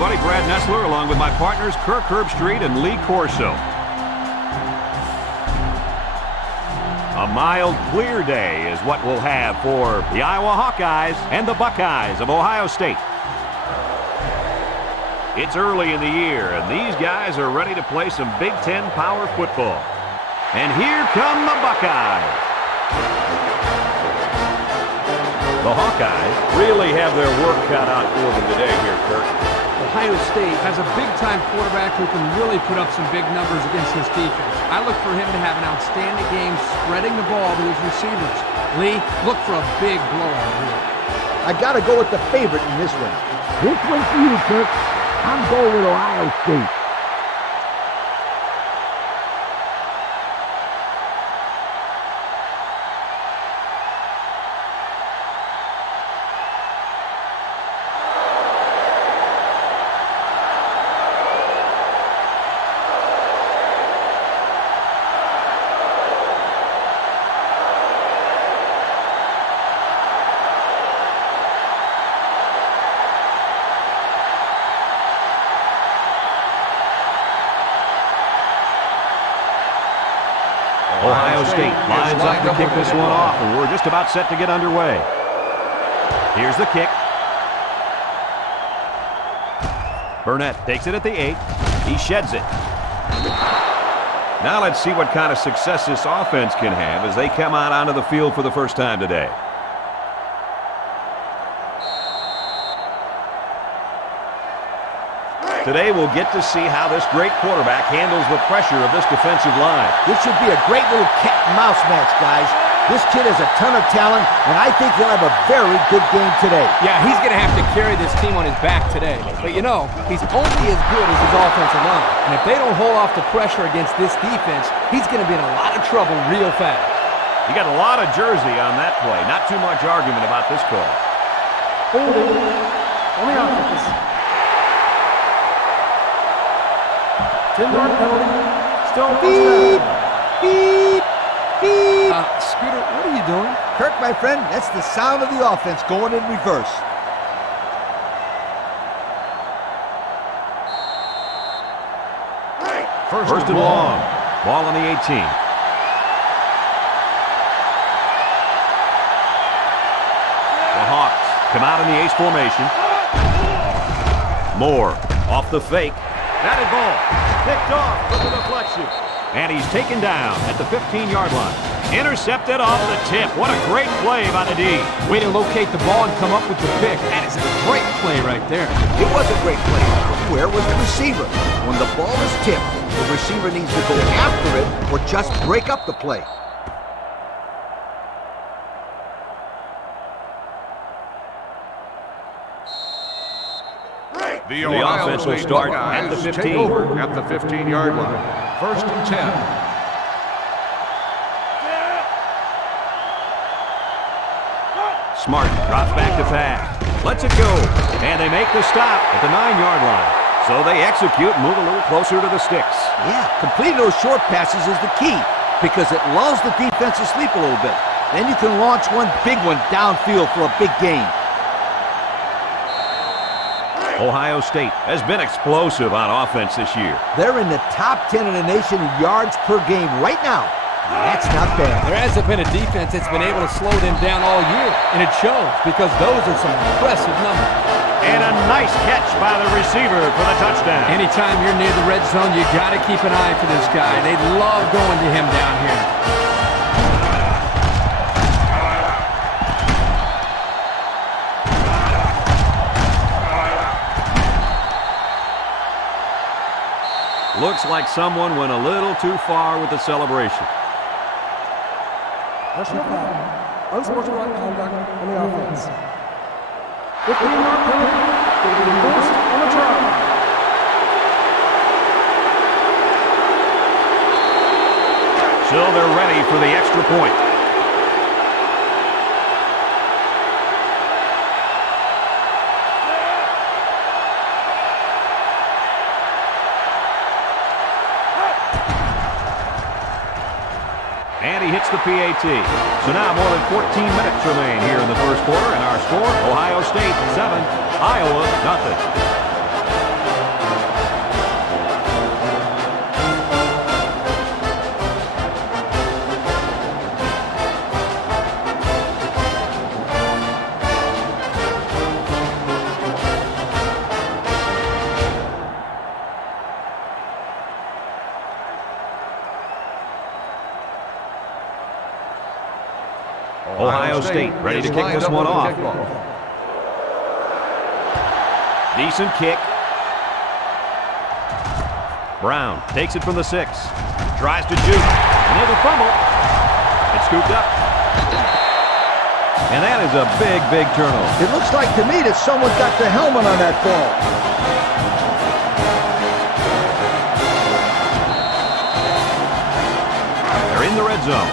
everybody. Brad Nessler along with my partners Kirk Herbstreit and Lee Corso. A mild, clear day is what we'll have for the Iowa Hawkeyes and the Buckeyes of Ohio State. It's early in the year, and these guys are ready to play some Big Ten power football. And here come the Buckeyes. The Hawkeyes really have their work cut out for them today here, Kirk. Ohio State has a big-time quarterback who can really put up some big numbers against this defense. I look for him to have an outstanding game spreading the ball to his receivers. Lee, look for a big blowout here. I got to go with the favorite in this one. This one's for you, Kirk. I'm going with Ohio State. Ohio State lines up to kick this one off, and we're just about set to get underway. Here's the kick. Burnett takes it at the 8. He sheds it. Now let's see what kind of success this offense can have as they come out onto the field for the first time today. Today we'll get to see how this great quarterback handles the pressure of this defensive line. This should be a great little cat and mouse match, guys. This kid has a ton of talent, and I think he'll have a very good game today. Yeah, he's going to have to carry this team on his back today. But you know, he's only as good as his offensive line. And if they don't hold off the pressure against this defense, he's going to be in a lot of trouble real fast. You got a lot of jersey on that play. Not too much argument about this call. Holding on the offense. 10-yard penalty. Still Beep, beep, beep. Scooter, what are you doing? Kirk, my friend, that's the sound of the offense going in reverse. First and long. Ball on the 18. The Hawks come out in the ace formation. Moore off the fake. Batted ball. Picked off with the deflection. And he's taken down at the 15-yard line. Intercepted off the tip. What a great play by the D. Way to locate the ball and come up with the pick. That is a great play right there. It was a great play. Where was the receiver? When the ball is tipped, the receiver needs to go after it or just break up the play. The offense will start at the 15. At the 15-yard line. First and 10. Smart drops back to pass. Lets it go. And they make the stop at the 9-yard line. So they execute and move a little closer to the sticks. Yeah, completing those short passes is the key because it lulls the defense to sleep a little bit. Then you can launch one big one downfield for a big gain. Ohio State has been explosive on offense this year. They're in the top 10 in the nation in yards per game right now. That's not bad. There hasn't been a defense that's been able to slow them down all year, and it shows because those are some impressive numbers. And a nice catch by the receiver for the touchdown. Anytime you're near the red zone, you got to keep an eye for this guy. They love going to him down here. Looks like someone went a little too far with the celebration. Personal foul. Unsportsmanlike conduct on the offense. 15-yard penalty will be enforced on the try. So they're ready for the extra point. And he hits the PAT. So now more than 14 minutes remain here in the first quarter, and our score, Ohio State 7, Iowa 0. Ohio State ready to kick this one off. Decent kick. Brown takes it from the 6. Tries to juke. And there's a fumble. It's scooped up. And that is a big, big turnover. It looks like to me that someone got the helmet on that ball. They're in the red zone.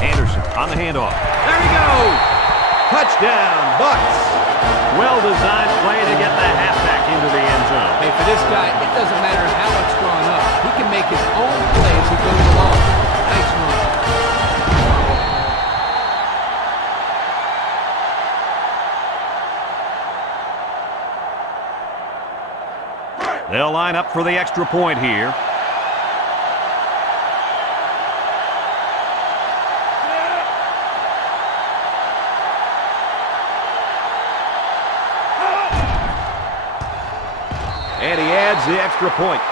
Anderson on the handoff. There he goes! Touchdown, Bucks! Well-designed play to get the halfback into the end zone. Hey, for this guy, it doesn't matter how it's drawn up. He can make his own play as he goes along. Nice run. They'll line up for the extra point here. And he adds the extra point.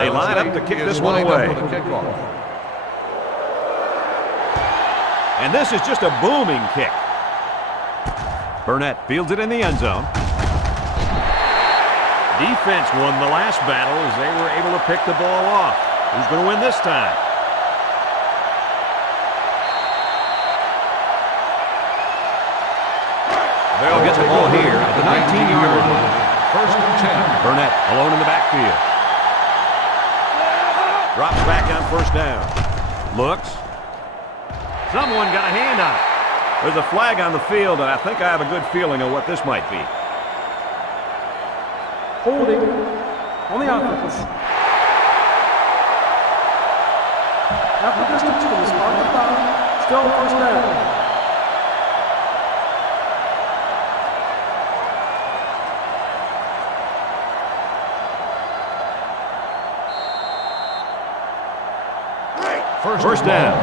They line up to kick this one away. And this is just a booming kick. Burnett fields it in the end zone. Defense won the last battle as they were able to pick the ball off. Who's going to win this time? They'll get the ball here at the 19-yard line. First and 10. Burnett alone in the backfield. Drops back on first down. Looks. Someone got a hand on it. There's a flag on the field, and I think I have a good feeling of what this might be. Holding on the offense. After distance from the start of the foul, still first down. First down.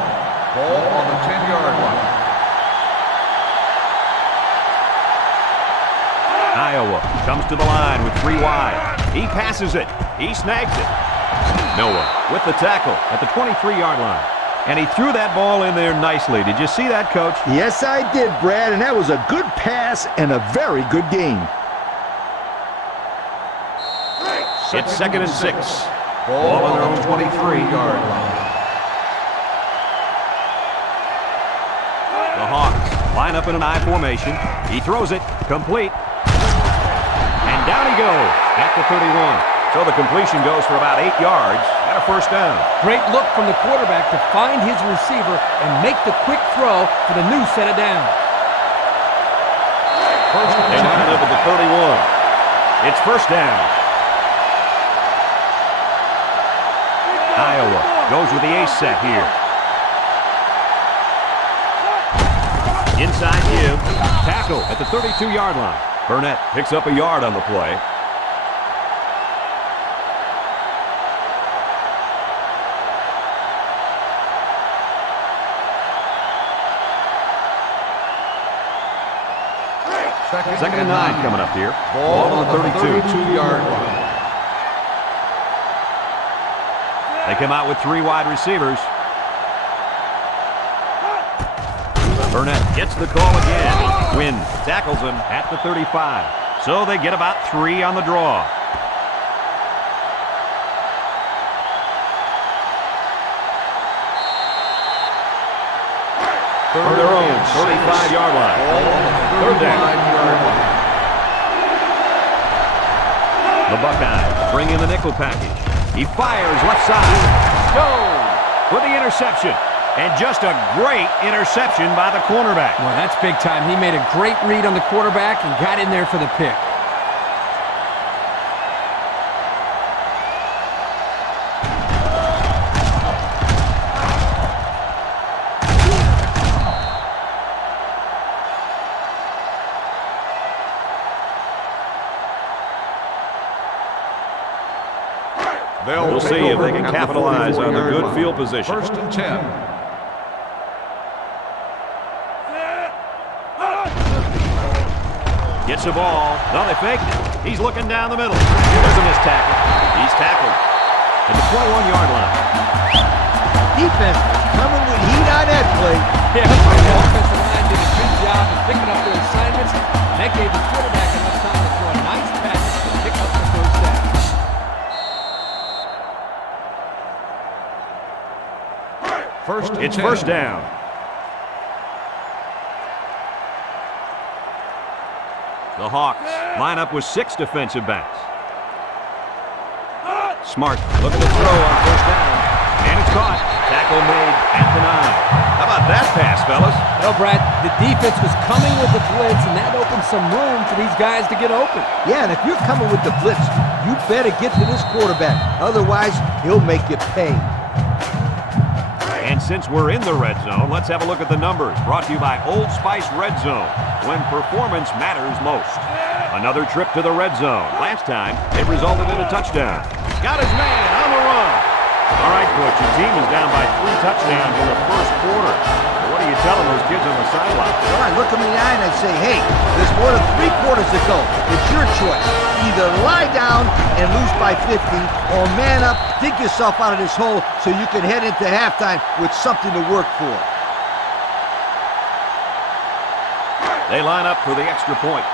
Ball on the 10-yard line. Iowa comes to the line with 3 wide. He passes it. He snags it. Noah with the tackle at the 23-yard line. And he threw that ball in there nicely. Did you see that, Coach? Yes, I did, Brad, and that was a good pass and a very good game. It's second and 6. Ball on their own 23-yard line. The Hawks line up in an I formation. He throws it complete. And down he goes at the 31. So the completion goes for about 8 yards and a first down. Great look from the quarterback to find his receiver and make the quick throw for the new set of downs. They line up at the 31. It's first down. Iowa goes with the ace set here. Inside give. Tackle at the 32-yard line. Burnett picks up a yard on the play. Second and 9 coming up here. Ball on the 32-yard line. They come out with 3 wide receivers. Burnett gets the call again. Quinn tackles him at the 35. So they get about 3 on the draw. For their own 35-yard line. Third down. The Buckeyes bring in the nickel package. He fires left side. Go with the interception. And just a great interception by the cornerback. Well, that's big time. He made a great read on the quarterback and got in there for the pick. We'll see if they can capitalize on their good field position. 1st and 10. Gets the ball. No, they faked it. He's looking down the middle. There's a missed tackle. He's tackled at the 21-yard line. Defense coming with heat on that play. Yeah, the offensive line did a good job of picking up their assignments, and that gave the quarterback enough time to throw a nice pass to pick up the first down. It's first down. The Hawks line up with 6 defensive backs. Smart looking to throw on first down. And it's caught. Tackle made at the 9. How about that pass, fellas? Well, Brad, the defense was coming with the blitz, and that opened some room for these guys to get open. Yeah, and if you're coming with the blitz, you better get to this quarterback. Otherwise, he'll make you pay. And since we're in the red zone, let's have a look at the numbers. Brought to you by Old Spice Red Zone, when performance matters most. Another trip to the red zone. Last time, it resulted in a touchdown. Got his man on the run. All right, Coach, your team is down by 3 touchdowns in the first quarter. What are you telling those kids on the sideline? Well, I look them in the eye and I say, hey, there's more than 3 quarters to go. It's your choice. Either lie down and lose by 50, or man up, dig yourself out of this hole so you can head into halftime with something to work for. They line up for the extra point.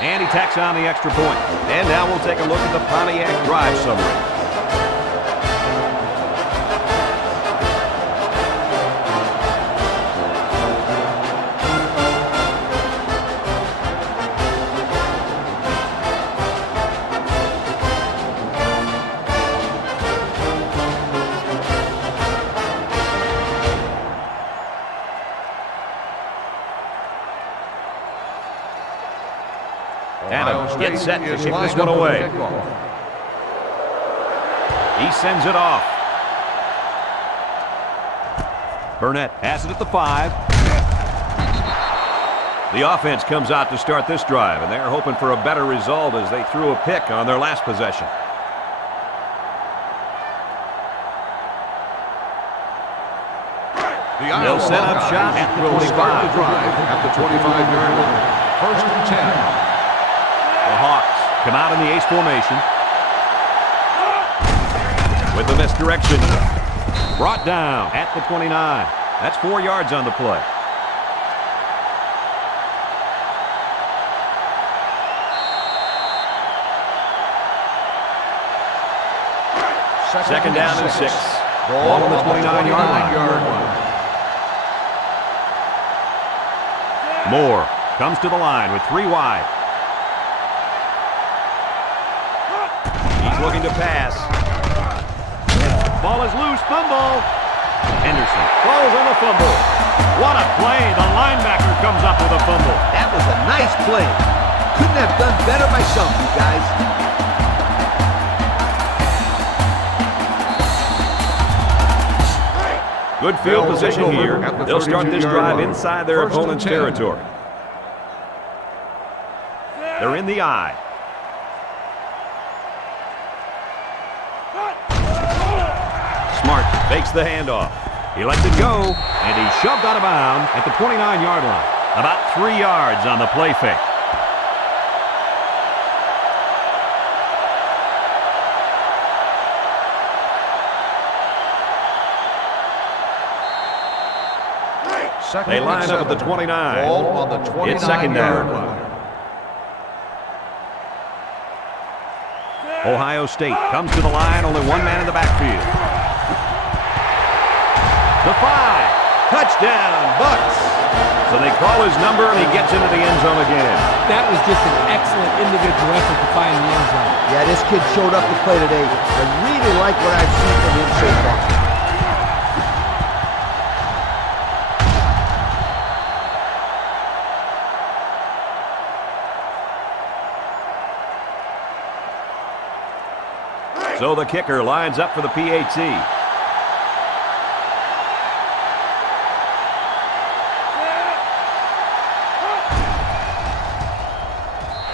And he tacks on the extra point. And now we'll take a look at the Pontiac drive summary. Adams gets set to kick this one away. He sends it off. Burnett has it at the 5. The offense comes out to start this drive, and they're hoping for a better result as they threw a pick on their last possession. They'll set up shop at the 25. Start the drive at the 25-yard line. 1st and 10. The Hawks come out in the ace formation. With the misdirection. Brought down at the 29. That's 4 yards on the play. Second down and 6. Ball on the 29-yard line. Moore comes to the line with 3 wide. He's looking to pass. Ball is loose. Fumble. Henderson falls on the fumble. What a play. The linebacker comes up with a fumble. That was a nice play. Couldn't have done better myself, you guys. Good field position here. They'll start this drive inside their opponent's territory. They're in the eye. Smart fakes the handoff. He lets it go, and he's shoved out of bounds at the 29-yard line. About 3 yards on the play fake. They line up at the 29. Ball on the 29-yard It's second down. Ohio State comes to the line, only 1 man in the backfield. The 5. Touchdown, Bucks. So they call his number, and he gets into the end zone again. That was just an excellent individual effort to find the end zone. Yeah, this kid showed up to play today. I really like what I've seen from him so far. So the kicker lines up for the PAT.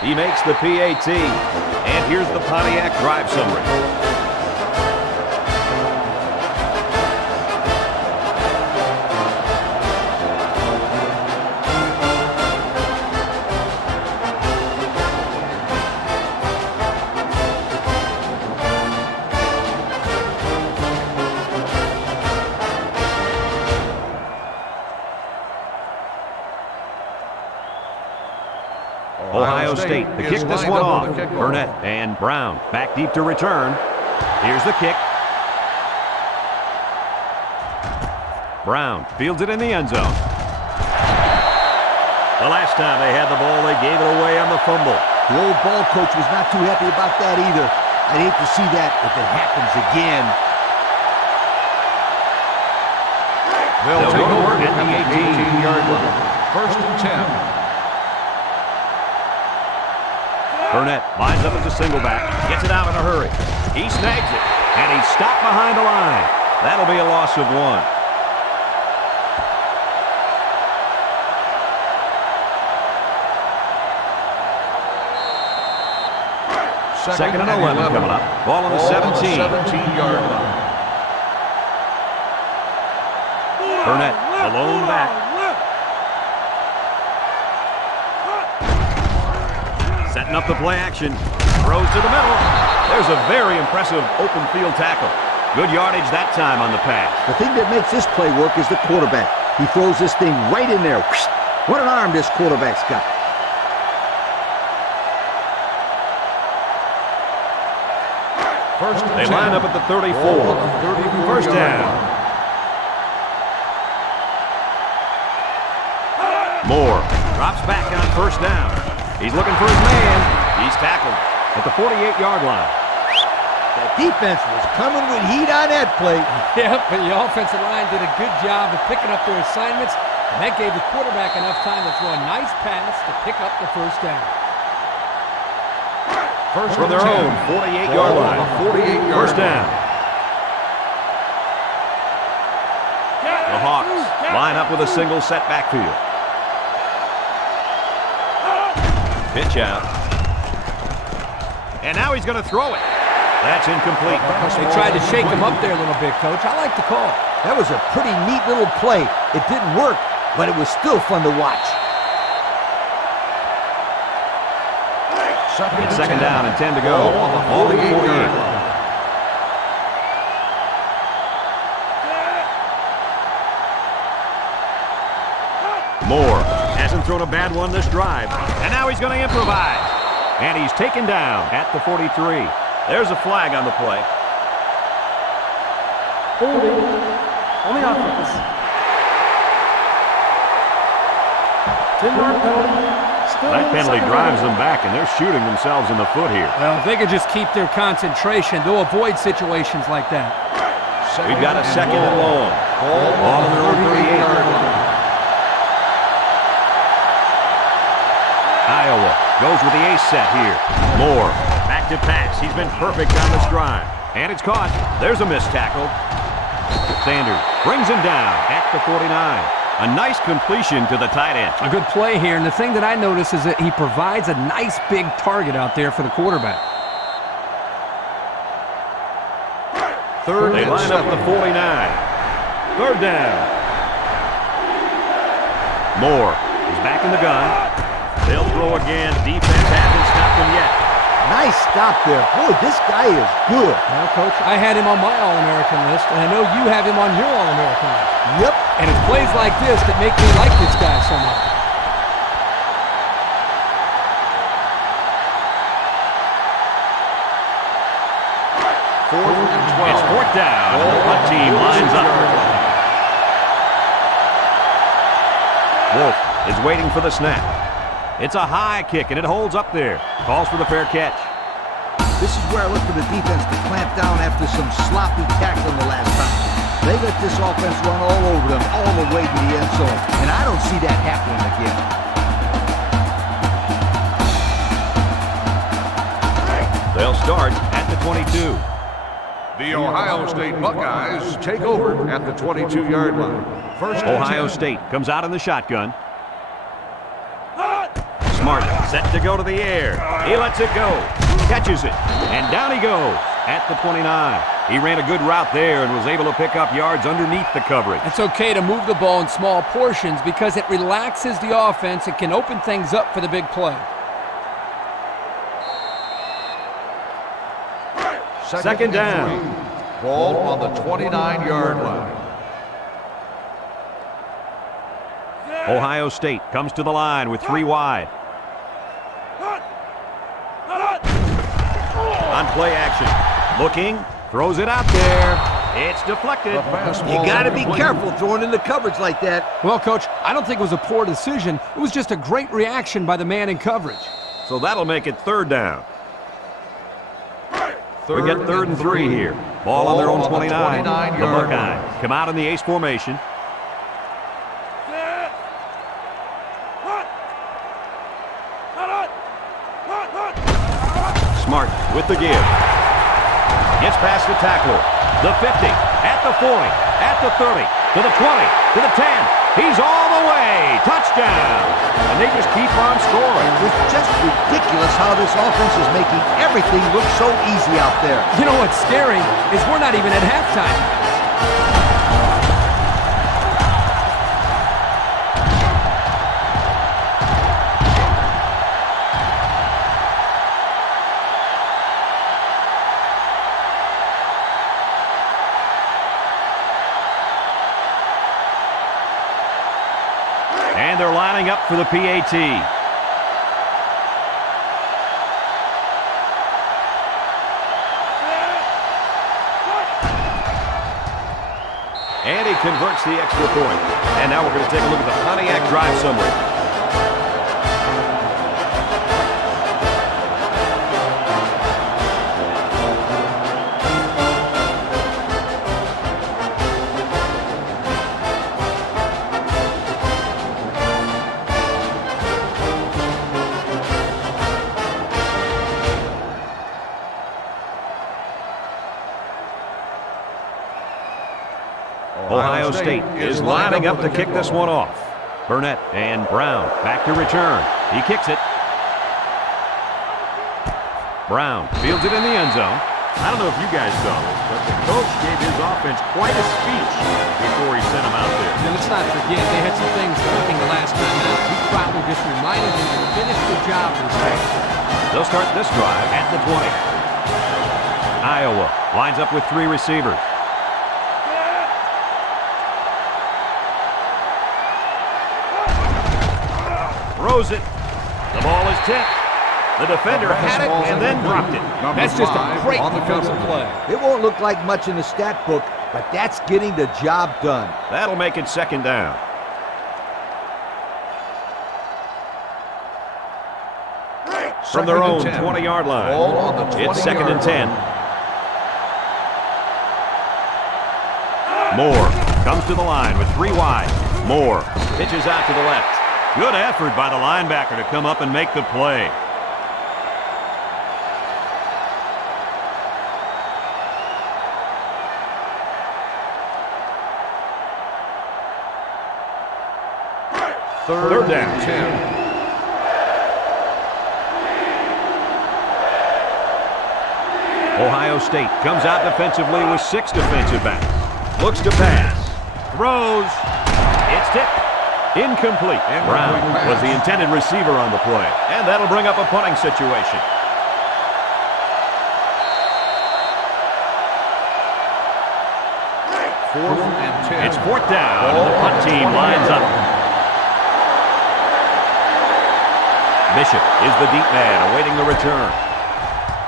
He makes the PAT. And here's the Pontiac drive summary. Ohio State, the kick this one off. Burnett and Brown back deep to return. Here's the kick. Brown fields it in the end zone. The last time they had the ball, they gave it away on the fumble. The old ball coach was not too happy about that either. I'd hate to see that if it happens again. They'll take over at the 18-yard line. First and 10. Burnett lines up as a single back, gets it out in a hurry. He snags it, and he's stopped behind the line. That'll be a loss of 1. Second and 11 coming up. Ball on the 17-yard line. Burnett, alone back. Setting up the play action. Throws to the middle. There's a very impressive open field tackle. Good yardage that time on the pass. The thing that makes this play work is the quarterback. He throws this thing right in there. What an arm this quarterback's got. They line up at the 34. First down. Moore drops back on first down. He's looking for his man. He's tackled at the 48-yard line. The defense was coming with heat on that play. Yep, but the offensive line did a good job of picking up their assignments, and that gave the quarterback enough time to throw a nice pass to pick up the first down. From their own 48-yard line. First down. The Hawks line up with a single set backfield. Pitch out. And now he's going to throw it. That's incomplete. They tried to shake him up there a little bit, Coach. I like the call. That was a pretty neat little play. It didn't work, but it was still fun to watch. It's second down and 10 to go. All the 48. Moore hasn't thrown a bad one this drive. And now he's going to improvise. And he's taken down at the 43. There's a flag on the play. Holding on the offense. 10-yard penalty. That penalty drives them back, and they're shooting themselves in the foot here. Well, if they could just keep their concentration, they'll avoid situations like that. We've got a second and long. Ball on their own 38-yard line. Iowa goes with the ace set here. Moore, back to pass. He's been perfect on this drive. And it's caught. There's a missed tackle. Sanders brings him down at the 49. A nice completion to the tight end. A good play here, and the thing that I notice is that he provides a nice big target out there for the quarterback. They line up at the 49. Third down. Moore is back in the gun. They'll throw again. Defense hasn't stopped him yet. Nice stop there. Boy, this guy is good. Well, Coach, I had him on my All-American list, and I know you have him on your All-American list. Yep. And it's plays like this that make me like this guy so much. It's fourth down. The team lines up. Wolf is waiting for the snap. It's a high kick, and it holds up there. Calls for the fair catch. This is where I look for the defense to clamp down after some sloppy tackling the last time. They let this offense run all over them, all the way to the end zone, and I don't see that happening again. They'll start at the 22. The Ohio State Buckeyes take over at the 22-yard line. First Ohio State comes out in the shotgun. Smart set to go to the air. He lets it go. Catches it. And down he goes at the 29. He ran a good route there and was able to pick up yards underneath the coverage. It's okay to move the ball in small portions because it relaxes the offense and can open things up for the big play. Second down. Ball on the 29-yard line. Ohio State comes to the line with 3 wide. On play action. Looking. Throws it out there. It's deflected. You got to be careful throwing into coverage like that. Well, Coach, I don't think it was a poor decision. It was just a great reaction by the man in coverage. So that'll make it third down. We get third and 3 here. Ball on their own 29. The Buckeyes come out in the ace formation. Smart with the give. Gets past the tackler. The 50, at the 40, at the 30, to the 20, to the 10. He's all the way. Touchdown. And they just keep on scoring. It's just ridiculous how this offense is making everything look so easy out there. You know what's scary is we're not even at halftime. And they're lining up for the PAT. And he converts the extra point. And now we're going to take a look at the Pontiac drive summary. Ohio State is lining up to kick this one off. Burnett and Brown back to return. He kicks it. Brown fields it in the end zone. I don't know if you guys saw this, but the coach gave his offense quite a speech before he sent them out there. And let's not forget, they had some things cooking the last time out. He probably just reminded them to finish the job for the State. They'll start this drive at the 20. Iowa lines up with 3 receivers. Throws it. The ball is tipped. The defender had it and then dropped it. That's just a great defensive play. It won't look like much in the stat book, but that's getting the job done. That'll make it second down. From their own 20-yard line, it's second and 10. Moore comes to the line with 3 wide. Moore pitches out to the left. Good effort by the linebacker to come up and make the play. Third down. 10. Ohio State comes out defensively with 6 defensive backs. Looks to pass. Throws. It's tipped. Incomplete. Brown was the intended receiver on the play. And that'll bring up a punting situation. Fourth and 10. It's 4th down, and the punt team lines up. Bishop is the deep man awaiting the return.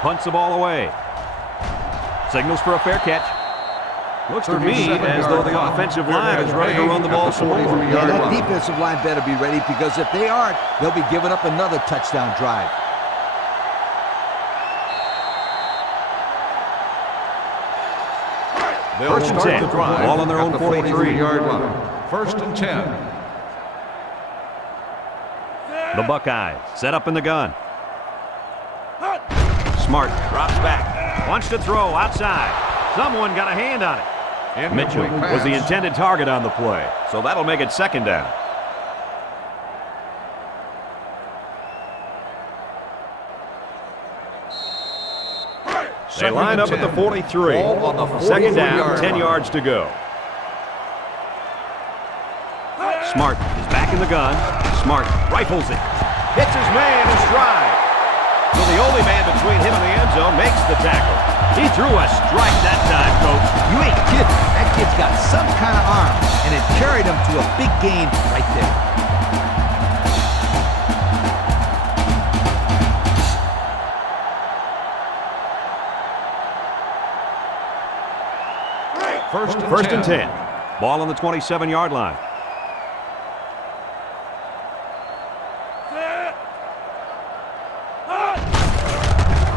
Punts the ball away. Signals for a fair catch. Looks to me as though the offensive line is ready to run the ball some more. Yeah, that defensive line better be ready, because if they aren't, they'll be giving up another touchdown drive. First and 10. Ball on their own 43-yard line. First and 10. The Buckeyes set up in the gun. Smart drops back. Wants to throw outside. Someone got a hand on it. Mitchell was the intended target on the play, so that'll make it second down. They line up at the 43. Ball on the Second down, 44-yard 10 line. yards to go. Smart is back in the gun. Smart rifles it. Hits his man in stride. So the only man between him and the end zone makes the tackle. He threw a strike that time, Coach. You ain't kidding. That kid's got some kind of arm, and it carried him to a big game right there. First and 10. Ball on the 27-yard line.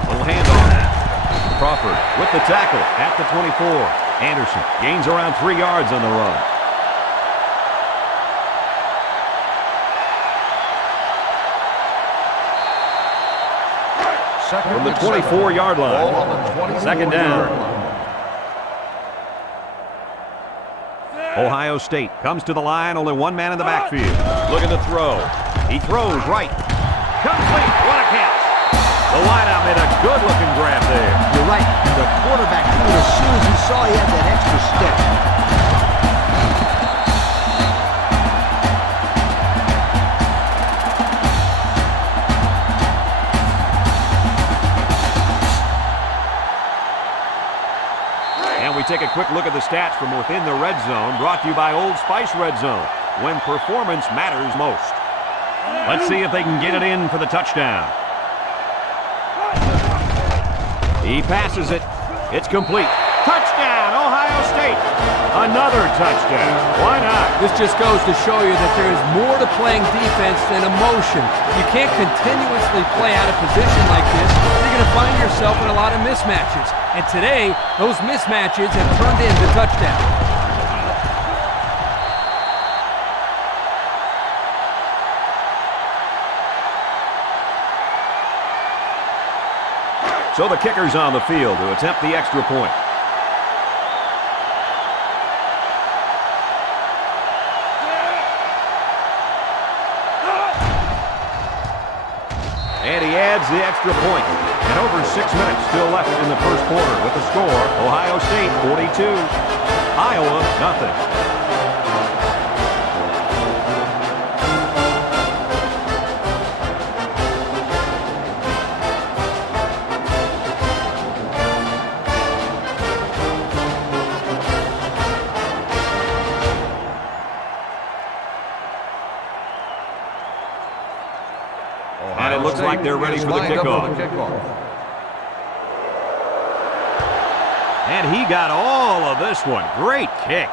Little handoff. Crawford with the tackle at the 24. Anderson gains around 3 yards on the run. From the 24-yard line. Second down. Ohio State comes to the line, only one man in the backfield. Looking to throw. He throws right. Complete. What a catch. The wideout made a good-looking grab there. You're right. The quarterback knew as soon as he saw he had that extra step. And we take a quick look at the stats from within the red zone, brought to you by Old Spice Red Zone, when performance matters most. Let's see if they can get it in for the touchdown. He passes it. It's complete. Touchdown, Ohio State. Another touchdown. Why not? This just goes to show you that there is more to playing defense than emotion. You can't continuously play out of position like this. You're going to find yourself in a lot of mismatches. And today, those mismatches have turned into touchdowns. So the kicker's on the field to attempt the extra point. And he adds the extra point. And over 6 minutes still left in the first quarter with the score, Ohio State 42, Iowa nothing. And it looks like they're ready for the kickoff. And he got all of this one. Great kick.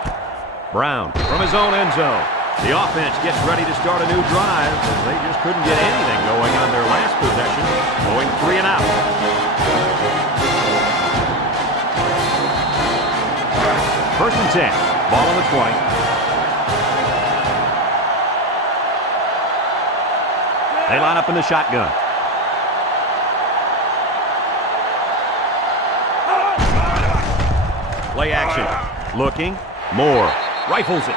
Brown from his own end zone. The offense gets ready to start a new drive. They just couldn't get anything going on their last possession, going 3 and out. First and 10. Ball on the 20. They line up in the shotgun. Play action. Looking. Moore. Rifles it.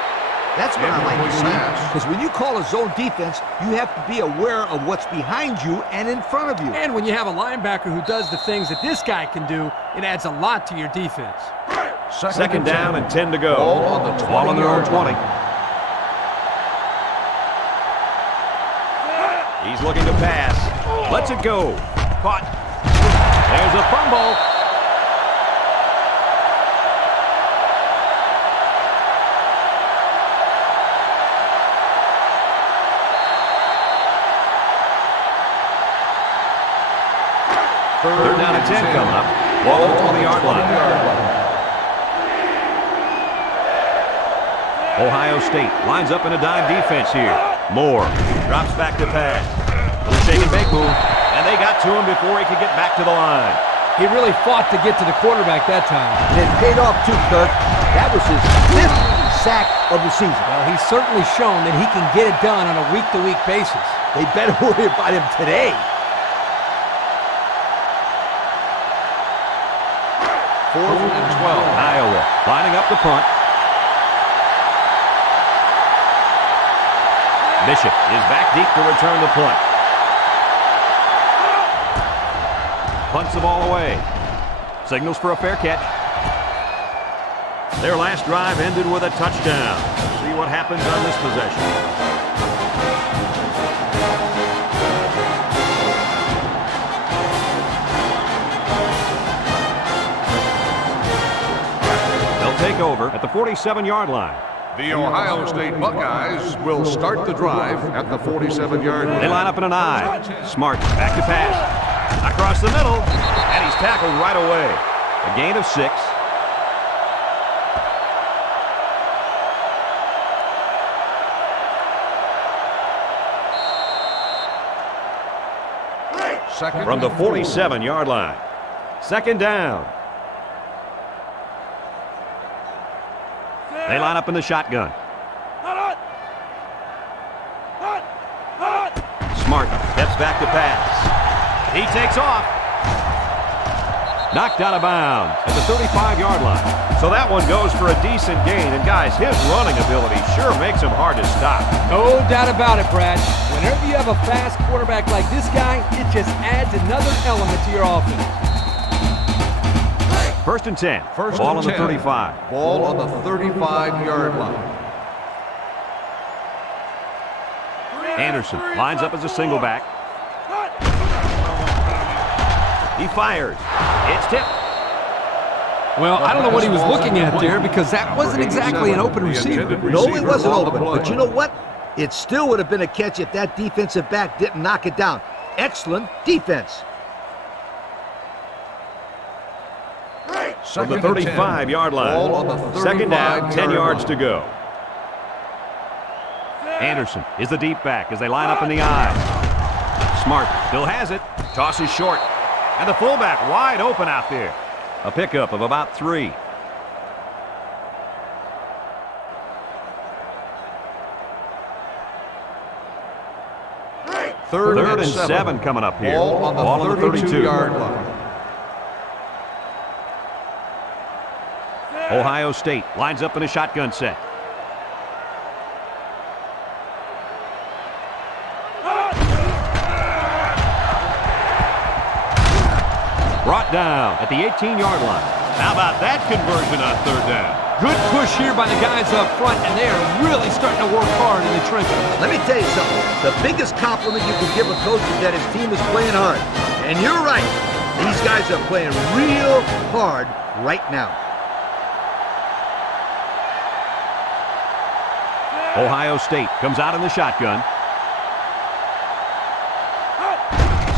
That's what I like to see. Because when you call a zone defense, you have to be aware of what's behind you and in front of you. And when you have a linebacker who does the things that this guy can do, it adds a lot to your defense. Second down and 10 to go. Ball on their own 20. He's looking to pass. Lets it go. Caught. There's a fumble. Third down and 10 coming up. Ball on the 20-yard line. Ohio State lines up in a dime defense here. Moore drops back to pass. Little shake and bake move. And they got to him before he could get back to the line. He really fought to get to the quarterback that time. And it paid off too, Kirk. That was his 5th sack of the season. Well, he's certainly shown that he can get it done on a week-to-week basis. They better worry about him today. Fourth and 12. Iowa lining up the punt. Bishop is back deep to return the punt. Punts the ball away. Signals for a fair catch. Their last drive ended with a touchdown. See what happens on this possession. Take over at the 47-yard line. The Ohio State Buckeyes will start the drive at the 47-yard line. They line up in an I. Smart back to pass. Across the middle, and he's tackled right away. A gain of 6. From the 47-yard line. Second down. They line up in the shotgun. Smart steps back to pass. He takes off. Knocked out of bounds at the 35-yard line. So that one goes for a decent gain. And, guys, his running ability sure makes him hard to stop. No doubt about it, Brad. Whenever you have a fast quarterback like this guy, it just adds another element to your offense. First and 10. Ball on the 35. Ball on the 35-yard line. Anderson lines up as a single back. He fires. It's tipped. Well, I don't know what he was looking at there because that wasn't exactly an open receiver. No, it wasn't open. But you know what? It still would have been a catch if that defensive back didn't knock it down. Excellent defense. From the 35-yard line. Second down, 10 yards to go. Anderson is the deep back as they line up in the I. Smart still has it. Tosses short. And the fullback wide open out there. A pickup of about 3. Third and 7 coming up here. Ball on the 32-yard line. Ohio State lines up in a shotgun set. Brought down at the 18-yard line. How about that conversion on third down? Good push here by the guys up front, and they are really starting to work hard in the trenches. Let me tell you something. The biggest compliment you can give a coach is that his team is playing hard. And you're right. These guys are playing real hard right now. Ohio State comes out in the shotgun.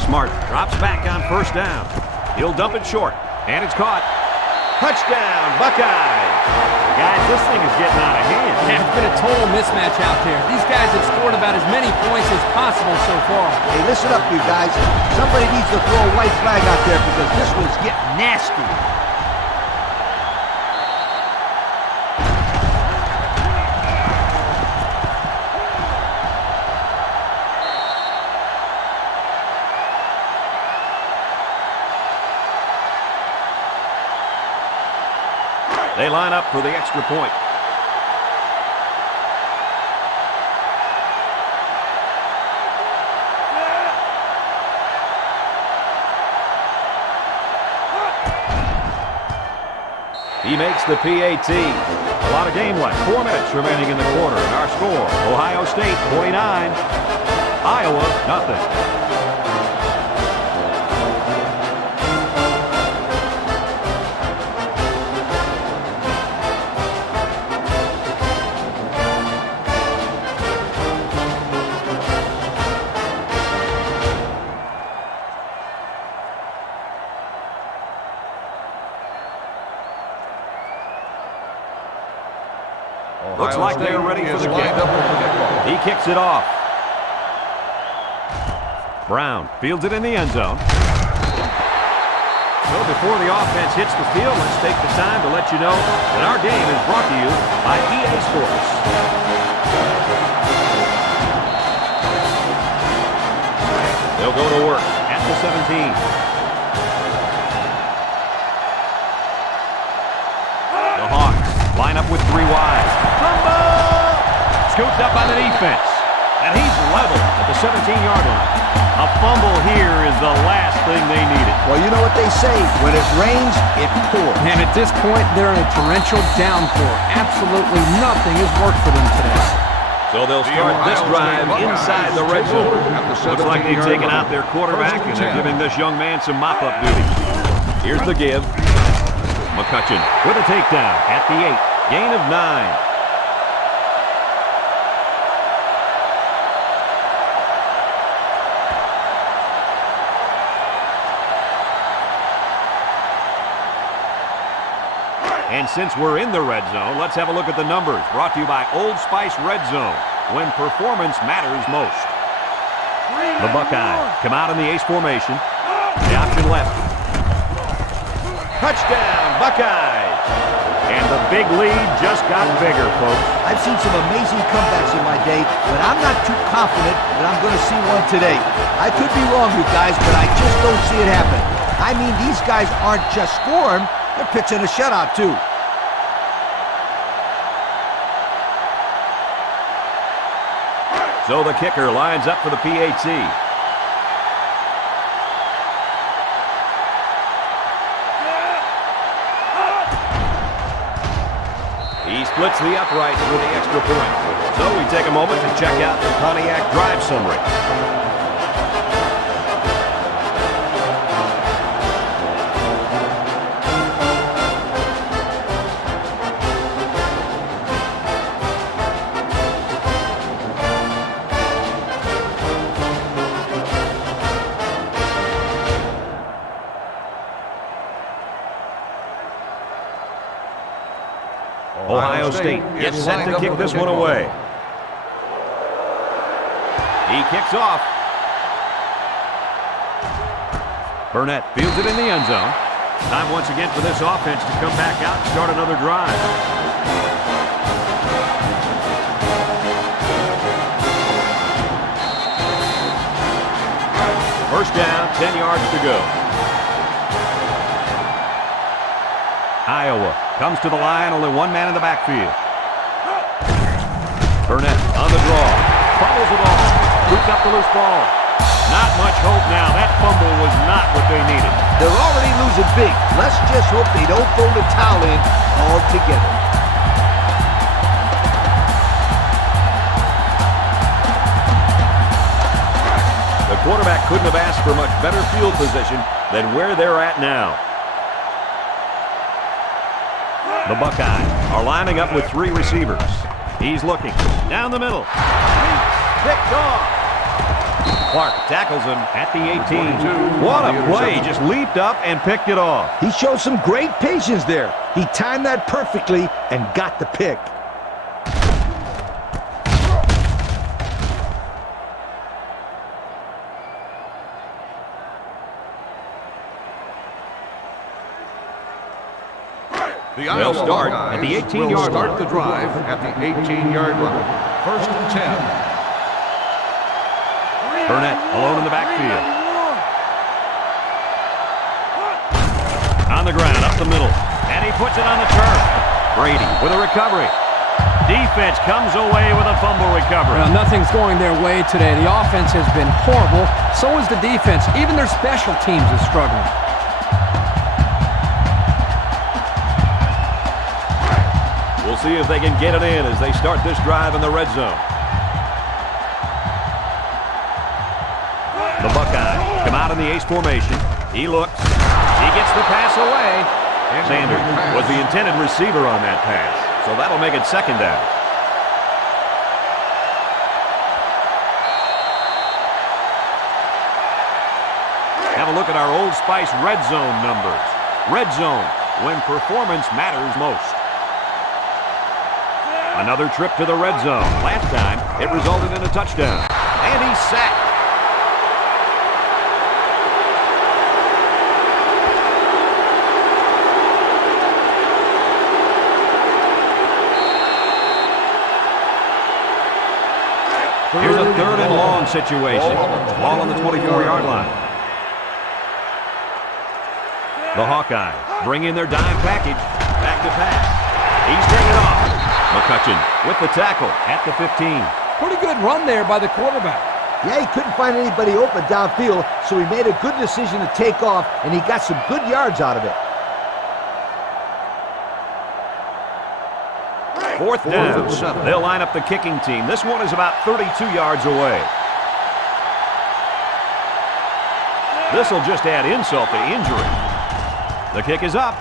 Smart drops back on first down. He'll dump it short, and it's caught. Touchdown, Buckeyes! Guys, this thing is getting out of hand. Yeah, it's been a total mismatch out there. These guys have scored about as many points as possible so far. Hey, listen up, you guys. Somebody needs to throw a white flag out there because this one's getting nasty. They line up for the extra point. He makes the PAT. A lot of game left. 4 minutes remaining in the quarter. And our score, Ohio State 49, Iowa nothing. Looks like they're ready for the kick. He kicks it off. Brown fields it in the end zone. So before the offense hits the field, let's take the time to let you know that our game is brought to you by EA Sports. They'll go to work at the 17. The Hawks line up with 3 wide. Fumble! Scooped up by the defense. And he's level at the 17-yard line. A fumble here is the last thing they needed. Well, you know what they say. When it rains, it pours. And at this point, they're in a torrential downpour. Absolutely nothing has worked for them today. So they'll start this drive inside the red zone. Looks like they've taken out their quarterback, and they're giving this young man some mop-up duty. Here's the give. McCutcheon with a takedown at the 8. Gain of 9. And since we're in the red zone, let's have a look at the numbers. Brought to you by Old Spice Red Zone, when performance matters most. The Buckeyes come out in the ace formation. The option left. Touchdown, Buckeyes! And the big lead just got bigger, folks. I've seen some amazing comebacks in my day, but I'm not too confident that I'm going to see one today. I could be wrong, you guys, but I just don't see it happen. I mean, these guys aren't just scoring. They're pitching a shutout, too. So the kicker lines up for the PAT. He splits the uprights with the extra point. So we take a moment to check out the Pontiac drive summary. Ohio State gets set to kick this one away. He kicks off. Burnett fields it in the end zone. Time once again for this offense to come back out and start another drive. First down, 10 yards to go. Iowa comes to the line, only one man in the backfield. Burnett on the draw. Fumbles it all. Scoops up the loose ball. Not much hope now. That fumble was not what they needed. They're already losing big. Let's just hope they don't throw the towel in altogether. The quarterback couldn't have asked for much better field position than where they're at now. The Buckeyes are lining up with 3 receivers. He's looking down the middle. Picked off. Clark tackles him at the 18. What a play. Just leaped up and picked it off. He showed some great patience there. He timed that perfectly and got the pick. They'll start at the 18-yard line. Start the drive at the 18-yard line. First and 10. Burnett alone in the backfield. On the ground, up the middle. And he puts it on the turf. Brady with a recovery. Defense comes away with a fumble recovery. Well, nothing's going their way today. The offense has been horrible. So is the defense. Even their special teams is struggling. We'll see if they can get it in as they start this drive in the red zone. The Buckeyes come out in the ace formation. He looks. He gets the pass away. Sanders was the intended receiver on that pass, so that'll make it second down. Have a look at our Old Spice red zone numbers. Red zone, when performance matters most. Another trip to the red zone. Last time, it resulted in a touchdown. And he's sacked. Here's a 3rd and long situation. Ball on the 24-yard line. The Hawkeyes bring in their dime package. Back to pass. He's taken off. McCutcheon with the tackle at the 15. Pretty good run there by the quarterback. Yeah, he couldn't find anybody open downfield, so he made a good decision to take off, and he got some good yards out of it. Fourth down. They'll line up the kicking team. This one is about 32 yards away. This will just add insult to injury. The kick is up,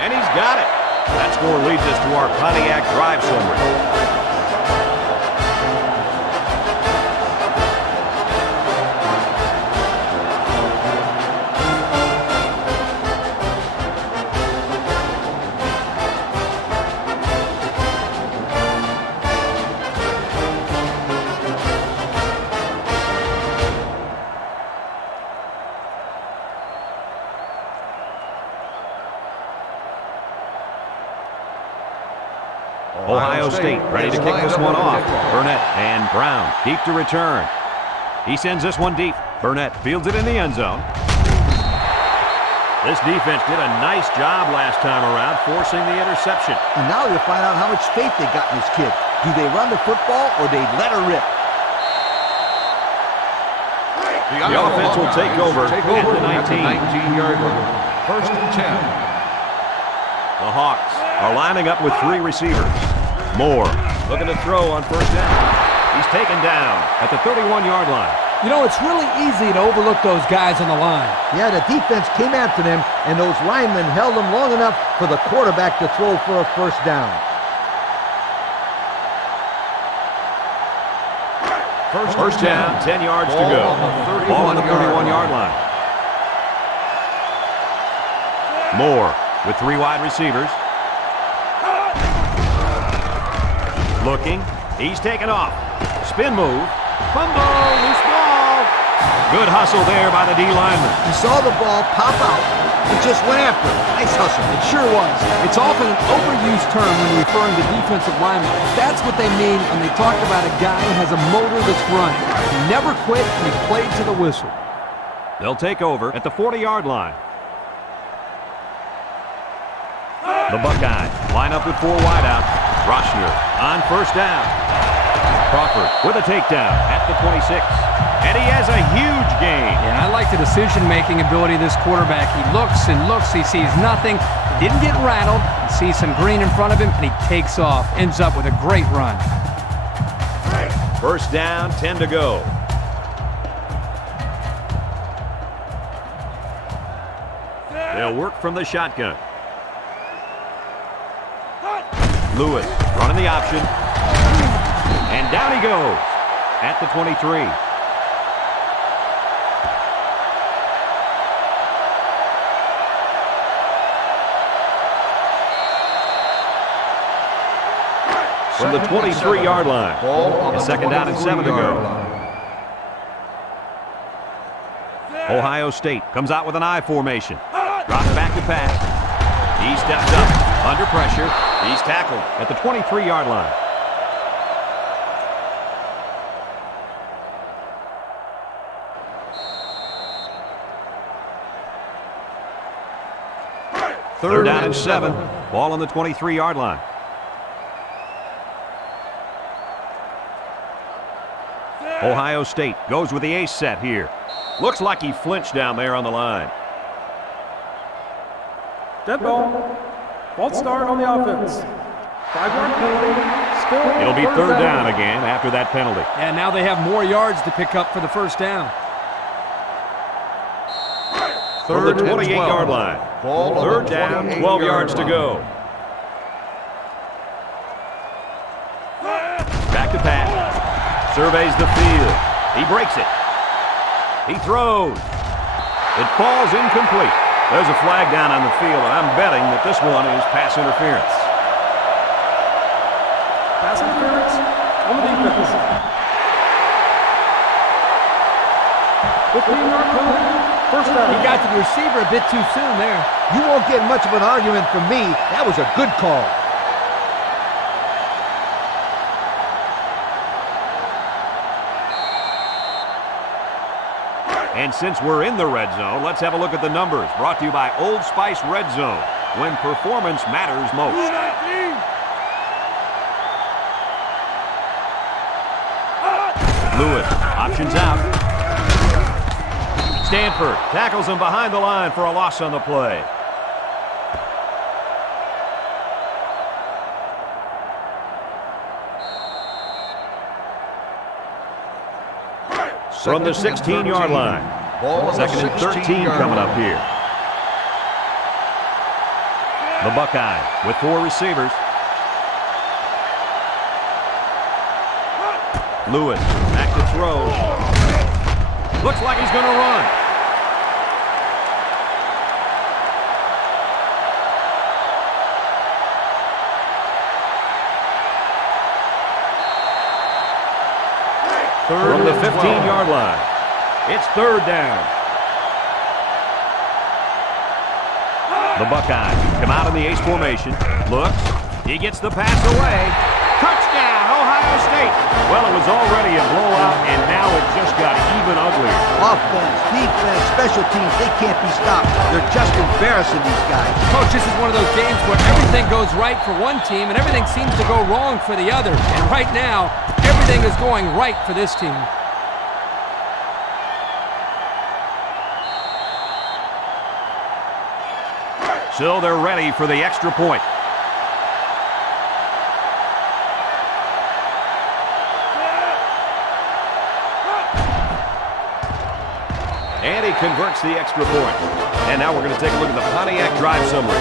and he's got it. That score leads us to our Pontiac drive summary. Ohio State ready to kick this one off. Burnett and Brown deep to return. He sends this one deep. Burnett fields it in the end zone. This defense did a nice job last time around, forcing the interception. And now you'll find out how much faith they got in this kid. Do they run the football or they let her rip? The offense will take over at the 19-yard line. First and 10. The Hawks are lining up with 3 receivers. Moore looking to throw on first down. He's taken down at the 31-yard line. You know, it's really easy to overlook those guys on the line. Yeah, the defense came after them, and those linemen held them long enough for the quarterback to throw for a first down. First down, 10 yards to go. Ball on the 31-yard line. Moore with 3 wide receivers. Looking. He's taken off. Spin move. Fumble. Loose ball. Good hustle there by the D lineman. He saw the ball pop out and just went after it. Nice hustle. It sure was. It's often an overused term when referring to defensive linemen. That's what they mean when they talk about a guy who has a motor that's running. He never quit, and he played to the whistle. They'll take over at the 40-yard line. The Buckeyes line up with 4 wideouts. Roshner on first down. Crawford with a takedown at the 26. And he has a huge gain. Yeah, I like the decision-making ability of this quarterback. He looks and looks. He sees nothing. He didn't get rattled. He sees some green in front of him, and he takes off. Ends up with a great run. First down, 10 to go. They'll work from the shotgun. Lewis running the option. And down he goes at the 23. From the 23-yard line. And second down and 7 to go. Ohio State comes out with an I formation. Drops back to pass. He steps up. Under pressure. He's tackled at the 23-yard line. Third down and 7. Ball on the 23-yard line. Ohio State goes with the ace set here. Looks like he flinched down there on the line. Dead ball. False start on the offense. 5-yard penalty. Still It'll be third down again after that penalty. And now they have more yards to pick up for the first down. From the 28-yard line. Third down, 12 yards to go. Back to pass. Surveys the field. He breaks it. He throws. It falls incomplete. There's a flag down on the field, and I'm betting that this one is pass interference. Pass interference on the defense. 15-yard penalty. First down. He got to the receiver a bit too soon there. You won't get much of an argument from me. That was a good call. And since we're in the red zone, let's have a look at the numbers. Brought to you by Old Spice Red Zone, when performance matters most. Lewis Options out. Stanford tackles him behind the line for a loss on the play. From the 16-yard line. Second and 13 coming up here. The Buckeye with 4 receivers. Lewis back to throw. Looks like he's going to run. From the 15-yard line. It's third down. The Buckeyes come out in the ace formation. Looks. He gets the pass away. Touchdown, Ohio State. Well, it was already a blowout, and now it just got even uglier. Offense, defense, special teams, they can't be stopped. They're just embarrassing these guys. Coach, this is one of those games where everything goes right for one team and everything seems to go wrong for the other. And right now, everything is going right for this team. So they're ready for the extra point. And he converts the extra point. And now we're going to take a look at the Pontiac drive summary.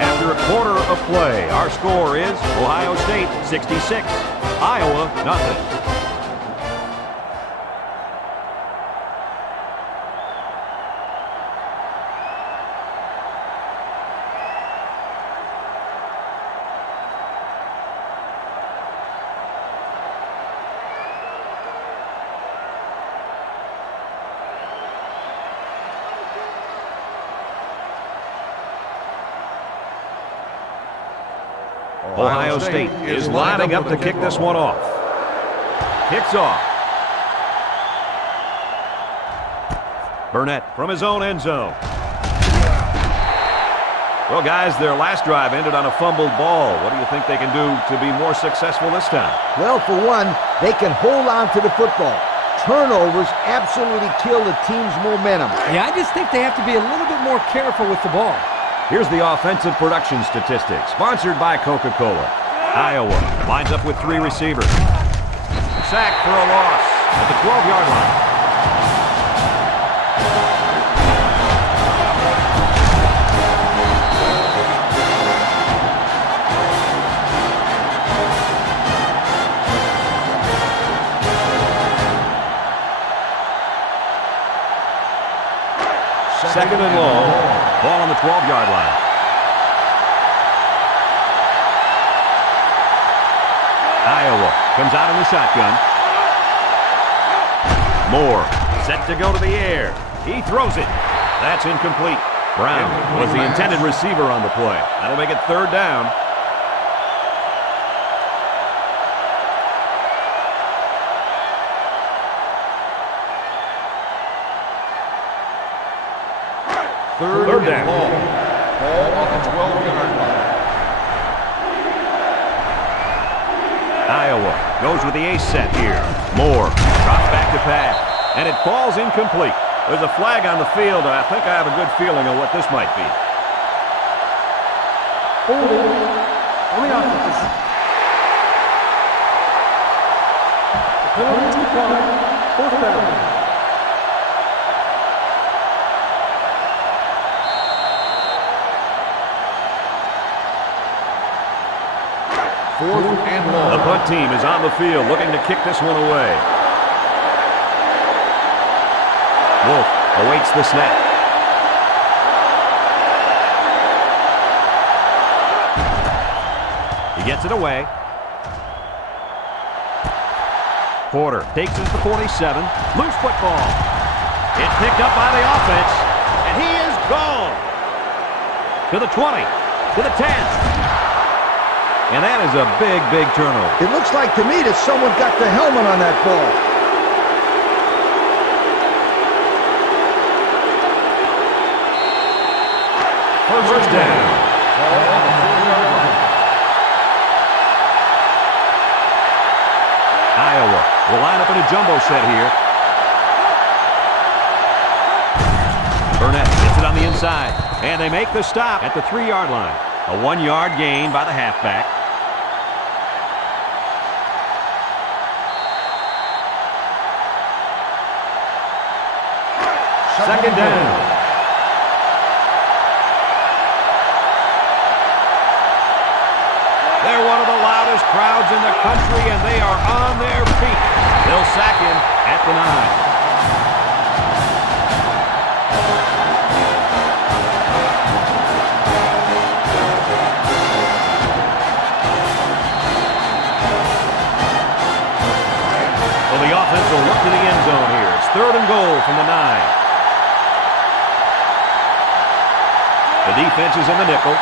After a quarter of play, our score is Ohio State 66, Iowa nothing. Ohio State is lining up to kick this one off. Kicks off. Burnett from his own end zone. Well, guys, their last drive ended on a fumbled ball. What do you think they can do to be more successful this time? Well, for one, they can hold on to the football. Turnovers absolutely kill the team's momentum. Yeah, I just think they have to be a little bit more careful with the ball. Here's the offensive production statistics, sponsored by Coca-Cola. Iowa lines up with 3 receivers. Sack for a loss at the 12-yard line. Second and long. Ball on the 12-yard line. Iowa comes out in the shotgun. Moore set to go to the air. He throws it. That's incomplete. Brown was the intended receiver on the play. That'll make it third down. Third down. Ball on the 12-yard line. Iowa goes with the ace set here. Moore drops back to pass, and it falls incomplete. There's a flag on the field, and I think I have a good feeling of what this might be. Holding on the offense. The penalty is declined. Fourth down. Fourth and long. The punt team is on the field looking to kick this one away. Wolf awaits the snap. He gets it away. Porter takes it to 47. Loose football. It's picked up by the offense, and he is gone. To the 20, to the 10. And that is a big, big turnover. It looks like to me that someone got the helmet on that ball. First down. will line up in a jumbo set here. Burnett hits it on the inside, and they make the stop at the 3-yard line. A 1-yard gain by the halfback. Second down. They're one of the loudest crowds in the country, and they are on their feet. They'll sack him at the 9. Well, the offense will look to the end zone here. It's 3rd and goal from the 9. The defense is in the nickel.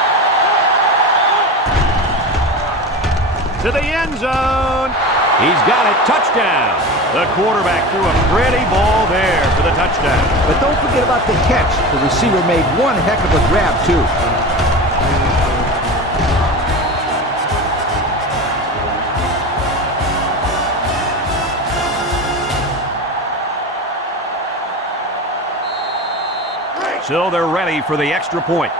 To the end zone. He's got it. Touchdown. The quarterback threw a pretty ball there for the touchdown. But don't forget about the catch. The receiver made one heck of a grab, too. So they're ready for the extra point.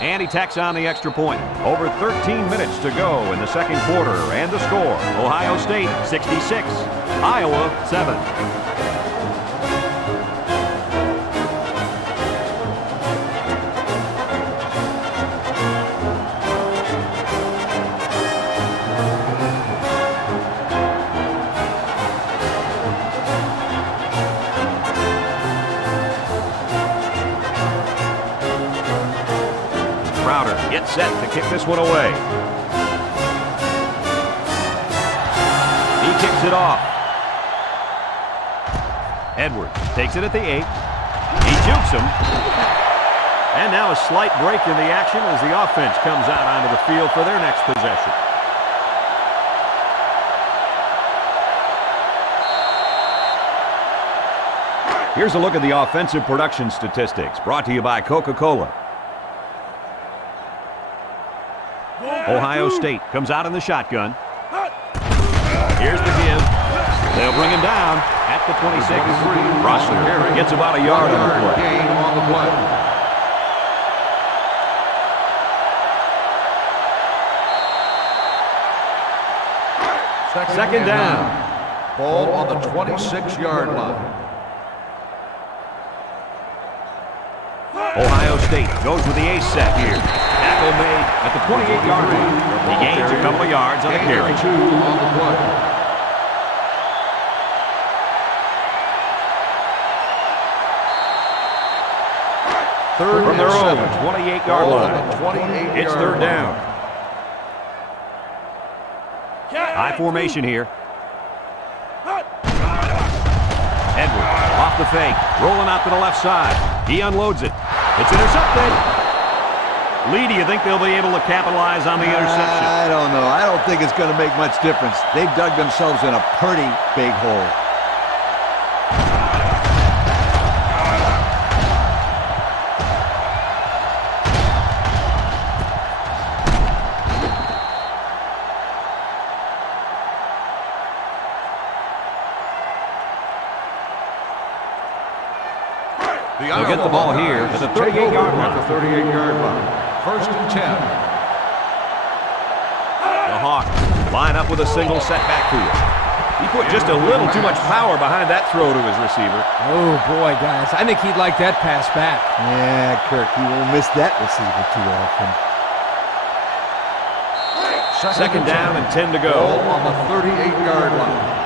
And he tacks on the extra point. Over 13 minutes to go in the second quarter. And the score, Ohio State 66, Iowa 7. Gets set to kick this one away. He kicks it off. Edwards takes it at the 8. He jukes him. And now a slight break in the action as the offense comes out onto the field for their next possession. Here's a look at the offensive production statistics brought to you by Coca-Cola. Ohio State comes out in the shotgun. Here's the give. They'll bring him down at the 26. Rossler gets about a yard on the play. Gain on the play. Second down. Ball on the 26-yard line. Ohio State goes with the ace set here. Tackle made at the 28-yard line. He gains a couple of yards on the carry. 2 on the play. Third from their own 28-yard line. It's 3rd down. High formation here. Edwards off the fake, rolling out to the left side. He unloads it. It's intercepted. Lee, do you think they'll be able to capitalize on the interception? I don't know. I don't think it's going to make much difference. They've dug themselves in a pretty big hole. They'll get the ball here at the 38-yard line. The 38-yard line. 1st and 10. The Hawks line up with a single set backfield. He put just a little too much power behind that throw to his receiver. Oh, boy, guys. I think he'd like that pass back. Yeah, Kirk, he won't miss that receiver too often. Second down and 10 to go. Ball on the 38-yard line.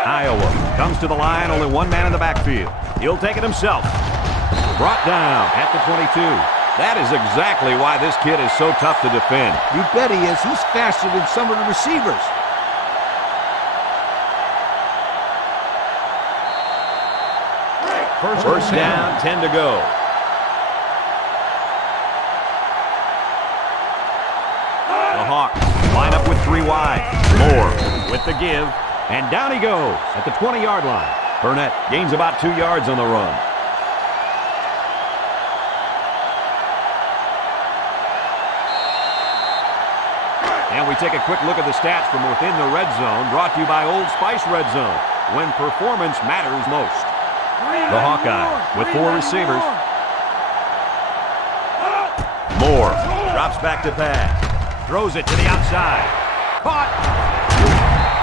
Iowa comes to the line, only one man in the backfield. He'll take it himself. Brought down at the 22. That is exactly why this kid is so tough to defend. You bet he is. He's faster than some of the receivers. First down, 10 to go. The Hawks line up with 3 wide. Moore with the give. And down he goes at the 20-yard line. Burnett gains about 2 yards on the run. And we take a quick look at the stats from within the red zone, brought to you by Old Spice Red Zone, when performance matters most. The Hawkeye with 4 receivers. Moore drops back to pass. Throws it to the outside. Caught.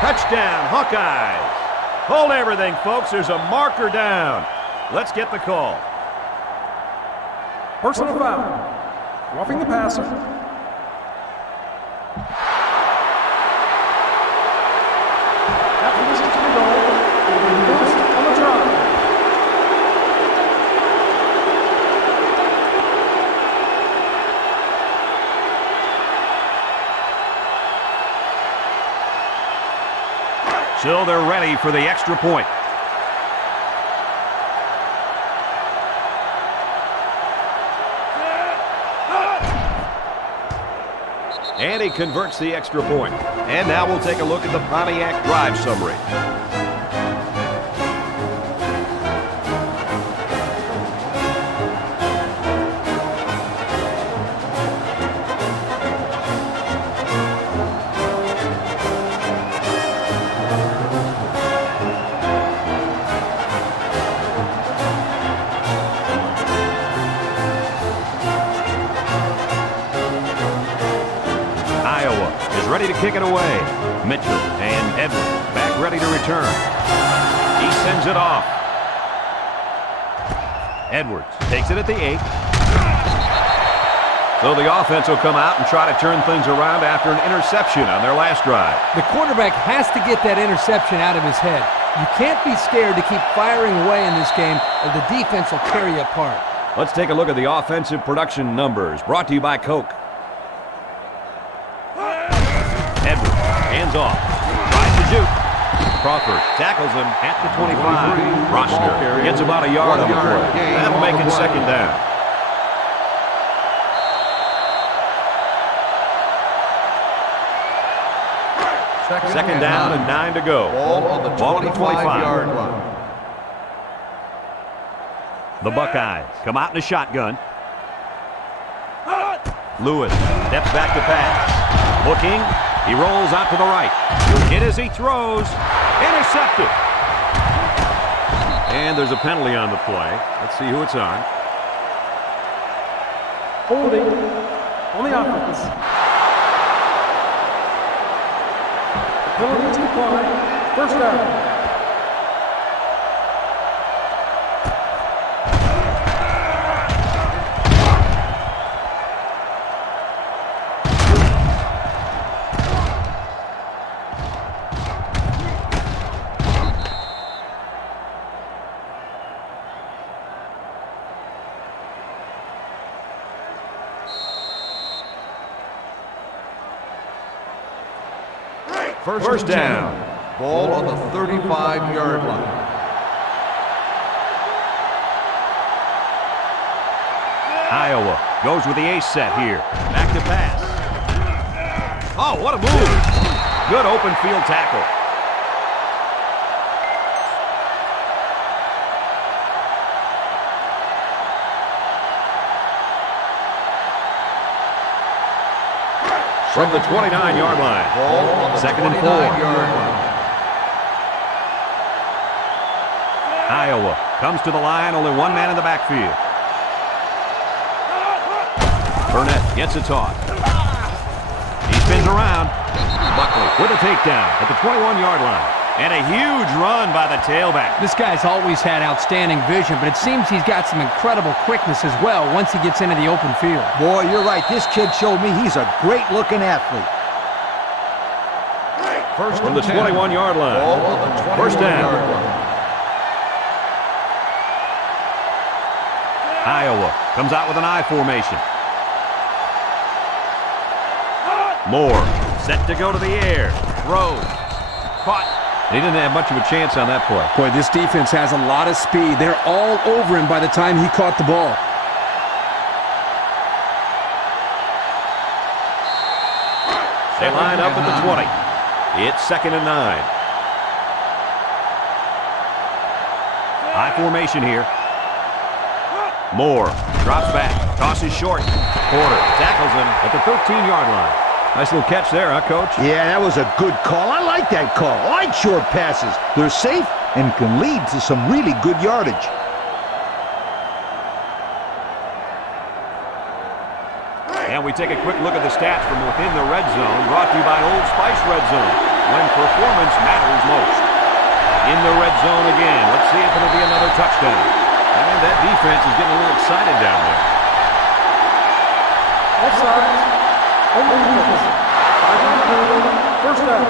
Touchdown, Hawkeyes. Hold everything, folks. There's a marker down. Let's get the call. Personal foul. Roughing the passer. After this is to be goal, it will be reversed on the drive. So they're ready for the extra point. And he converts the extra point. And now we'll take a look at the Pontiac drive summary. Ready to kick it away. Mitchell and Edwards back ready to return. He sends it off. Edwards takes it at the 8. So the offense will come out and try to turn things around after an interception on their last drive. The quarterback has to get that interception out of his head. You can't be scared to keep firing away in this game, or the defense will tear you apart. Let's take a look at the offensive production numbers, brought to you by Coke. Edwards, hands off, tries to shoot. Crawford tackles him at the 25. Rochner gets about a yard on the play. That'll make it second down. Second down and 9 to go. Ball on the 25-yard line. The Buckeyes come out in a shotgun. Lewis steps back to pass. Looking. He rolls out to the right. Hit as he throws. Intercepted. And there's a penalty on the play. Let's see who it's on. Holding on the offense. The penalty is declined. First down. First down. Ball on the 35-yard line. Iowa goes with the ace set here. Back to pass. Oh, what a move. Good open field tackle. From the 29-yard line. Second and 4. Iowa comes to the line, only one man in the backfield. Burnett gets a toss. He spins around. Buckley with a takedown at the 21-yard line. And a huge run by the tailback. This guy's always had outstanding vision, but it seems he's got some incredible quickness as well once he gets into the open field. Boy, you're right. This kid showed me he's a great-looking athlete. First from the 21-yard line. First down. Iowa comes out with an I formation. Moore set to go to the air. Throws. Caught. He didn't have much of a chance on that play. Boy, this defense has a lot of speed. They're all over him by the time he caught the ball. They line up at the 20. It's second and 9. High formation here. Moore drops back, tosses short. Porter tackles him at the 13-yard line. Nice little catch there, huh, Coach? Yeah, that was a good call. I like that call. I like short passes. They're safe and can lead to some really good yardage. And we take a quick look at the stats from within the red zone, brought to you by Old Spice Red Zone, when performance matters most. In the red zone again. Let's see if it'll be another touchdown. And that defense is getting a little excited down there. Offside. Only defense. 5-yard penalty. First down.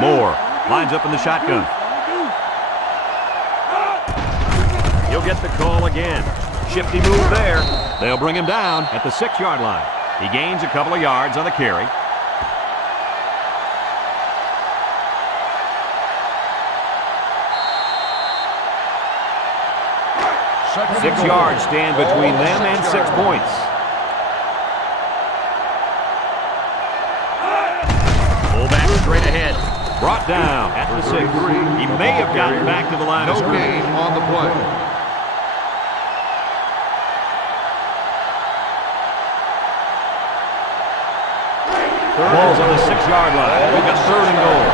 Moore lines up in the shotgun. He'll get the call again. Shifty move there. They'll bring him down at the 6-yard line. He gains a couple of yards on the carry. Six yards stand between them and 6 points. Fullback straight ahead. Brought down at the 6. He may have gotten back to the line of scrimmage. No gain on the play. Ball's on the 6-yard line. We've got 3rd and goal.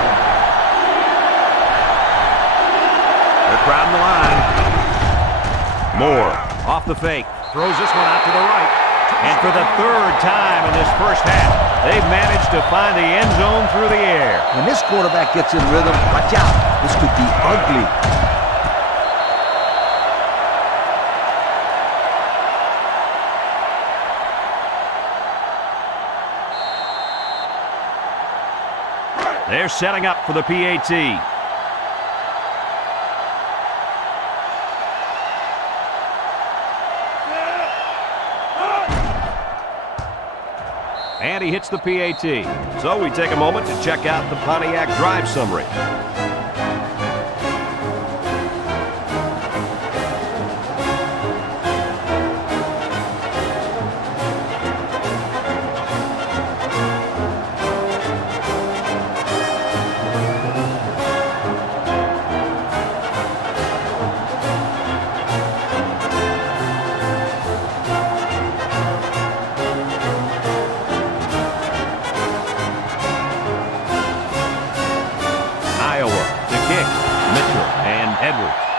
They're crowding the line. Moore off the fake. Throws this one out to the right. And for the 3rd time in this first half, they've managed to find the end zone through the air. When this quarterback gets in rhythm, watch out. This could be ugly. They're setting up for the PAT. And he hits the PAT. So we take a moment to check out the Pontiac drive summary.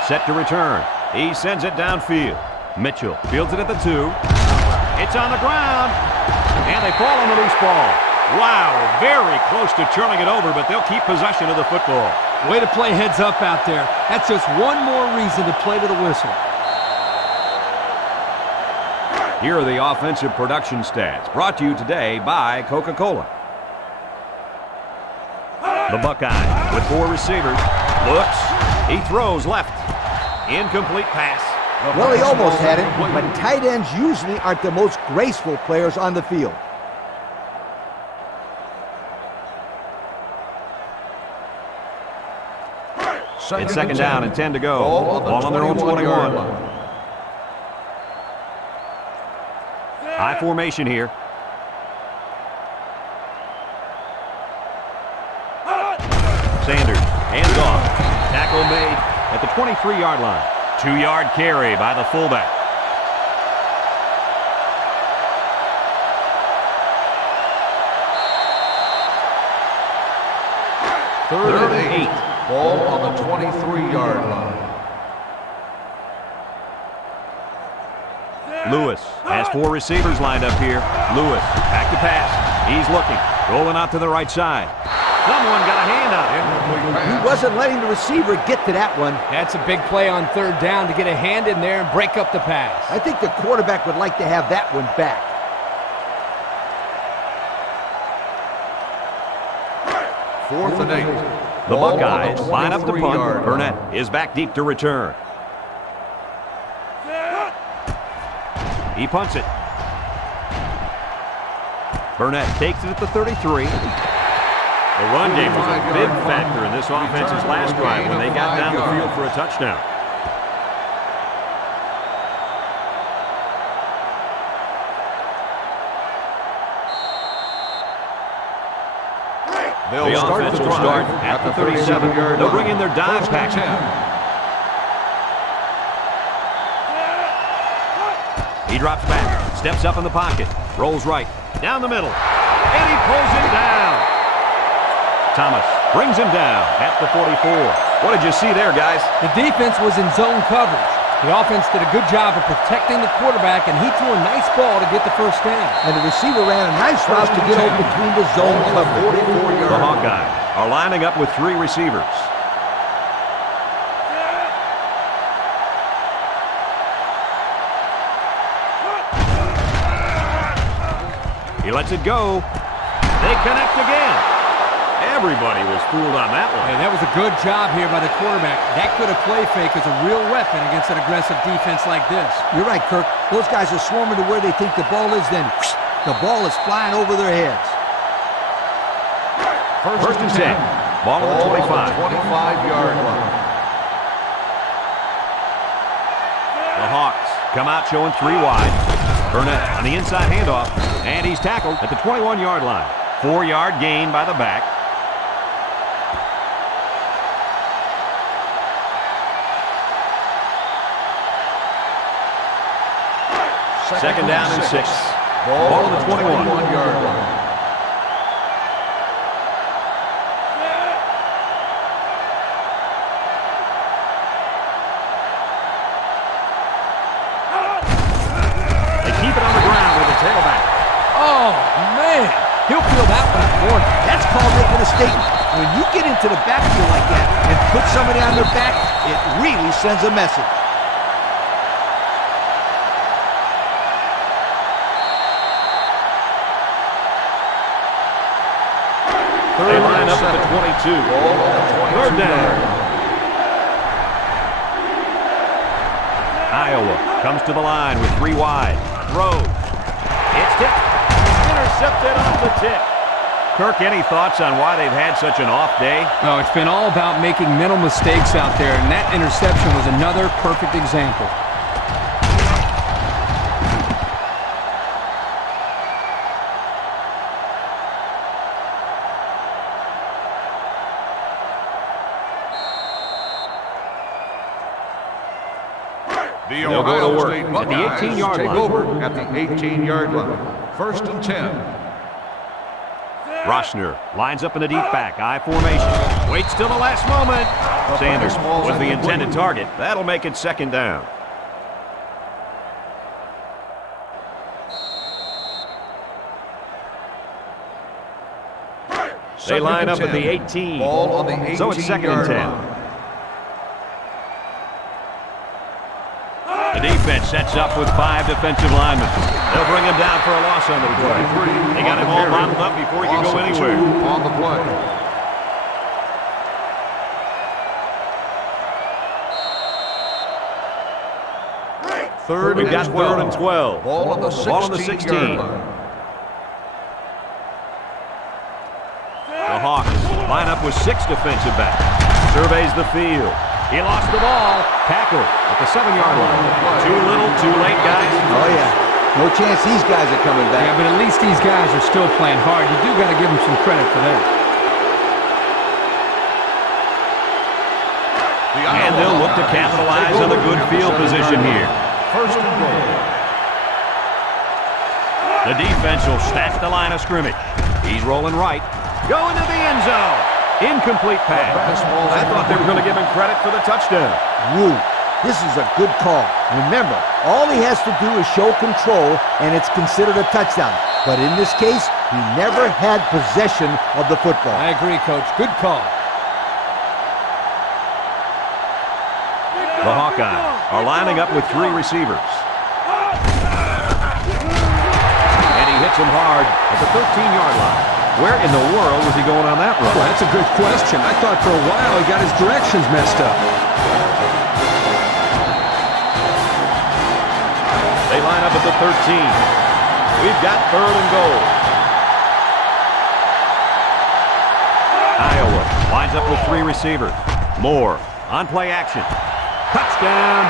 Set to return. He sends it downfield. Mitchell fields it at the 2. It's on the ground. And they fall on the loose ball. Wow, very close to turning it over, but they'll keep possession of the football. Way to play heads up out there. That's just one more reason to play to the whistle. Here are the offensive production stats, brought to you today by Coca-Cola. The Buckeye with 4 receivers. Looks. He throws left. Incomplete pass. Well, he almost had it, but tight ends usually aren't the most graceful players on the field. It's 2nd down and 10 to go. Ball on their own 21. High formation here. Sanders, hands off. Tackle made at the 23-yard line. 2-yard carry by the fullback. Third and 8. Ball on the 23-yard line. Lewis has 4 receivers lined up here. Lewis, back to pass. He's looking. Rolling out to the right side. Someone got a hand on him. He wasn't letting the receiver get to that one. That's a big play on 3rd down to get a hand in there and break up the pass. I think the quarterback would like to have that one back. Fourth and 8. The Buckeyes line up the punt. Burnett is back deep to return. He punts it. Burnett takes it at the 33. The run game was a big factor in this offense's last drive when they got down the field for a touchdown. The offense will start at the 37. They'll bring in their dive package. He drops back, steps up in the pocket, rolls right, down the middle, and he pulls him down. Thomas brings him down at the 44. What did you see there, guys? The defense was in zone coverage. The offense did a good job of protecting the quarterback, and he threw a nice ball to get the first down. And the receiver ran a nice route to get over between the zone coverage. The Hawkeyes are lining up with 3 receivers. He lets it go. They connect again. Everybody was fooled on that one. Hey, that was a good job here by the quarterback. That good a play fake is a real weapon against an aggressive defense like this. You're right, Kirk. Those guys are swarming to where they think the ball is, then whoosh, the ball is flying over their heads. First and 10. Ball on the 25. 25-yard line. The Hawks come out showing 3 wide. Burnett on the inside handoff, and he's tackled at the 21-yard line. 4-yard gain by the back. Second down and 6. Ball on the 21-yard line. He'll feel that one more. That's called making a statement. When you get into the backfield like that and put somebody on their back, it really sends a message. They line up at the 22. Third down. Iowa comes to the line with 3 wide. Throws. It's tipped. Intercepted off the tip. Kirk, any thoughts on why they've had such an off day? No, it's been all about making mental mistakes out there, and that interception was another perfect example. They'll go to work at the 18-yard line. Over at the 18-yard line. First and 10. Roshner lines up in the deep back, I formation. Waits till the last moment. Sanders was the intended target. That'll make it second down. They line up at the 18. Ball on the 18-yard line. So it's second and 10. The defense sets up with 5 defensive linemen. They'll bring him down for a loss on the play. They got him all bottled up before he could go anywhere. On the play. We've got 3rd and 12. Ball on the 16. The Hawks line up with 6 defensive backs. Surveys the field. He lost the ball. Tackle at the 7-yard line. Too little, too late, guys. Oh, yeah. No chance these guys are coming back. Yeah, but at least these guys are still playing hard. You do got to give them some credit for that. And they'll look to capitalize on the good field position here. First and goal. The defense will stack the line of scrimmage. He's rolling right. Going to the end zone. Incomplete pass. I thought they were going to give him credit for the touchdown. Woo. This is a good call. Remember, all he has to do is show control, and it's considered a touchdown. But in this case, he never had possession of the football. I agree, Coach. Good call. The Hawkeyes are lining up with 3 receivers. And he hits him hard at the 13-yard line. Where in the world was he going on that run? Well, that's a good question. I thought for a while he got his directions messed up. They line up at the 13. We've got 3rd and goal. Lines up with 3 receivers. Moore on play action. Touchdown.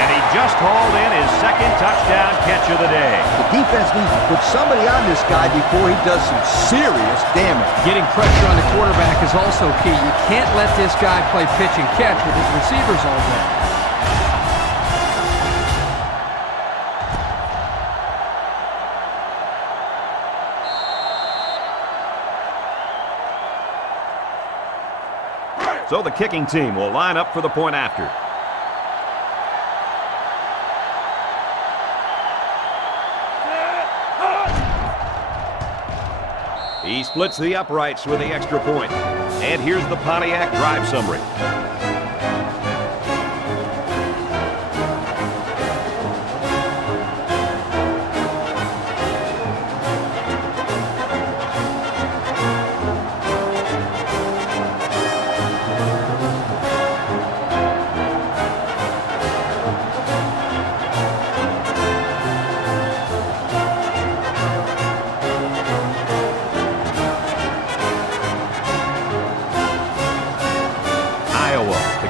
And he just hauled in his second touchdown catch of the day. The defense needs to put somebody on this guy before he does some serious damage. Getting pressure on the quarterback is also key. You can't let this guy play pitch and catch with his receivers all day. So the kicking team will line up for the point after. He splits the uprights with the extra point. And here's the Pontiac drive summary.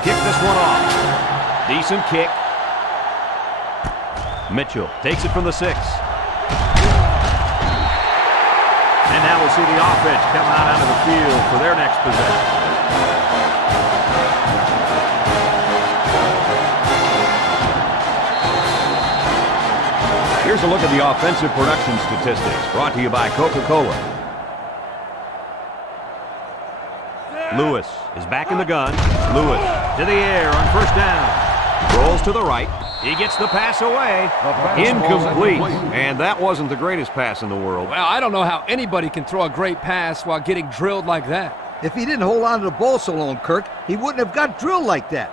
Kick this one off. Decent kick. Mitchell takes it from the 6. And now we'll see the offense come out onto the field for their next possession. Here's a look at the offensive production statistics brought to you by Coca-Cola. Lewis is back in the gun. Lewis to the air on first down. Rolls to the right. He gets the pass away. Incomplete. And that wasn't the greatest pass in the world. Well, I don't know how anybody can throw a great pass while getting drilled like that. If he didn't hold on to the ball so long, Kirk, he wouldn't have got drilled like that.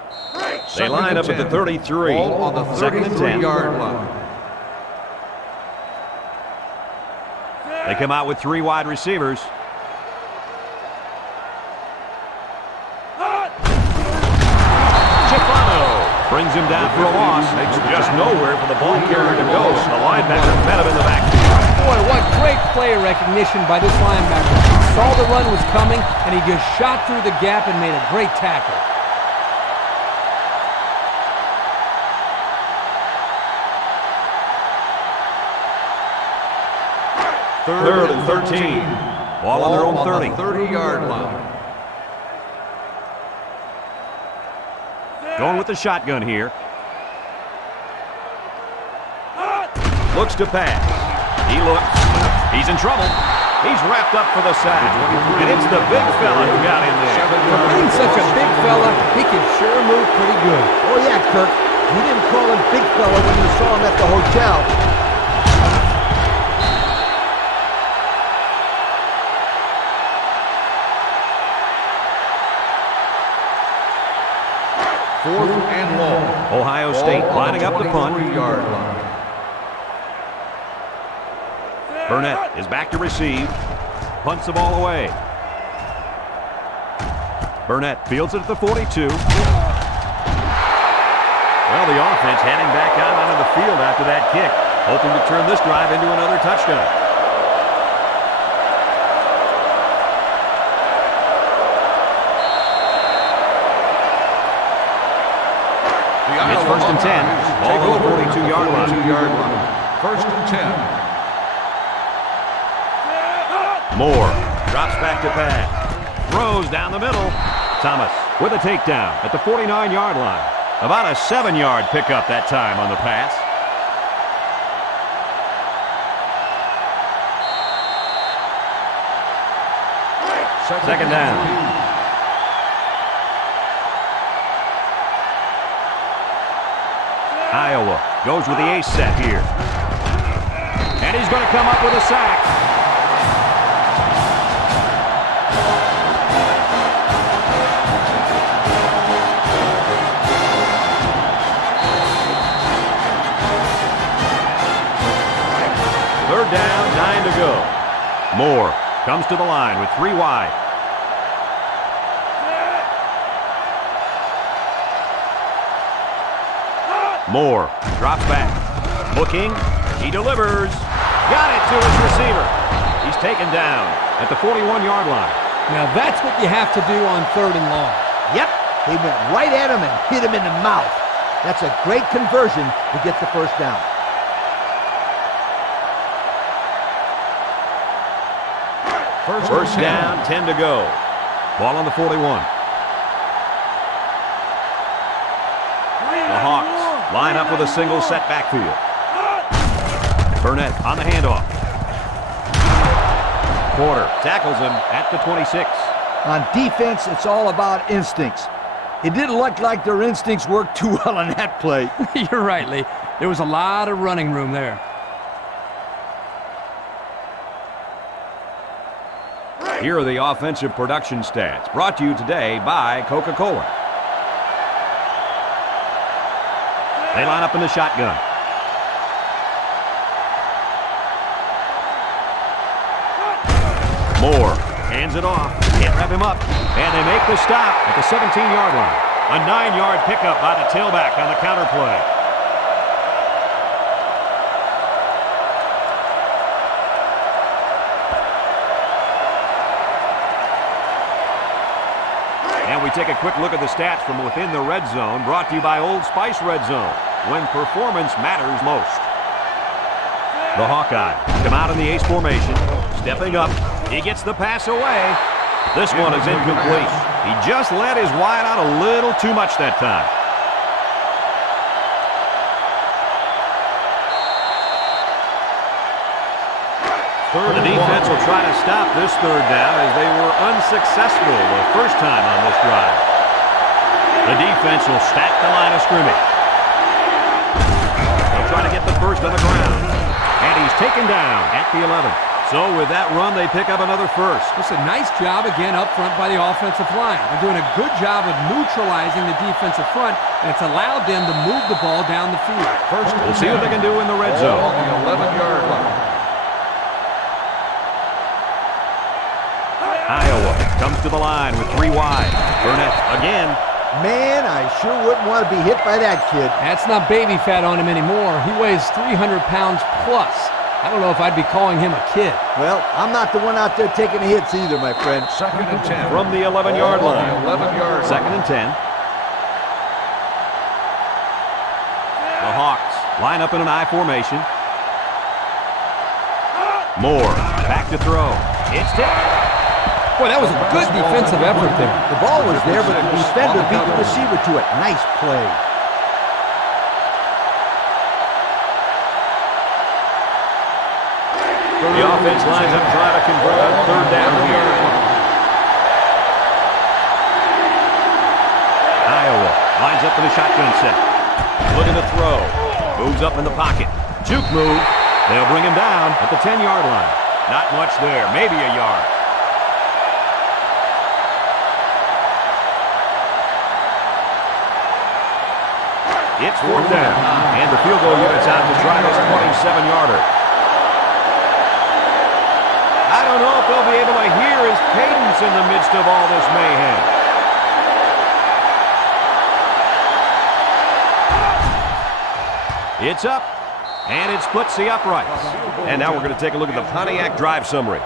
They line up at the 33. Ball on the 33-yard line. They come out with 3 wide receivers. Brings him down for a loss. Just nowhere for the ball carrier to go. So the linebacker met him in the backfield. Boy, what great play recognition by this linebacker. He saw the run was coming, and he just shot through the gap and made a great tackle. Third and 13. Ball on their own 30. 30-yard line. Going with the shotgun here. Looks to pass. He looks. He's in trouble. He's wrapped up for the sack. And it's the big fella who got in there. For being such a big fella, he can sure move pretty good. Oh, yeah, Kirk. You didn't call him big fella when you saw him at the hotel. Fourth and long. Ohio State lining up the punt. 23-yard line. Burnett is back to receive. Punts the ball away. Burnett fields it at the 42. Well, the offense heading back out onto the field after that kick, hoping to turn this drive into another touchdown. It's first and 10. Ball on the 42-yard line. 42-yard line. First and 10. Moore drops back to pass. Throws down the middle. Thomas with a takedown at the 49-yard line. About a 7-yard pickup that time on the pass. Second down. Iowa goes with the ace set here. And he's going to come up with a sack. Third down, 9 to go. Moore comes to the line with 3 wide. Moore drops back. Looking. He delivers. Got it to his receiver. He's taken down at the 41-yard line. Now that's what you have to do on 3rd and long. Yep, they went right at him and hit him in the mouth. That's a great conversion to get the first down. First down, 10 to go. Ball on the 41. The Hawks line up with a single set backfield. Burnett on the handoff. Porter tackles him at the 26. On defense, it's all about instincts. It didn't look like their instincts worked too well on that play. You're right, Lee. There was a lot of running room there. Here are the offensive production stats, brought to you today by Coca-Cola. They line up in the shotgun. Moore hands it off. Can't wrap him up. And they make the stop at the 17-yard line. A 9-yard pickup by the tailback on the counter play. And we take a quick look at the stats from within the red zone, brought to you by Old Spice Red Zone, when performance matters most. The Hawkeye come out in the ace formation, stepping up. He gets the pass away. This one is incomplete. He just let his wide out a little too much that time. The defense will try to stop this 3rd down as they were unsuccessful the first time on this drive. The defense will stack the line of scrimmage. They'll try to get the first on the ground. And he's taken down at the 11. So with that run, they pick up another first. It's a nice job again up front by the offensive line. They're doing a good job of neutralizing the defensive front, and it's allowed them to move the ball down the field. We'll see what they can do in the red zone. On the 11-yard line. Iowa comes to the line with 3 wide. Burnett again. Man, I sure wouldn't want to be hit by that kid. That's not baby fat on him anymore. He weighs 300 pounds plus. I don't know if I'd be calling him a kid. Well, I'm not the one out there taking the hits either, my friend. 2nd and 10. From the 11-yard line. 11-yard line. 2nd and 10. The Hawks line up in an I formation. Moore back to throw. It's tipped. Boy, that was a good defensive effort there. The ball was there, but the defender beat the receiver to it. Nice play. The offense lines up trying to convert a 3rd down here. Iowa lines up in the shotgun set. Looking to throw. Moves up in the pocket. Juke move. They'll bring him down at the 10-yard line. Not much there. Maybe a yard. It's 4th down. And the field goal unit's out to try this 27-yarder. I don't know if they'll be able to hear his cadence in the midst of all this mayhem. It's up, and it splits the uprights. And now we're going to take a look at the Pontiac drive summary.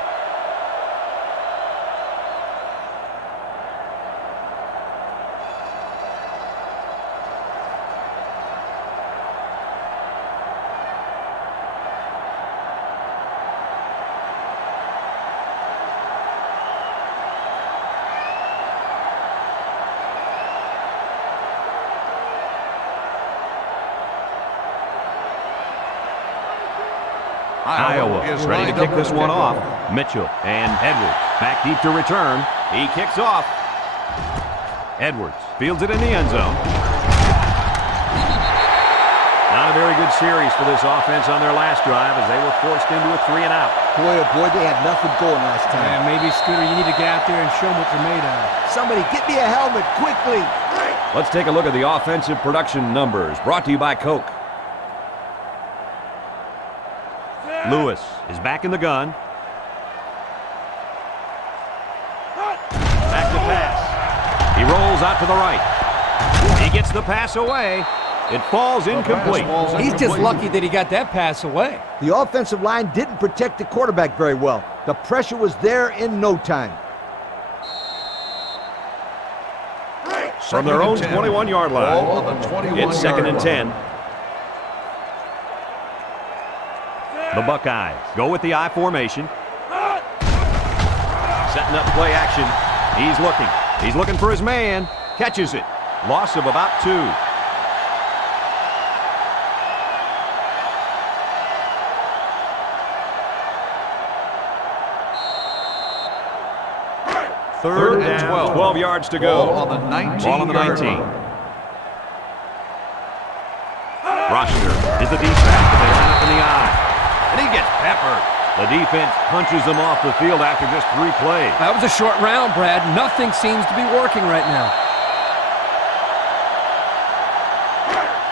Iowa is ready to kick this one off. Mitchell and Edwards back deep to return. He kicks off. Edwards fields it in the end zone. Not a very good series for this offense on their last drive as they were forced into a 3-and-out. Boy, oh boy, they had nothing going last time. Yeah, maybe, Scooter, you need to get out there and show them what you're made of. Somebody get me a helmet quickly. Let's take a look at the offensive production numbers brought to you by Coke. Lewis is back in the gun. Back to pass. He rolls out to the right. He gets the pass away. It falls incomplete. He's just lucky that he got that pass away. The offensive line didn't protect the quarterback very well. The pressure was there in no time. from their own 21-yard line. Ball on the 21-yard It's second and line. 10. The Buckeyes go with the I formation. Setting up play action. He's looking. He's looking for his man. Catches it. Loss of about 2. Third and 12 yards to go. Ball on the 19. Ball on the 19. Rochester is the deep back, but they line up in the eye. And he gets peppered. The defense punches him off the field after just 3 plays. That was a short round, Brad. Nothing seems to be working right now.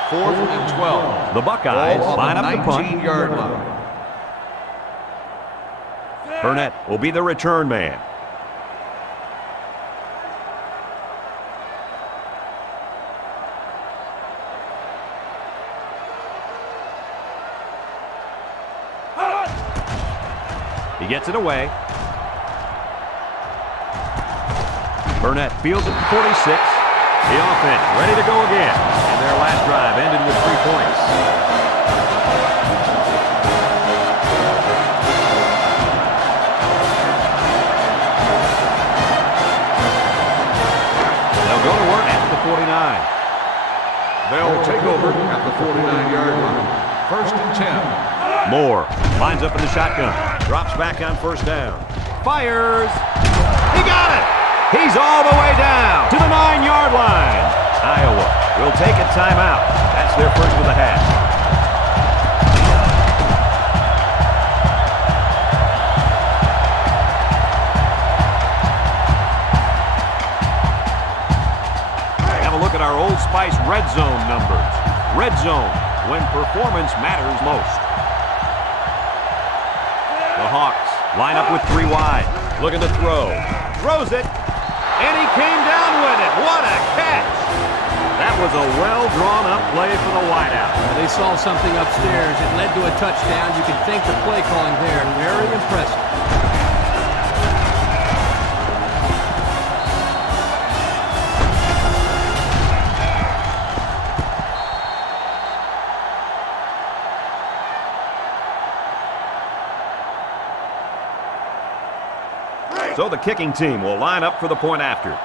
4th and 12. The Buckeyes Ball line on up the the punt. 19-yard line. Burnett will be the return man. He gets it away. Burnett fields it at 46. The offense ready to go again. And their last drive ended with 3 points. They'll go to work at the 49. They'll take over at the 49-yard line. 1st and 10. Moore lines up in the shotgun. Drops back on first down. Fires. He got it. He's all the way down to the 9-yard line. Iowa will take a timeout. That's their first of the half. Have a look at our Old Spice red zone numbers. Red zone, when performance matters most. The Hawks line up with 3 wide. Looking to throw. Throws it. And he came down with it. What a catch. That was a well-drawn-up play for the wideout. They saw something upstairs. It led to a touchdown. You can thank the play calling there. Very impressive. So the kicking team will line up for the point after.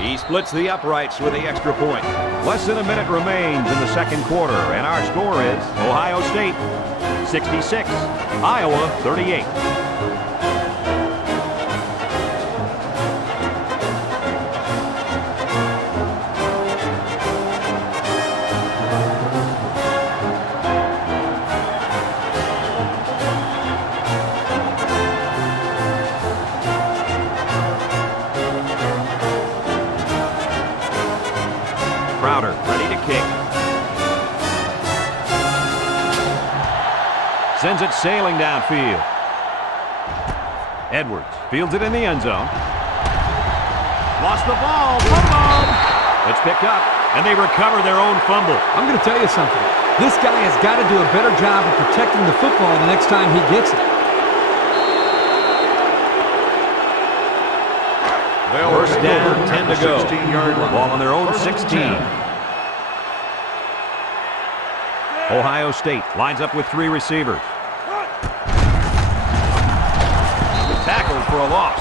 He splits the uprights with the extra point. Less than a minute remains in the second quarter, and our score is Ohio State 66, Iowa 38. Crowder ready to kick. Sends it sailing downfield. Edwards fields it in the end zone. Lost the ball. Fumble. It's picked up, and they recover their own fumble. I'm going to tell you something. This guy has got to do a better job of protecting the football the next time he gets it. First down, 10 to go. 16-yard line. Ball on their own 16. Ohio State lines up with 3 receivers. Tackled for a loss.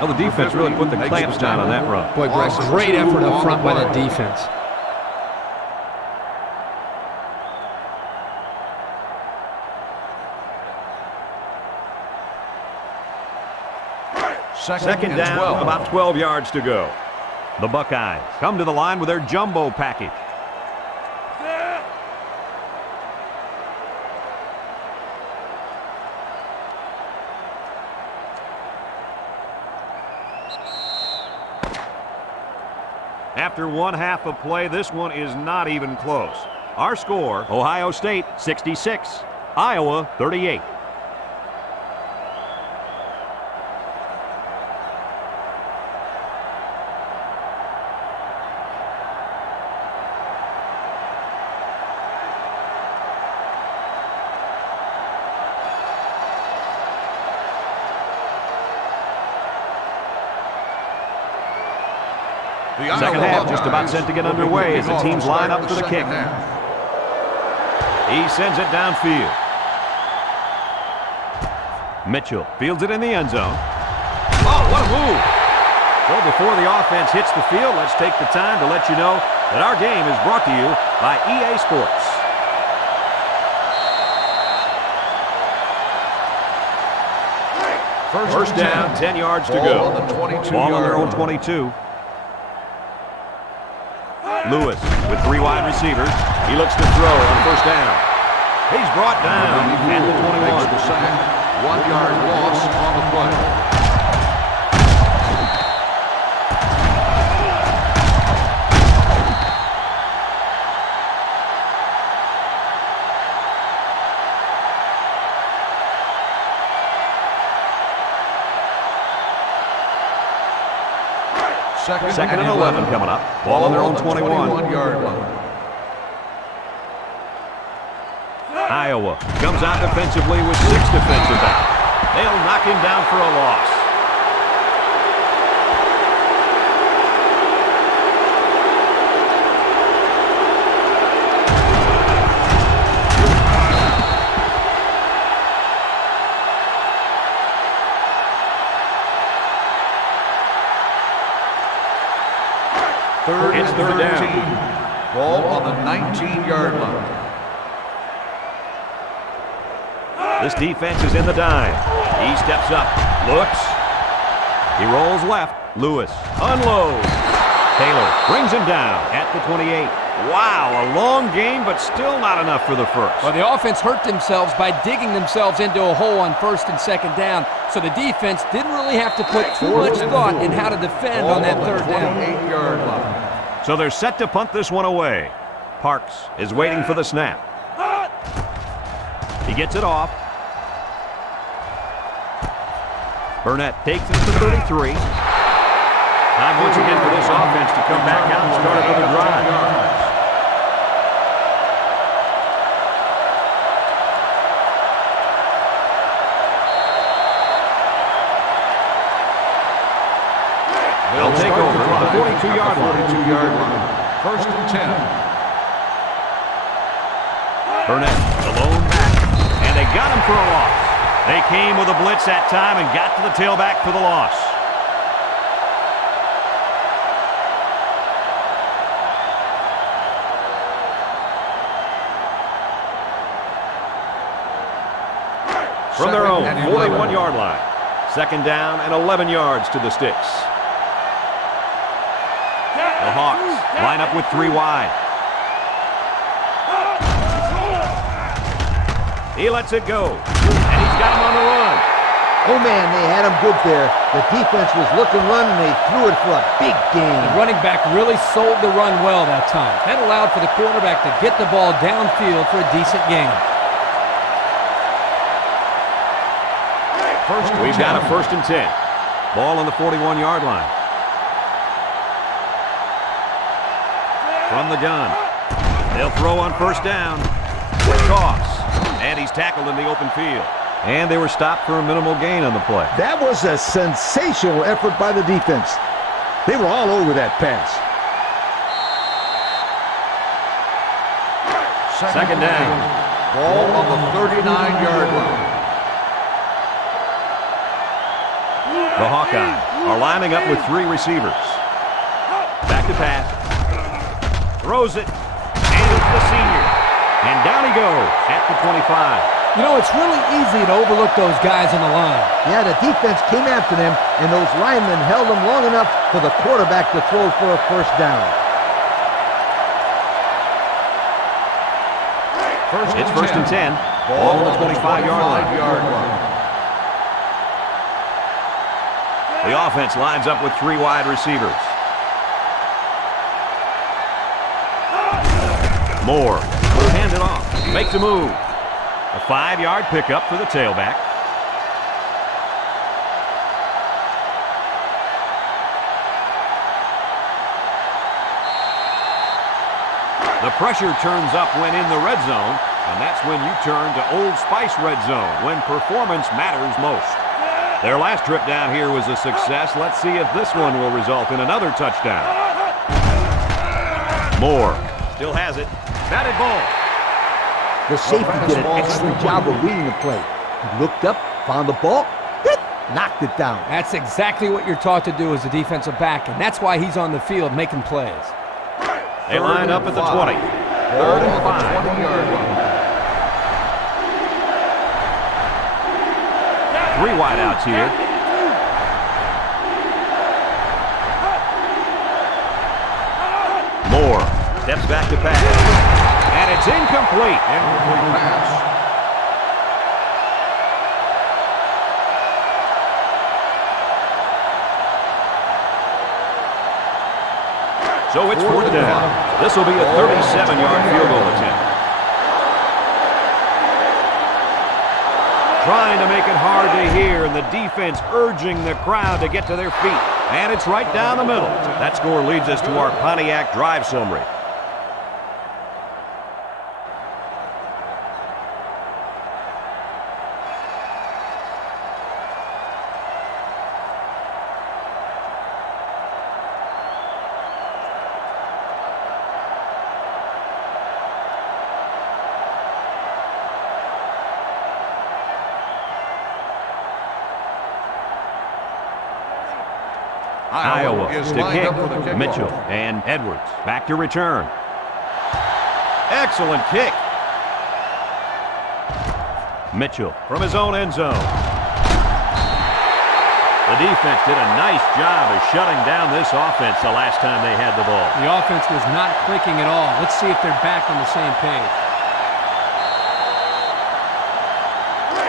Well, the defense really put the clamps down on that run. Boy, Greg, great effort up front by the defense. Second down, 12. about 12 yards to go. The Buckeyes come to the line with their jumbo package. After one half of play, this one is not even close. Our score, Ohio State 66, Iowa 38. Second half just about set to get underway as the teams line up for the kick. He sends it downfield. Mitchell fields it in the end zone. Oh, what a move. So before the offense hits the field, let's take the time to let you know that our game is brought to you by EA Sports. First down, 10 yards to go. Ball on their own 22. Lewis with 3 wide receivers. He looks to throw on first down. He's brought down at the 21. 1 yard loss on the play. Second and 11 coming up. Ball on their own 21-yard line. Iowa comes out defensively with 6 defensive backs. They'll knock him down for a loss. It's third down. Ball on the 19-yard line. This defense is in the dime. He steps up, looks. He rolls left. Lewis unloads. Taylor brings him down at the 28. Wow, a long game, but still not enough for the first. Well, the offense hurt themselves by digging themselves into a hole on first and second down, so the defense didn't really have to put too much thought in how to defend on that third down. 28-yard line. So they're set to punt this one away. Parks is waiting for the snap. He gets it off. Burnett takes it to 33. Time once again for this offense to come back out and start another drive. They'll take over on the 42-yard line. First and 10. Burnett, the lone back, and they got him for a loss. They came with a blitz that time and got to the tailback for the loss. From their own 41-yard line. Second down and 11 yards to the sticks. The Hawks line up with 3 wide. He lets it go, and he's got him on the run. Oh, man, they had him good there. The defense was looking run, and they threw it for a big gain. The running back really sold the run well that time. That allowed for the quarterback to get the ball downfield for a decent gain. We've got a first and 10. Ball on the 41-yard line. From the gun. They'll throw on first down. Quick toss. And he's tackled in the open field. And they were stopped for a minimal gain on the play. That was a sensational effort by the defense. They were all over that pass. Second down. Ball on the 39-yard line. The Hawkeyes are lining up with 3 receivers. Back to pass. Throws it. And it's the senior. And down he goes at the 25. You know, it's really easy to overlook those guys on the line. Yeah, the defense came after them, and those linemen held them long enough for the quarterback to throw for a first down. It's first and 10. Ball on the 25-yard line. The offense lines up with 3 wide receivers. Moore will hand it off. Makes a move. A 5-yard pickup for the tailback. The pressure turns up when in the red zone, and that's when you turn to Old Spice Red Zone, when performance matters most. Their last trip down here was a success. Let's see if this one will result in another touchdown. Moore still has it. Batted ball. The safety did an excellent job of reading the play. He looked up, found the ball, knocked it down. That's exactly what you're taught to do as a defensive back, and that's why he's on the field making plays. They line up at the 20. 3rd and 5. 20-yard line. 3 wideouts here. Moore steps back to pass. And it's incomplete. Incomplete pass. So it's 4th down. This will be a 37-yard field goal attempt. Trying to make it hard to hear, and the defense urging the crowd to get to their feet. And it's right down the middle. That score leads us to our Pontiac drive summary. Iowa is to lined kick. up for the kickoff. Mitchell and Edwards back to return. Excellent kick. Mitchell from his own end zone. The defense did a nice job of shutting down this offense the last time they had the ball. The offense was not clicking at all. Let's see if they're back on the same page.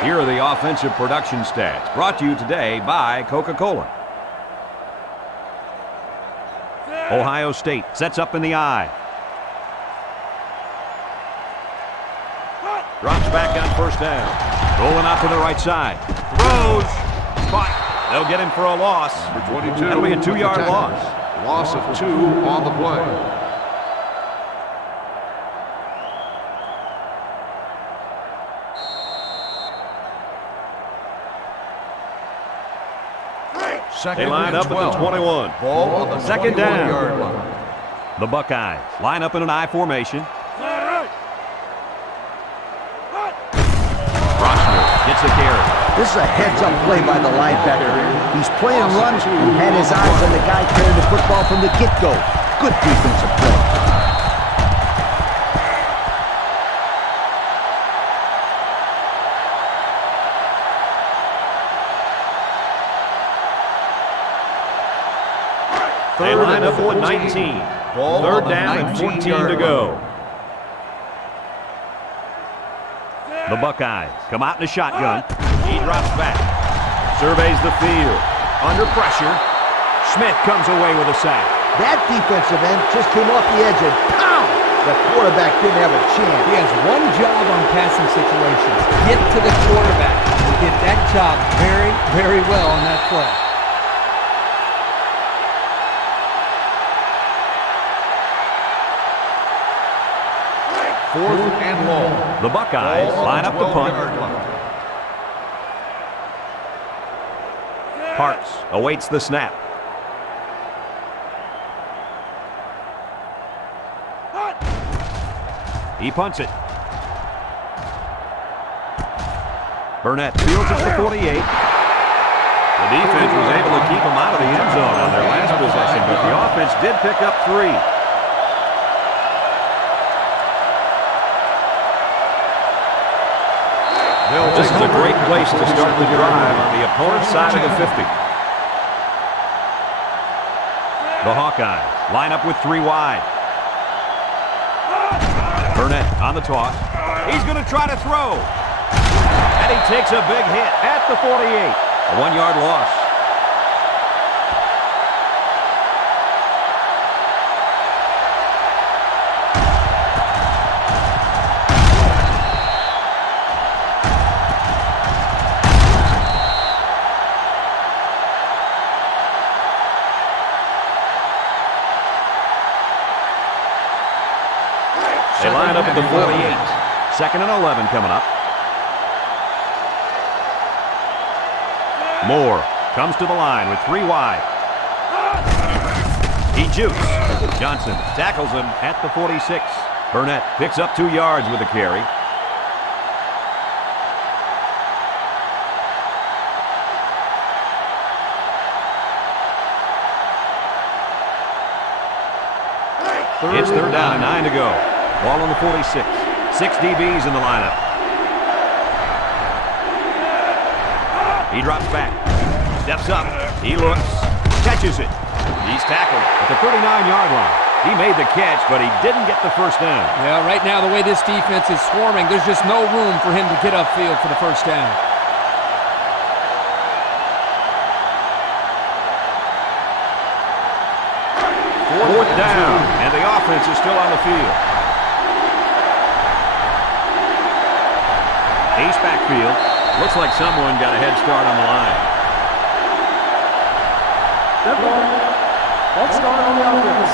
Here are the offensive production stats, brought to you today by Coca-Cola. Ohio State sets up in the I. Drops back on 1st down. Rolling out to the right side. Throws. Caught. They'll get him for a loss. For 22. That'll be a 2-yard loss. Loss of 2 on the play. They line up at the 21. Ball on the 2nd down. 21-yard line. The Buckeyes line up in an I formation. Rossner gets the carry. This is a heads-up play by the linebacker. He's playing runs and had his eyes on the guy carrying the football from the get-go. Good defensive play. They line up at the 19. Ball 3rd on the down and 14 to 19-yard go. The Buckeyes come out in a shotgun. He drops back. Surveys the field. Under pressure. Smith comes away with a sack. That defensive end just came off the edge and pow! The quarterback didn't have a chance. He has one job on passing situations. Get to the quarterback. He did that job very, very well on that play. Fourth and long. The Buckeyes line up the punt. Parks awaits the snap. He punts it. Burnett fields it to 48. The defense was able to keep him out of the end zone on their last possession, but the offense did pick up 3. This is a great place to start the drive on the opponent's side of the 50. The Hawkeyes line up with 3 wide. Burnett on the toss. He's going to try to throw. And he takes a big hit at the 48. A 1-yard loss. They line up at the 48. 2nd and 11 coming up. Moore comes to the line with 3 wide. He jukes. Johnson tackles him at the 46. Burnett picks up 2 yards with the carry. It's third down and 9 to go. Ball on the 46. 6 DBs in the lineup. He drops back. Steps up. He looks. Catches it. He's tackled at the 39-yard line. He made the catch, but he didn't get the first down. Yeah, right now, the way this defense is swarming, there's just no room for him to get upfield for the first down. Fourth down, and the offense is still on the field. Ace backfield. Looks like someone got a head start on the line. Dead ball. Let's start on the offense.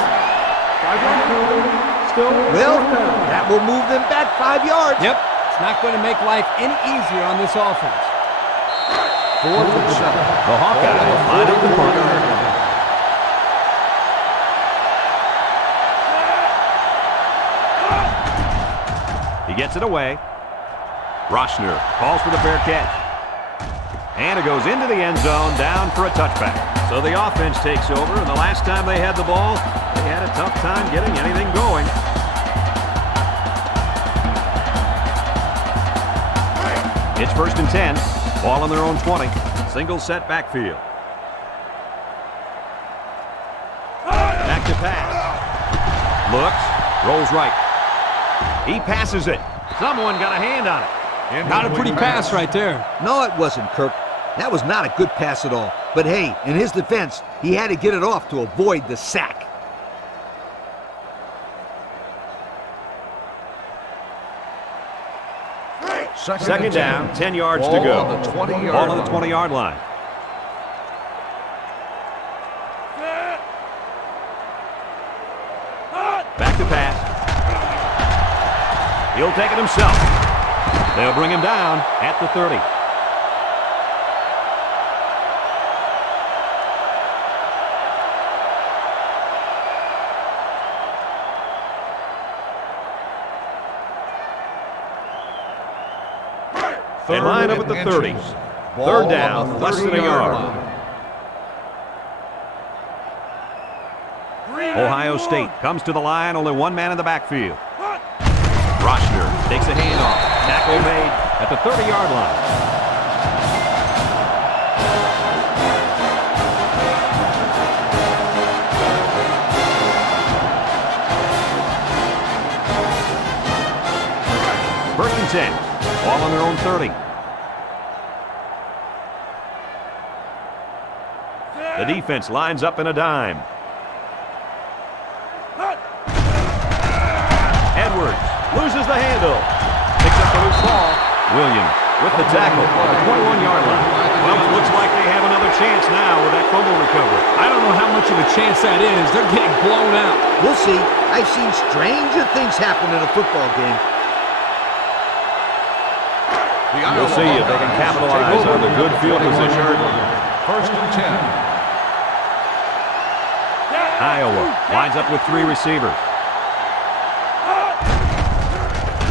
5-yard penalty. Still Well, fourth down. that will move them back 5 yards. Yep, it's not going to make life any easier on this offense. 4th and 7. The Hawkeyes line up the punt. He gets it away. Roshner calls for the fair catch. And it goes into the end zone, down for a touchback. So the offense takes over, and the last time they had the ball, they had a tough time getting anything going. It's 1st and 10. Ball on their own 20. Single set backfield. Back to pass. Looks. Rolls right. He passes it. Someone got a hand on it. Not a pretty pass right there. No, it wasn't, Kirk. That was not a good pass at all. But hey, in his defense, he had to get it off to avoid the sack. Second down, 10 yards to go. Ball on the 20-yard line. Back to pass. He'll take it himself. They'll bring him down at the 30. They line up at the 30. Third down, less than a yard. Ohio State comes to the line, only one man in the backfield. Roshner takes a handoff. Tackle made at the 30-yard line. First and 10. Ball on their own 30. The defense lines up in a dime. Edwards loses the handle. Picks up the loose ball. Williams with the tackle at the 21-yard line. Well, it looks like they have another chance now with that fumble recovery. I don't know how much of a chance that is. They're getting blown out. We'll see. I've seen stranger things happen in a football game. We'll see if they can capitalize on the good field position. First and 10. Iowa lines up with 3 receivers.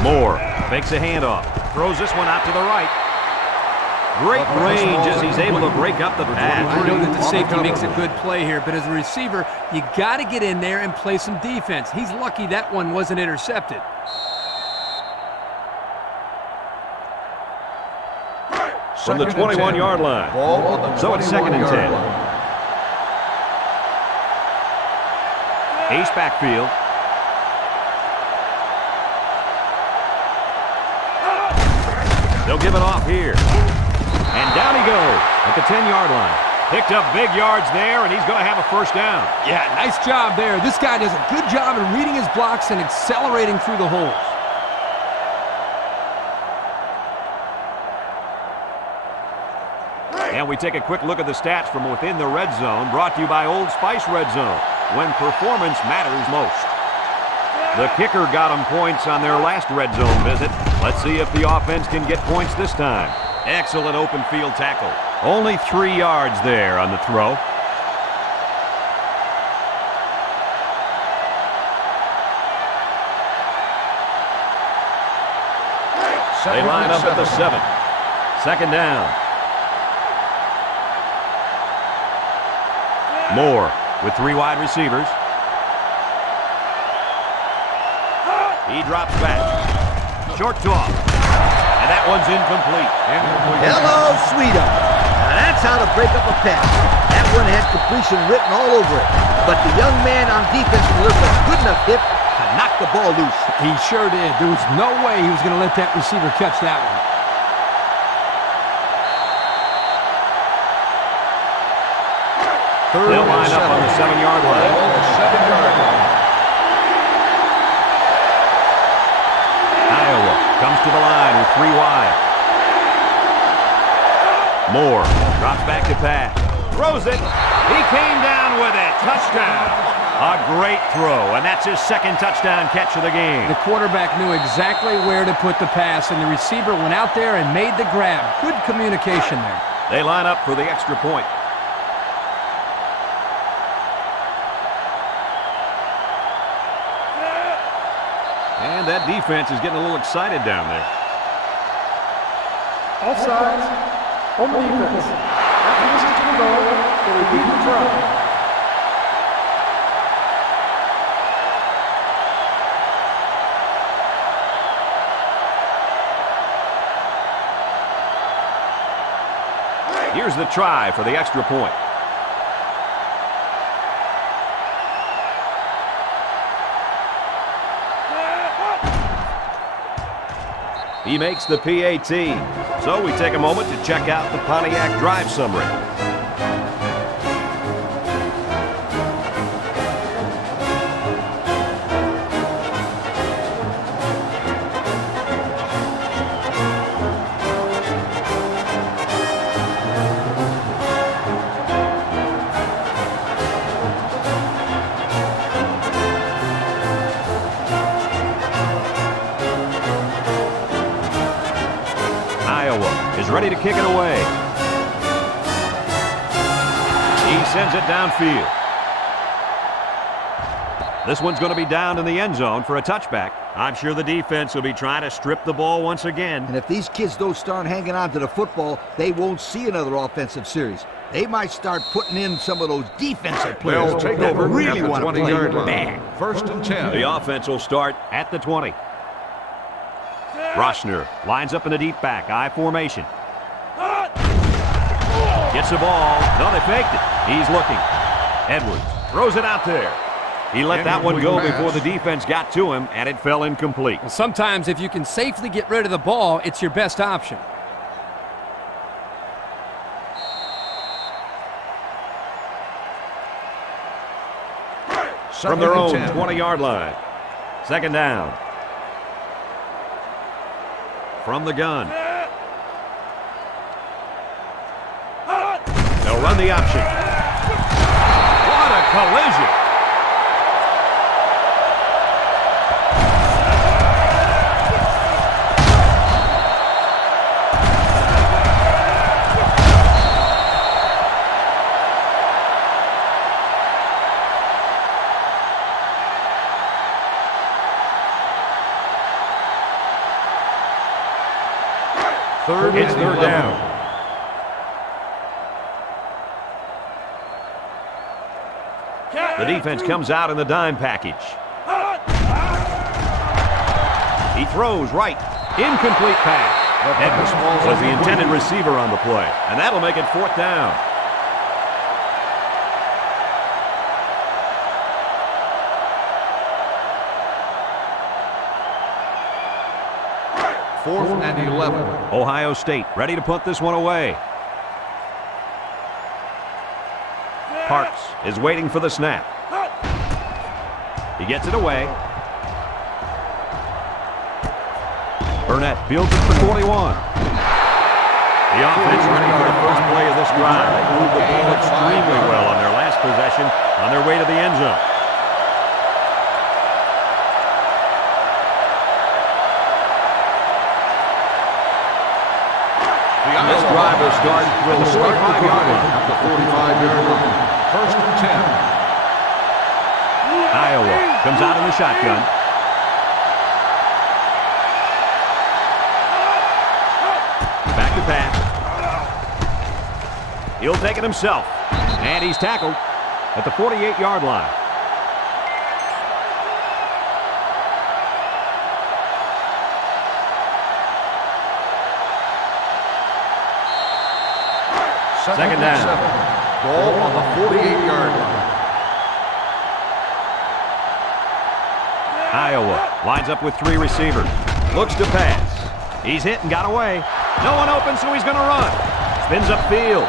Moore fakes a handoff. Throws this one out to the right. Great range as he's able to break up the pass. I know that the safety makes a good play here, but as a receiver, you got to get in there and play some defense. He's lucky that one wasn't intercepted. From the 21-yard line. So it's 2nd and 10. Ace backfield. They'll give it off here. And down he goes at the 10-yard line. Picked up big yards there, and he's going to have a first down. Yeah, nice job there. This guy does a good job in reading his blocks and accelerating through the holes. And we take a quick look at the stats from within the red zone, brought to you by Old Spice Red Zone, when performance matters most. The kicker got them points on their last red zone visit. Let's see if the offense can get points this time. Excellent open field tackle. Only 3 yards there on the throw. They line up at the 7. Second down. Moore with 3 wide receivers. He drops back. Short toss. And that one's incomplete. Hello, Sweetum. Now that's how to break up a pass. That one had completion written all over it. But the young man on defense delivered a good enough hit to knock the ball loose. He sure did. There was no way he was going to let that receiver catch that one. They'll line up on the 7-yard line. Iowa comes to the line with 3 wide. Moore drops back to pass. Throws it. He came down with it. Touchdown. A great throw, and that's his 2nd touchdown catch of the game. The quarterback knew exactly where to put the pass, and the receiver went out there and made the grab. Good communication there. They line up for the extra point. And that defense is getting a little excited down there. Offsides. Home defense. After this is to go, they repeat the try. Here's the try for the extra point. He makes the PAT. So we take a moment to check out the Pontiac drive summary. Is ready to kick it away. He sends it downfield. This one's going to be down in the end zone for a touchback. I'm sure the defense will be trying to strip the ball once again. And if these kids don't start hanging on to the football, they won't see another offensive series. They might start putting in some of those defensive players They'll take that over really at the want to play 20-yard line. bad. 1st and 10. The offense will start at the 20. Roshner lines up in the deep back, I formation. Gets the ball. No, they faked it. He's looking. Edwards throws it out there. He let that one go before the defense got to him, and it fell incomplete. Well, sometimes if you can safely get rid of the ball, it's your best option. From their own 20-yard line. 2nd down. From the gun. They'll run the option. What a collision. It's third down. The defense comes out in the dime package. He throws right. Incomplete pass. Edwards was the intended receiver on the play, and that'll make it 4th down. Fourth and 11. Ohio State ready to punt this one away. Parks is waiting for the snap. He gets it away. Burnett fields it for 41. The offense ready for the first play of this drive. They moved the ball extremely well on their last possession on their way to the end zone. This drive will start with the 45-yard line. At the 45-yard line. 1st and 10. Iowa comes out in the shotgun. Back to pass. He'll take it himself. And he's tackled at the 48-yard line. Second down. Ball on the 48-yard line. Iowa lines up with 3 receivers. Looks to pass. He's hit and got away. No one open, so he's going to run. Spins upfield.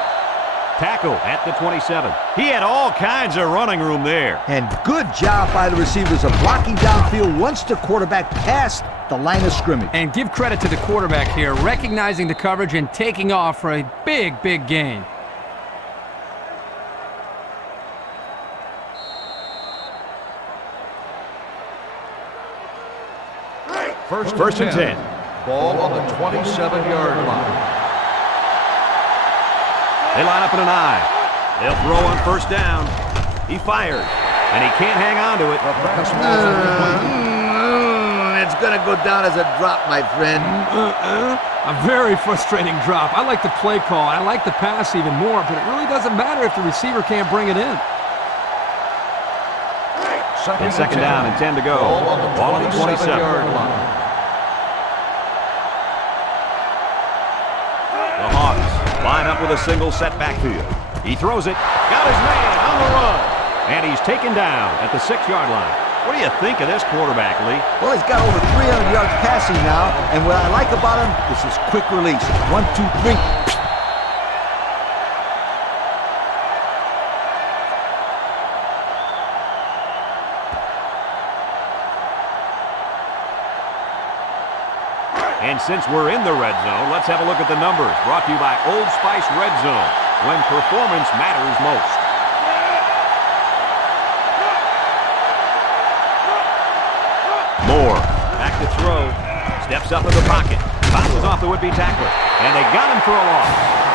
Tackle at the 27. He had all kinds of running room there. And good job by the receivers of blocking downfield once the quarterback passed the line of scrimmage. And give credit to the quarterback here, recognizing the coverage and taking off for a big, big gain. First and 10. Ball on the 27-yard line. They line up in an I. They'll throw on first down. He fires, and he can't hang on to it. It's going to go down as a drop, my friend. A very frustrating drop. I like the play call. I like the pass even more, but it really doesn't matter if the receiver can't bring it in. Second down and 10 to go. Ball on the 27-yard line. The Hawks line up with a single set backfield. He throws it, got his man on the run, and he's taken down at the 6-yard line. What do you think of this quarterback, Lee? Well, he's got over 300 yards passing now, and what I like about him is his quick release. 1, 2, 3. And since we're in the red zone, let's have a look at the numbers. Brought to you by Old Spice Red Zone, when performance matters most. Moore, back to throw. Steps up in the pocket. Bounces off the would-be tackler. And they got him for a loss.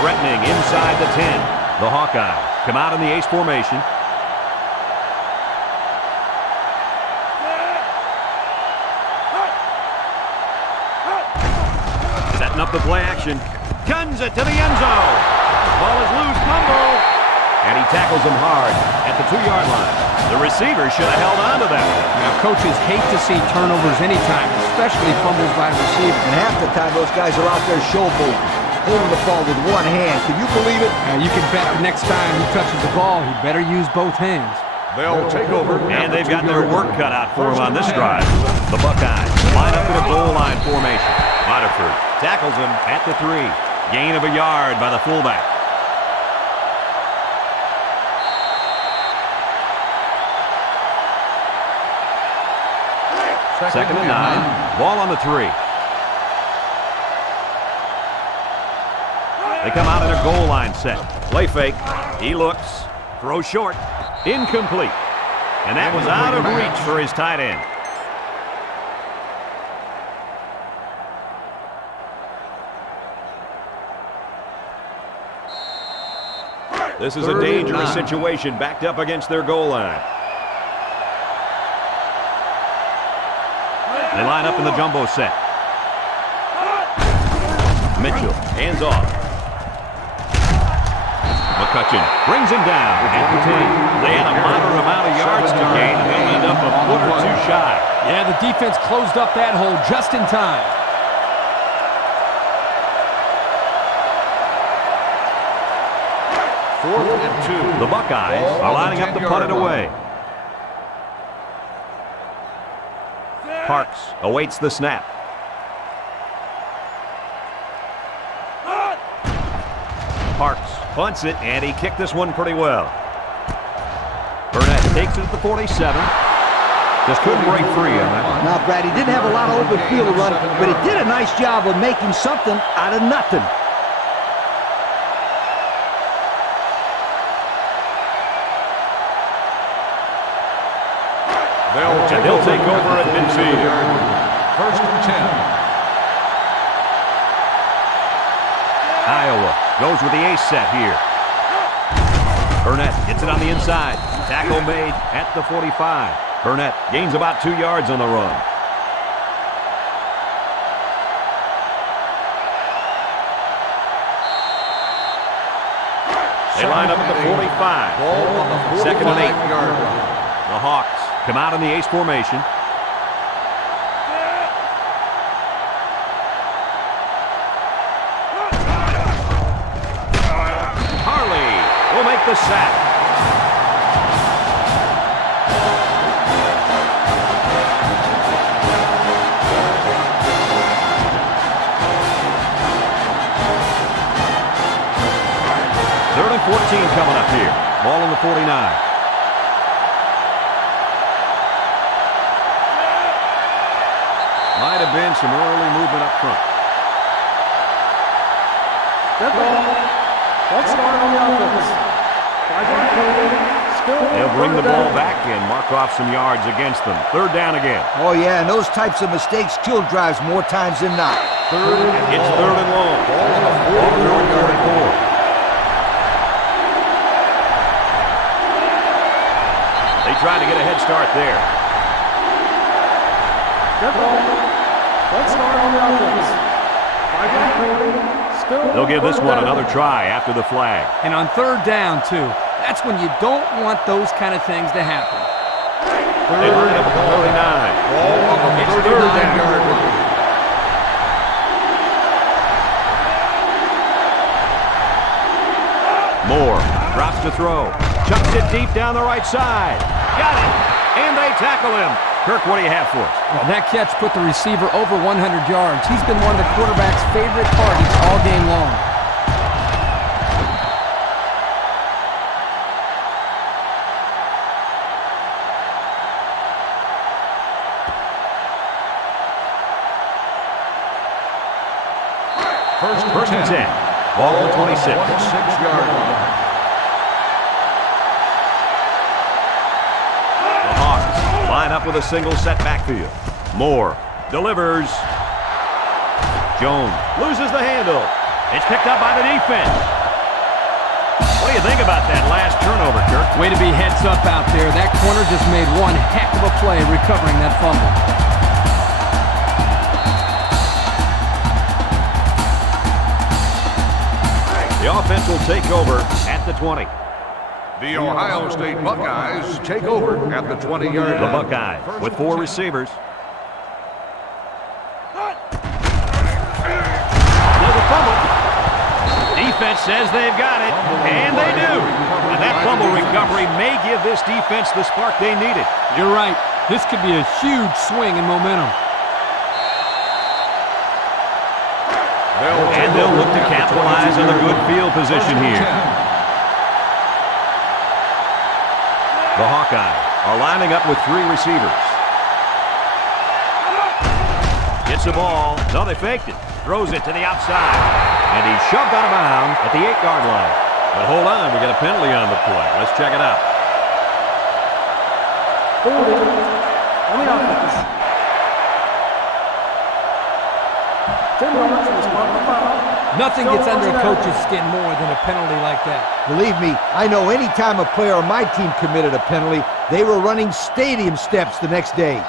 Threatening inside the 10. The Hawkeyes come out in the ace formation. Setting up the play action. Guns it to the end zone. Ball is loose. Fumble. And he tackles him hard at the 2-yard line. The receiver should have held on to that. Now, coaches hate to see turnovers anytime, especially fumbles by receivers. And half the time, those guys are out there showboating, holding the ball with one hand. Can you believe it? Now, you can bet the next time he touches the ball, he better use both hands. They'll take over. And they've got their work cut out for them on this drive. The Buckeyes line up in a goal line formation. Waterford tackles him at the 3. Gain of a yard by the fullback. Second and 9. Ball on the 3. They come out in a goal line set. Play fake. He looks. Throw short. Incomplete. And that was out of reach for his tight end. This is a dangerous situation backed up against their goal line. They line up in the jumbo set. Mitchell, hands off. McCutcheon brings him down at the 10. They had a moderate amount of yards to gain, and they'll end up a foot or two shy. Yeah, the defense closed up that hole just in time. Fourth and 2. The Buckeyes are lining up to punt it away. Parks awaits the snap. Parks punts it, and he kicked this one pretty well. Burnett takes it at the 47. Just couldn't break free on that one. Now, Brad, he didn't have a lot of open field to run, but he did a nice job of making something out of nothing. They'll take over at midfield. First and 10. Iowa goes with the ace set here. Burnett gets it on the inside. Tackle made at the 45. Burnett gains about 2 yards on the run. They line up at the 45. Ball on the 2nd and 8. 45-yard line. The Hawks come out in the ace formation. Harley will make the sack. Third and 14 coming up here. Ball on the 49. Might have been some early movement up front. Dead ball. Let's start on the offense. 5-yard penalty. Still They'll bring the third ball down. back and mark off some yards against them. 3rd down again. Oh, yeah, and those types of mistakes kill drives more times than not. It's 3rd and long. Ball on the 44-yard line. They tried to get a head start there. Dead ball. Let's start on the offense. 5-yard penalty. Still They'll give this third one down. another try after the flag. And on 3rd down, too. That's when you don't want those kind of things to happen. They line up at the 49. Ball on the It's 3rd down. 39-yard line. Moore drops to throw. Chucks it deep down the right side. Got it. And they tackle him. Kirk, what do you have for us? Well, that catch put the receiver over 100 yards. He's been one of the quarterback's favorite targets all game long. First and 10. Ball on the 26. 26-yard line. The Hawks line up with a single set backfield. Moore delivers. Jones loses the handle. It's picked up by the defense. What do you think about that last turnover, Kirk? Way to be heads up out there. That corner just made one heck of a play recovering that fumble. The offense will take over at the 20. The Ohio State Buckeyes take over at the 20-yard The line. Buckeyes with 4 receivers. There's a fumble. Defense says they've got it, and they do. And that fumble recovery may give this defense the spark they needed. You're right. This could be a huge swing in momentum. And they'll look to capitalize on the good field position here. The Hawkeyes are lining up with 3 receivers. Gets the ball. No, they faked it. Throws it to the outside. And he's shoved out of bounds at the 8-yard line. But hold on, we got a penalty on the play. Let's check it out. Holding on the offense. 10 yards from the spot of the foul. Nothing gets under a coach's skin more than a penalty like that. Believe me, I know any time a player on my team committed a penalty, they were running stadium steps the next day.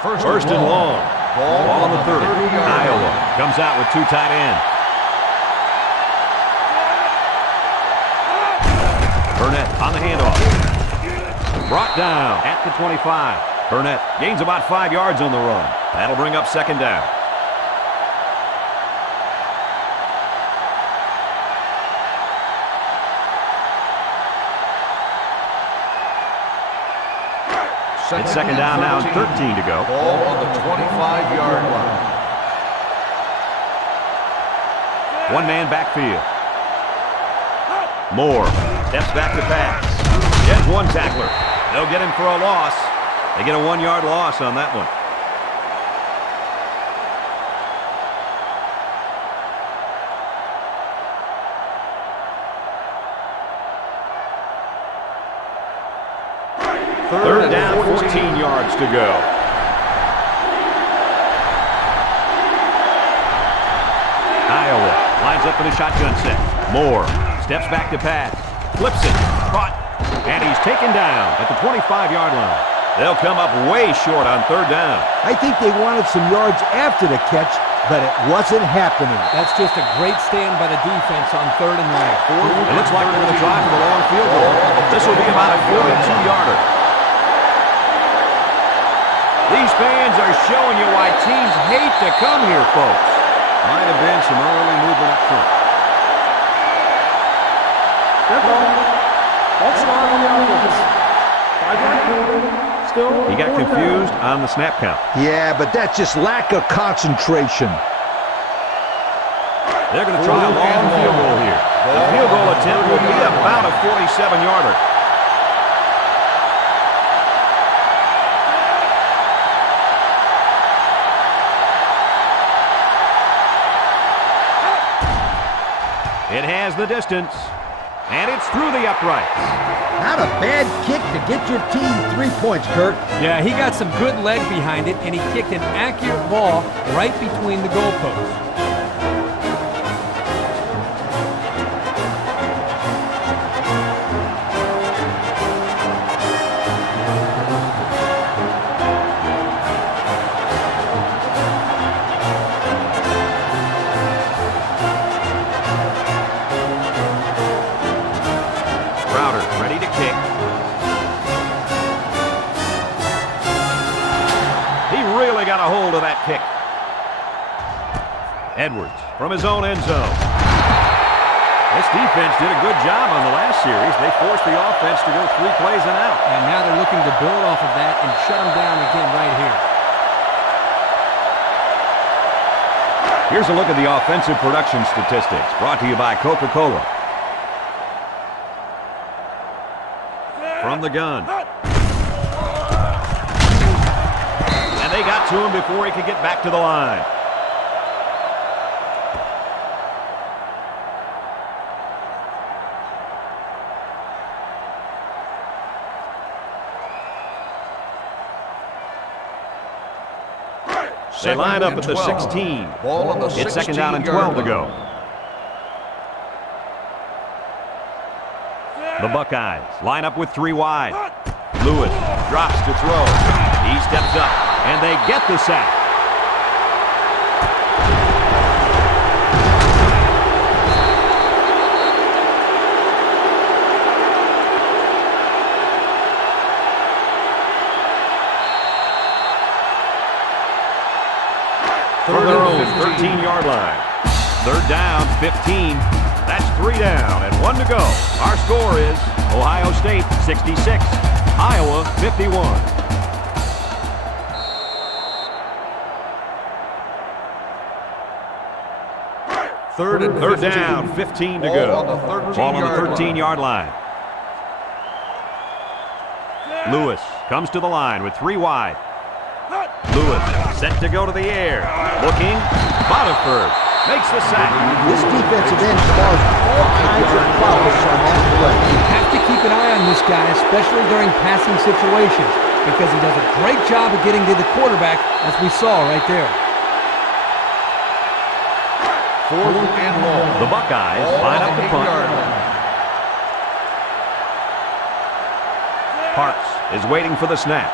First and long. Ball on the 30. Iowa comes out with 2 tight ends. Burnett on the handoff. Brought down at the 25. Burnett gains about 5 yards on the run. That'll bring up 2nd down. It's 2nd down now and 13 to go. Ball on the 25-yard line. 1-man backfield. Moore steps back to pass. Gets 1 tackler. They'll get him for a loss. They get a 1-yard loss on that one. Third down, 14 yards to go. lines up in a shotgun set. Moore steps back to pass. Flips it. Caught. And he's taken down at the 25-yard line. They'll come up way short on third down. I think they wanted some yards after the catch, but it wasn't happening. That's just a great stand by the defense on 3rd and long. It looks like they're going to try for the long field goal. This will be about a 42-yarder. These fans are showing you why teams hate to come here, folks. Might have been some early movement up front. That's not on the offense. 5-yard penalty. Still. He got confused on the snap count. Yeah, but that's just lack of concentration. They're going to try a long field goal here. The field goal attempt will be about a 47-yarder. It has the distance, and it's through the uprights. Not a bad kick to get your team 3 points, Kirk. Yeah, he got some good leg behind it, and he kicked an accurate ball right between the goalposts. Got a hold of that kick. Edwards from his own end zone. This defense did a good job on the last series. They forced the offense to go 3 plays and out. And now they're looking to build off of that and shut them down again right here. Here's a look at the offensive production statistics brought to you by Coca-Cola. From the gun. They got to him before he could get back to the line. They line up at the 16. Ball on the 16. It's 2nd down and 12 to go. The Buckeyes line up with 3 wide. Lewis drops to throw. He steps up, and they get the sack. From their own 13-yard line. 3rd down, 15. That's 3 down and 1 to go. Our score is Ohio State 66, Iowa 51. Third down, 15 to go. Ball on the 13-yard line. Lewis comes to the line with 3 wide. Lewis set to go to the air. Looking. Botiford makes the sack. This defensive end caused all kinds of problems on that play. You have to keep an eye on this guy, especially during passing situations, because he does a great job of getting to the quarterback, as we saw right there. 4th and long. The Buckeyes line up to punt. Parks is waiting for the snap.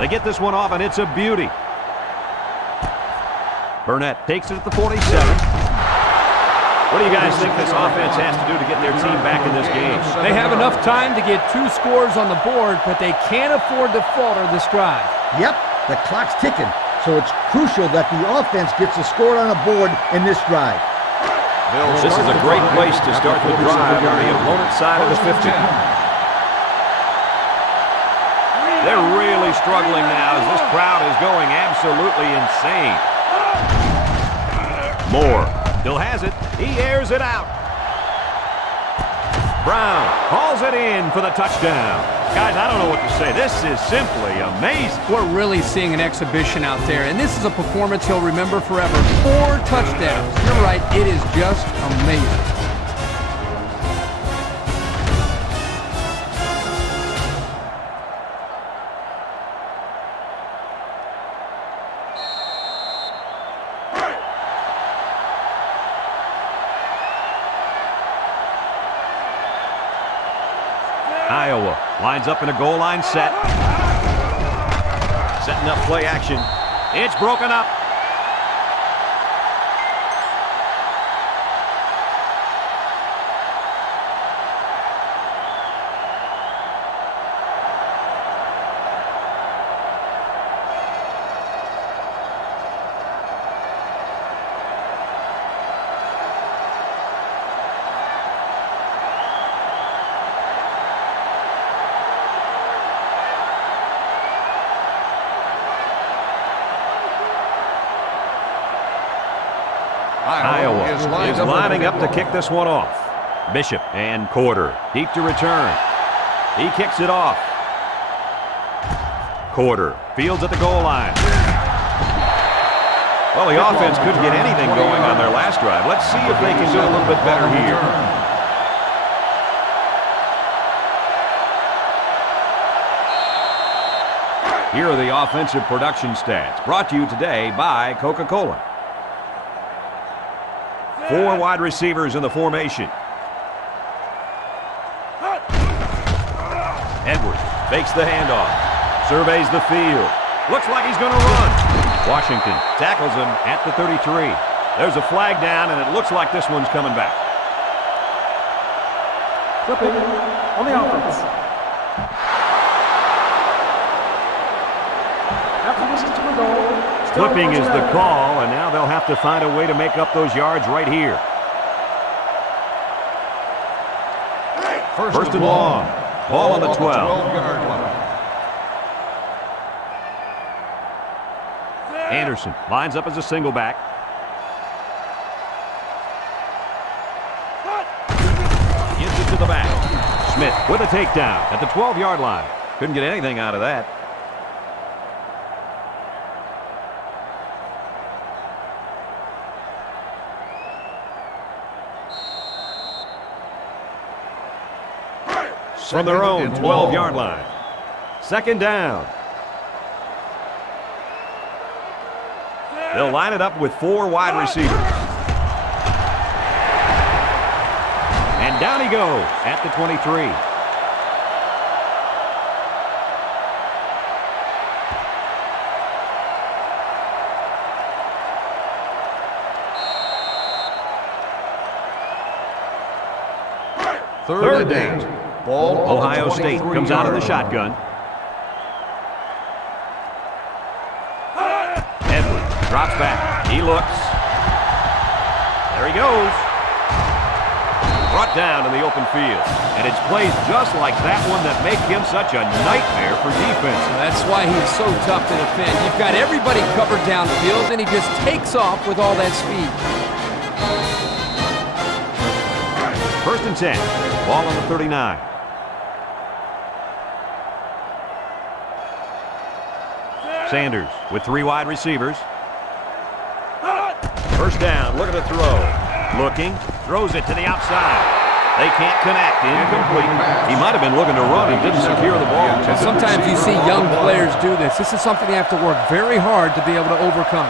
They get this one off, and it's a beauty. Burnett takes it at the 47. What do you guys think this offense has to do to get their team back in this game? They have enough time to get 2 scores on the board, but they can't afford to falter this drive. Yep, the clock's ticking, so it's crucial that the offense gets a score on the board in this drive. This is a great place to start the drive on the opponent's side of the 50. They're really struggling now as this crowd is going absolutely insane. Moore still has it. He airs it out. Brown hauls it in for the touchdown. Guys, I don't know what to say. This is simply amazing. We're really seeing an exhibition out there, and this is a performance he'll remember forever. 4 touchdowns. You're right, it is just amazing. Lines up in a goal line set. Setting up play action. It's broken up. Iowa is lining up to kick this one off. Bishop and Quarter deep to return. He kicks it off. Quarter fields at the goal line. Well, the offense couldn't get anything going on their last drive. Let's see if they can do a little bit better here. Here are the offensive production stats, brought to you today by Coca-Cola. 4 wide receivers in the formation. Edwards fakes the handoff, surveys the field. Looks like he's going to run. Washington tackles him at the 33. There's a flag down, and it looks like this one's coming back. Clipping on the offense. After this is to the goal. Clipping is the call, and now they'll have to find a way to make up those yards right here. First and long. Ball on the 12-yard line. Anderson lines up as a single back. Gives it to the back. Smith with a takedown at the 12-yard line. Couldn't get anything out of that. From their own 12-yard line. Second down. They'll line it up with 4 wide receivers. And down he goes at the 23. Third down. Ball. Ohio State comes out of the shotgun. Edwards drops back. He looks. There he goes. Brought down in the open field. And it's plays just like that one that make him such a nightmare for defense. That's why he's so tough to defend. You've got everybody covered downfield, and he just takes off with all that speed. First and 10. Ball on the 39. Sanders with 3 wide receivers. First down, look at the throw. Looking, throws it to the outside. They can't connect, incomplete. He might have been looking to run and didn't secure the ball. And sometimes you see young players do this. This is something they have to work very hard to be able to overcome.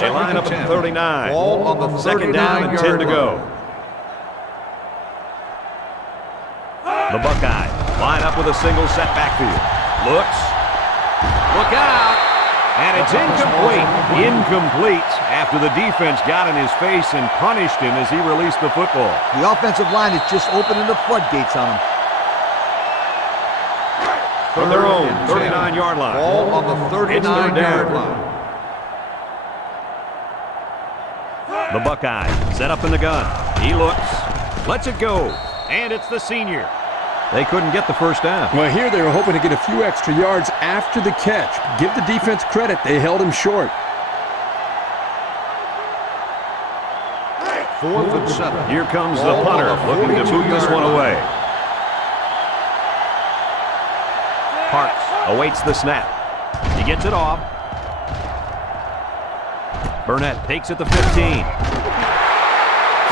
They line up at the 39. Ball on the second down and 10 to go. The Buckeyes line up with a single set backfield. Looks. Look out. And it's incomplete. Incomplete after the defense got in his face and punished him as he released the football. The offensive line is just opening the floodgates on him. From their own 39-yard line. Ball on the 39-yard line. The Buckeyes set up in the gun. He looks. Lets it go. And it's the senior. They couldn't get the first down. Well, here they were hoping to get a few extra yards after the catch. Give the defense credit. They held him short. 4th and 7. Here comes the punter looking to boot this one away. Parks awaits the snap. He gets it off. Burnett takes it to 15.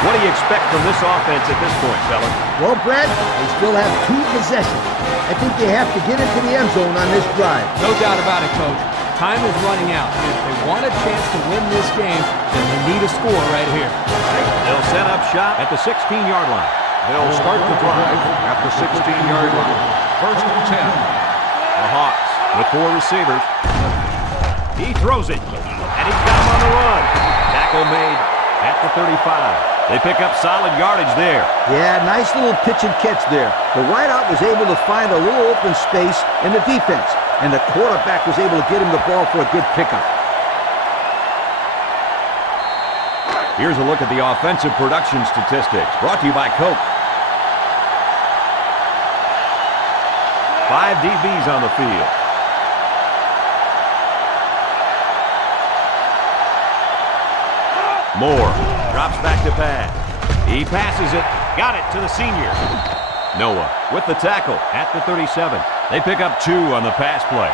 What do you expect from this offense at this point, fella? Well, Brad, they still have 2 possessions. I think they have to get into the end zone on this drive. No doubt about it, Coach. Time is running out, and if they want a chance to win this game, then they need a score right here. They'll set up shop at the 16-yard line. They'll start the drive at the 16-yard line. First and 10. The Hawks with 4 receivers. He throws it, and he's got him on the run. Tackle made at the 35. They pick up solid yardage there. Yeah, nice little pitch and catch there. The wideout was able to find a little open space in the defense, and the quarterback was able to get him the ball for a good pickup. Here's a look at the offensive production statistics, brought to you by Coke. 5 DBs on the field. Moore drops back to pass. He passes it. Got it to the senior. Noah with the tackle at the 37. They pick up 2 on the pass play.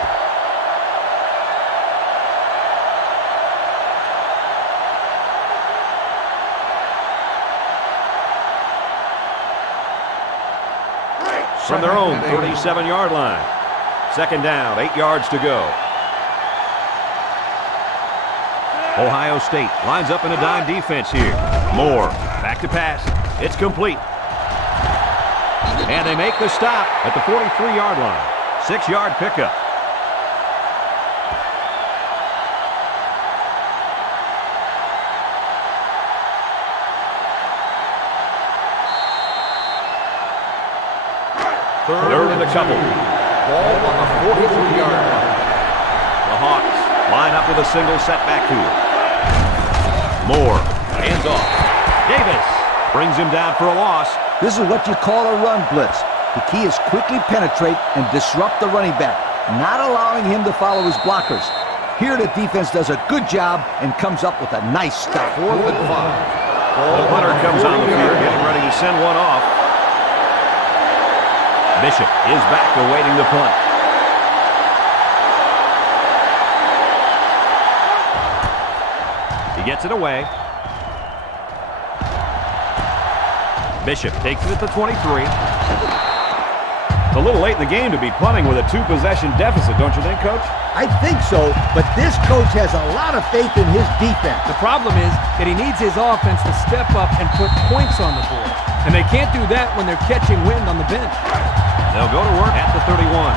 From their own 37-yard line. Second down, 8 yards to go. Ohio State lines up in a dime defense here. Moore, back to pass. It's complete. And they make the stop at the 43-yard line. 6-yard pickup. Third and a couple. Ball on the 43-yard line. The Hawks line up with a single set backfield. Moore, hands off. Davis brings him down for a loss. This is what you call a run blitz. The key is quickly penetrate and disrupt the running back, not allowing him to follow his blockers. Here the defense does a good job and comes up with a nice stop. 4th and 5. The punter comes on the field, getting ready to send one off. Bishop is back awaiting the punt. He gets it away. Bishop takes it at the 23. It's a little late in the game to be punting with a 2-possession deficit, don't you think, Coach? I think so, but this coach has a lot of faith in his defense. The problem is that he needs his offense to step up and put points on the board. And they can't do that when they're catching wind on the bench. They'll go to work at the 31.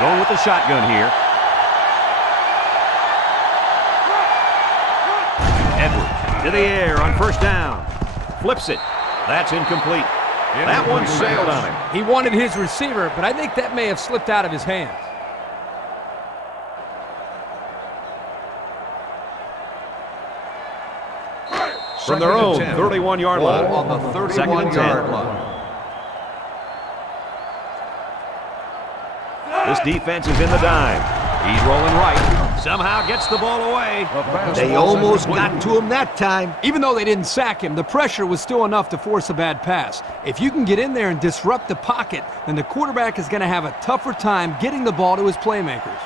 Going with the shotgun here. Edwards to the air on first down. Flips it. That's incomplete. That one sailed on him. He wanted his receiver, but I think that may have slipped out of his hands. From their own 31-yard line. Ball on the 31-yard line. This defense is in the dime. He's rolling right. Somehow gets the ball away. They almost got to him that time. Even though they didn't sack him, the pressure was still enough to force a bad pass. If you can get in there and disrupt the pocket, then the quarterback is going to have a tougher time getting the ball to his playmakers.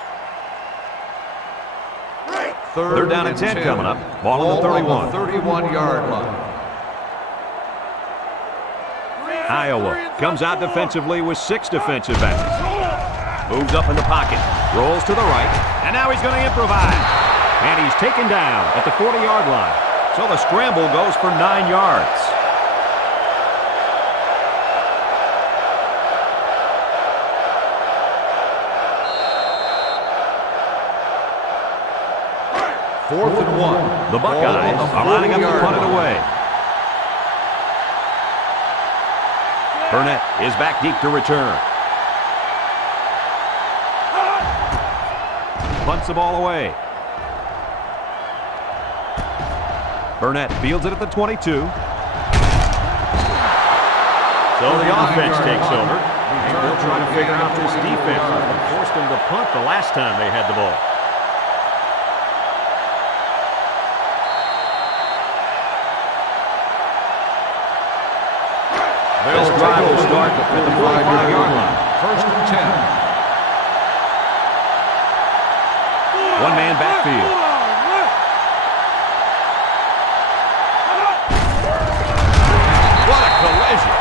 Third down and 10 coming up. Ball on the 31. 31-yard line. Iowa comes out defensively with 6 defensive backs. Moves up in the pocket. Rolls to the right. And now he's going to improvise. And he's taken down at the 40-yard line. So the scramble goes for 9 yards. Fourth and 1. The Buckeyes are lining up to punt it away. Burnett is back deep to return. Punts the ball away. Burnett fields it at the 22. So the offense takes over. And they'll try to figure out this defense. They forced them to punt the last time they had the ball. This drive will start at the 45-yard line. First and 10. One-man backfield. What a collision.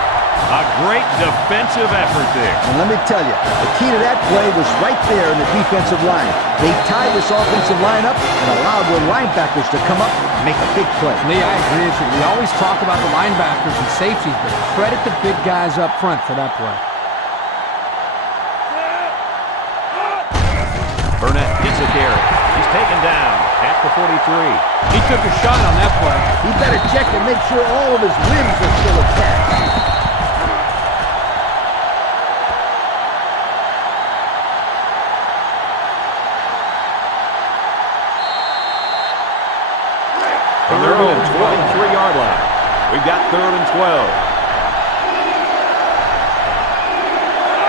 A great defensive effort there. And let me tell you, the key to that play was right there in the defensive line. They tied this offensive line up and allowed their linebackers to come up and make a big play. Lee, I agree with you. We always talk about the linebackers and safeties, but credit the big guys up front for that play. Burnett gets a carry. He's taken down at the 43. He took a shot on that play. He better check and make sure all of his limbs are still attached. From their own 23-yard line, we've got 3rd and 12.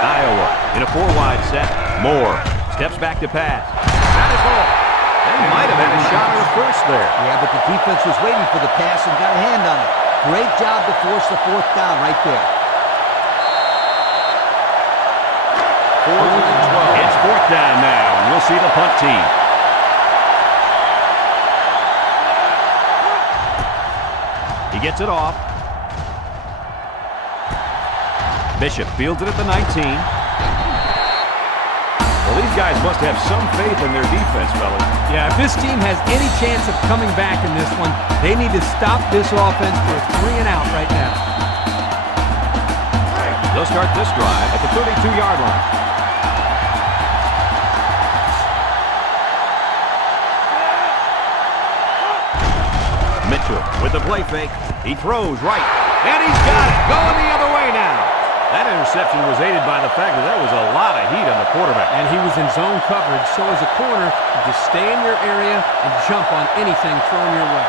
Iowa in a 4-wide set. Moore steps back to pass. That is all. They might have had a shot at a first there. Yeah, but the defense was waiting for the pass and got a hand on it. Great job to force the 4th down right there. 4th and 12. It's 4th down now, and we'll see the punt team. He gets it off. Bishop fields it at the 19. Well, these guys must have some faith in their defense, fellas. Yeah, if this team has any chance of coming back in this one, they need to stop this offense for a 3 and out right now. They'll start this drive at the 32-yard line. Mitchell with the play fake. He throws right, and he's got it. Going the other way now. That interception was aided by the fact that there was a lot of heat on the quarterback. And he was in zone coverage, so as a corner, you just stay in your area and jump on anything thrown your way.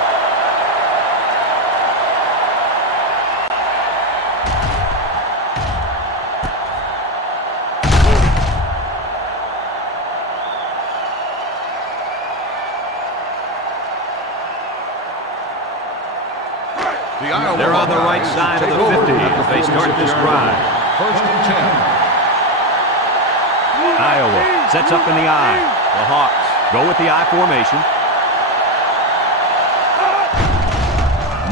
They're on the right side of the 50 as they start this drive. 1st and 10. Iowa sets up in the I. The Hawks go with the I formation.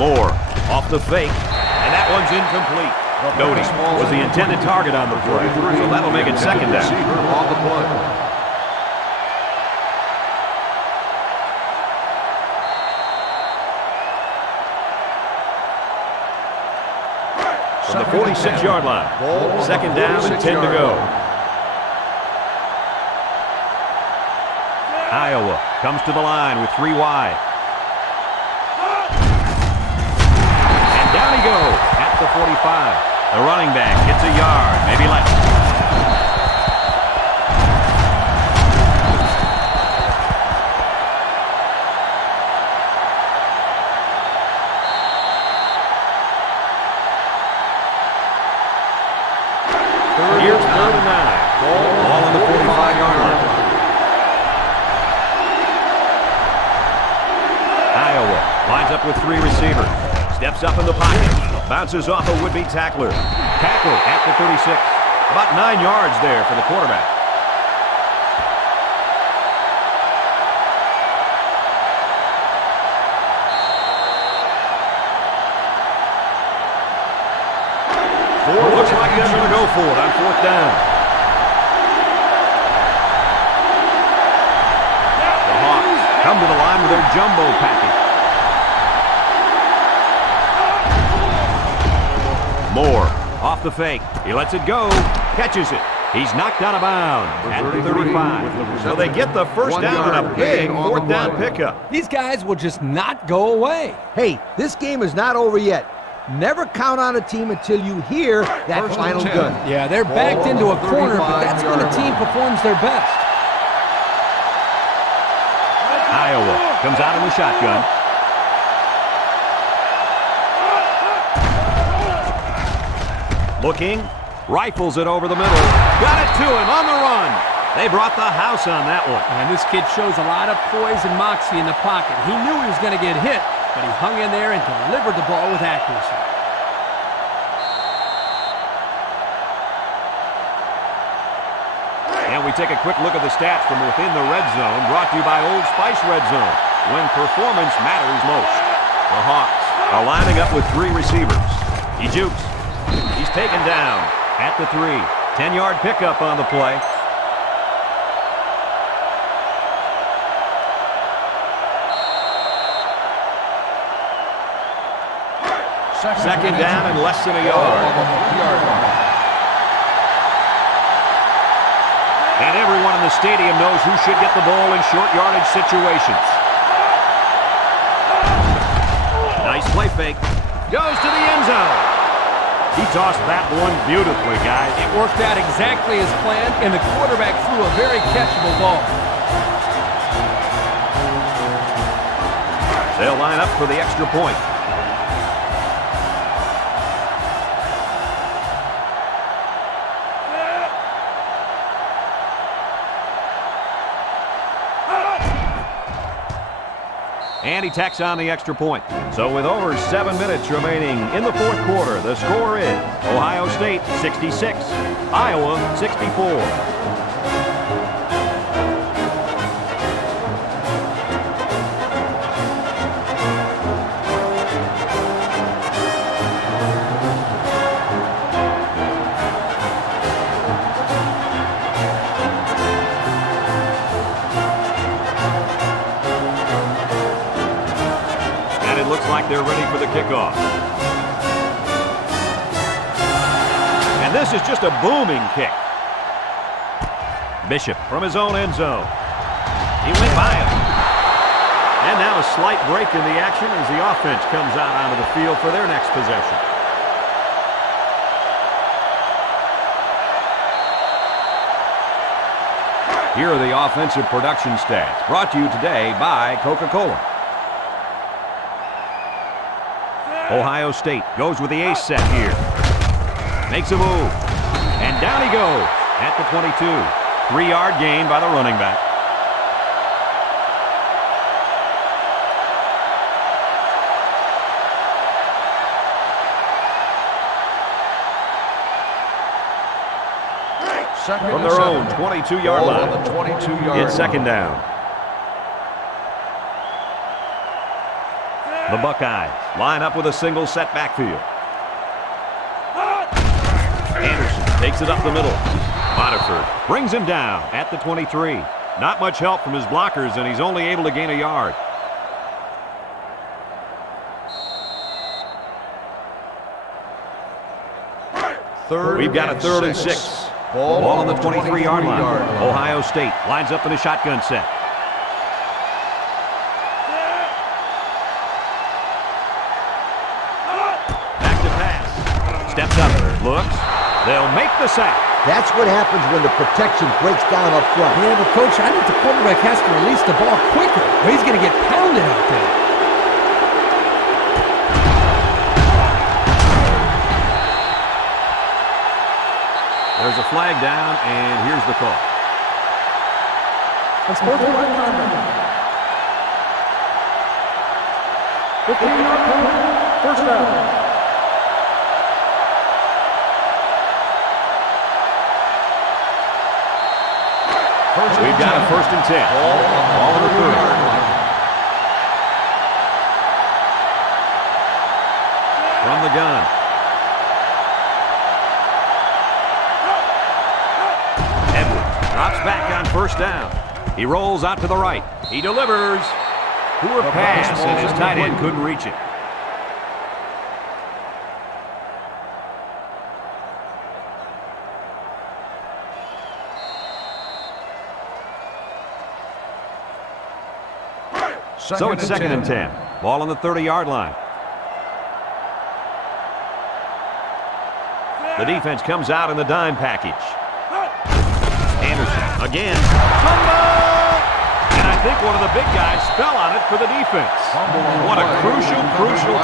Moore off the fake, and that one's incomplete. Doty was the intended target on the play, so that'll make it 2nd down. On the play. From the 46-yard line. 2nd down and 10 to go. Iowa comes to the line with 3 wide. And down he goes at the 45. The running back gets a yard, maybe less. Here's 3rd and 9. Ball on the 45-yard line. Iowa lines up with 3 receivers. Steps up in the pocket. Bounces off a would-be tackler. Tackle at the 36. About 9 yards there for the quarterback. Looks like they're going to go for it on 4th down. The Hawks come to the line with their jumbo package. Moore off the fake. He lets it go. Catches it. He's knocked out of bounds at the 35. So they get the 1st down and a big 4th down pickup. These guys will just not go away. Hey, this game is not over yet. Never count on a team until you hear that final gun. Yeah, they're backed into a corner, but that's when a team performs their best. Iowa comes out in the shotgun. Looking, rifles it over the middle. Got it to him on the run. They brought the house on that one. And this kid shows a lot of poise and moxie in the pocket. He knew he was going to get hit, but he hung in there and delivered the ball with accuracy. And we take a quick look at the stats from within the red zone, brought to you by Old Spice Red Zone, when performance matters most. The Hawks are lining up with 3 receivers. He jukes. He's taken down at the 3. 10-yard pickup on the play. Second down and less than a yard. And everyone in the stadium knows who should get the ball in short yardage situations. Nice play fake. Goes to the end zone. He tossed that one beautifully, guys. It worked out exactly as planned, and the quarterback threw a very catchable ball. They'll line up for the extra point. And he tacks on the extra point. So with over 7 minutes remaining in the fourth quarter, the score is Ohio State 66, Iowa 64. Like they're ready for the kickoff. And this is just a booming kick. Bishop from his own end zone. He went by him. And now a slight break in the action as the offense comes out onto the field for their next possession. Here are the offensive production stats, brought to you today by Coca-Cola. Ohio State goes with the ace set here. Makes a move. And down he goes at the 22. 3-yard gain by the running back. From their own 22-yard line. On the 22-yard It's second down. The Buckeyes line up with a single set backfield. Anderson takes it up the middle. Waterford brings him down at the 23. Not much help from his blockers, and he's only able to gain a yard. We've got a 3rd and 6. Ball on the 23-yard line. Ohio State lines up in a shotgun set. Steps up, looks, they'll make the sack. That's what happens when the protection breaks down up front. Yeah, but Coach, I think the quarterback has to release the ball quicker, or he's going to get pounded out there. There's a flag down, and here's the call. Unsportsmanlike conduct. 15-yard penalty. First down. We've got a 1st and 10. Ball on the 3rd. From the gun. Edwards drops back on 1st down. He rolls out to the right. He delivers. Poor pass, and his tight end couldn't reach it. So it's 2nd and 10. Ball on the 30-yard line. The defense comes out in the dime package. Anderson again. Fumble! And I think one of the big guys fell on it for the defense. What a crucial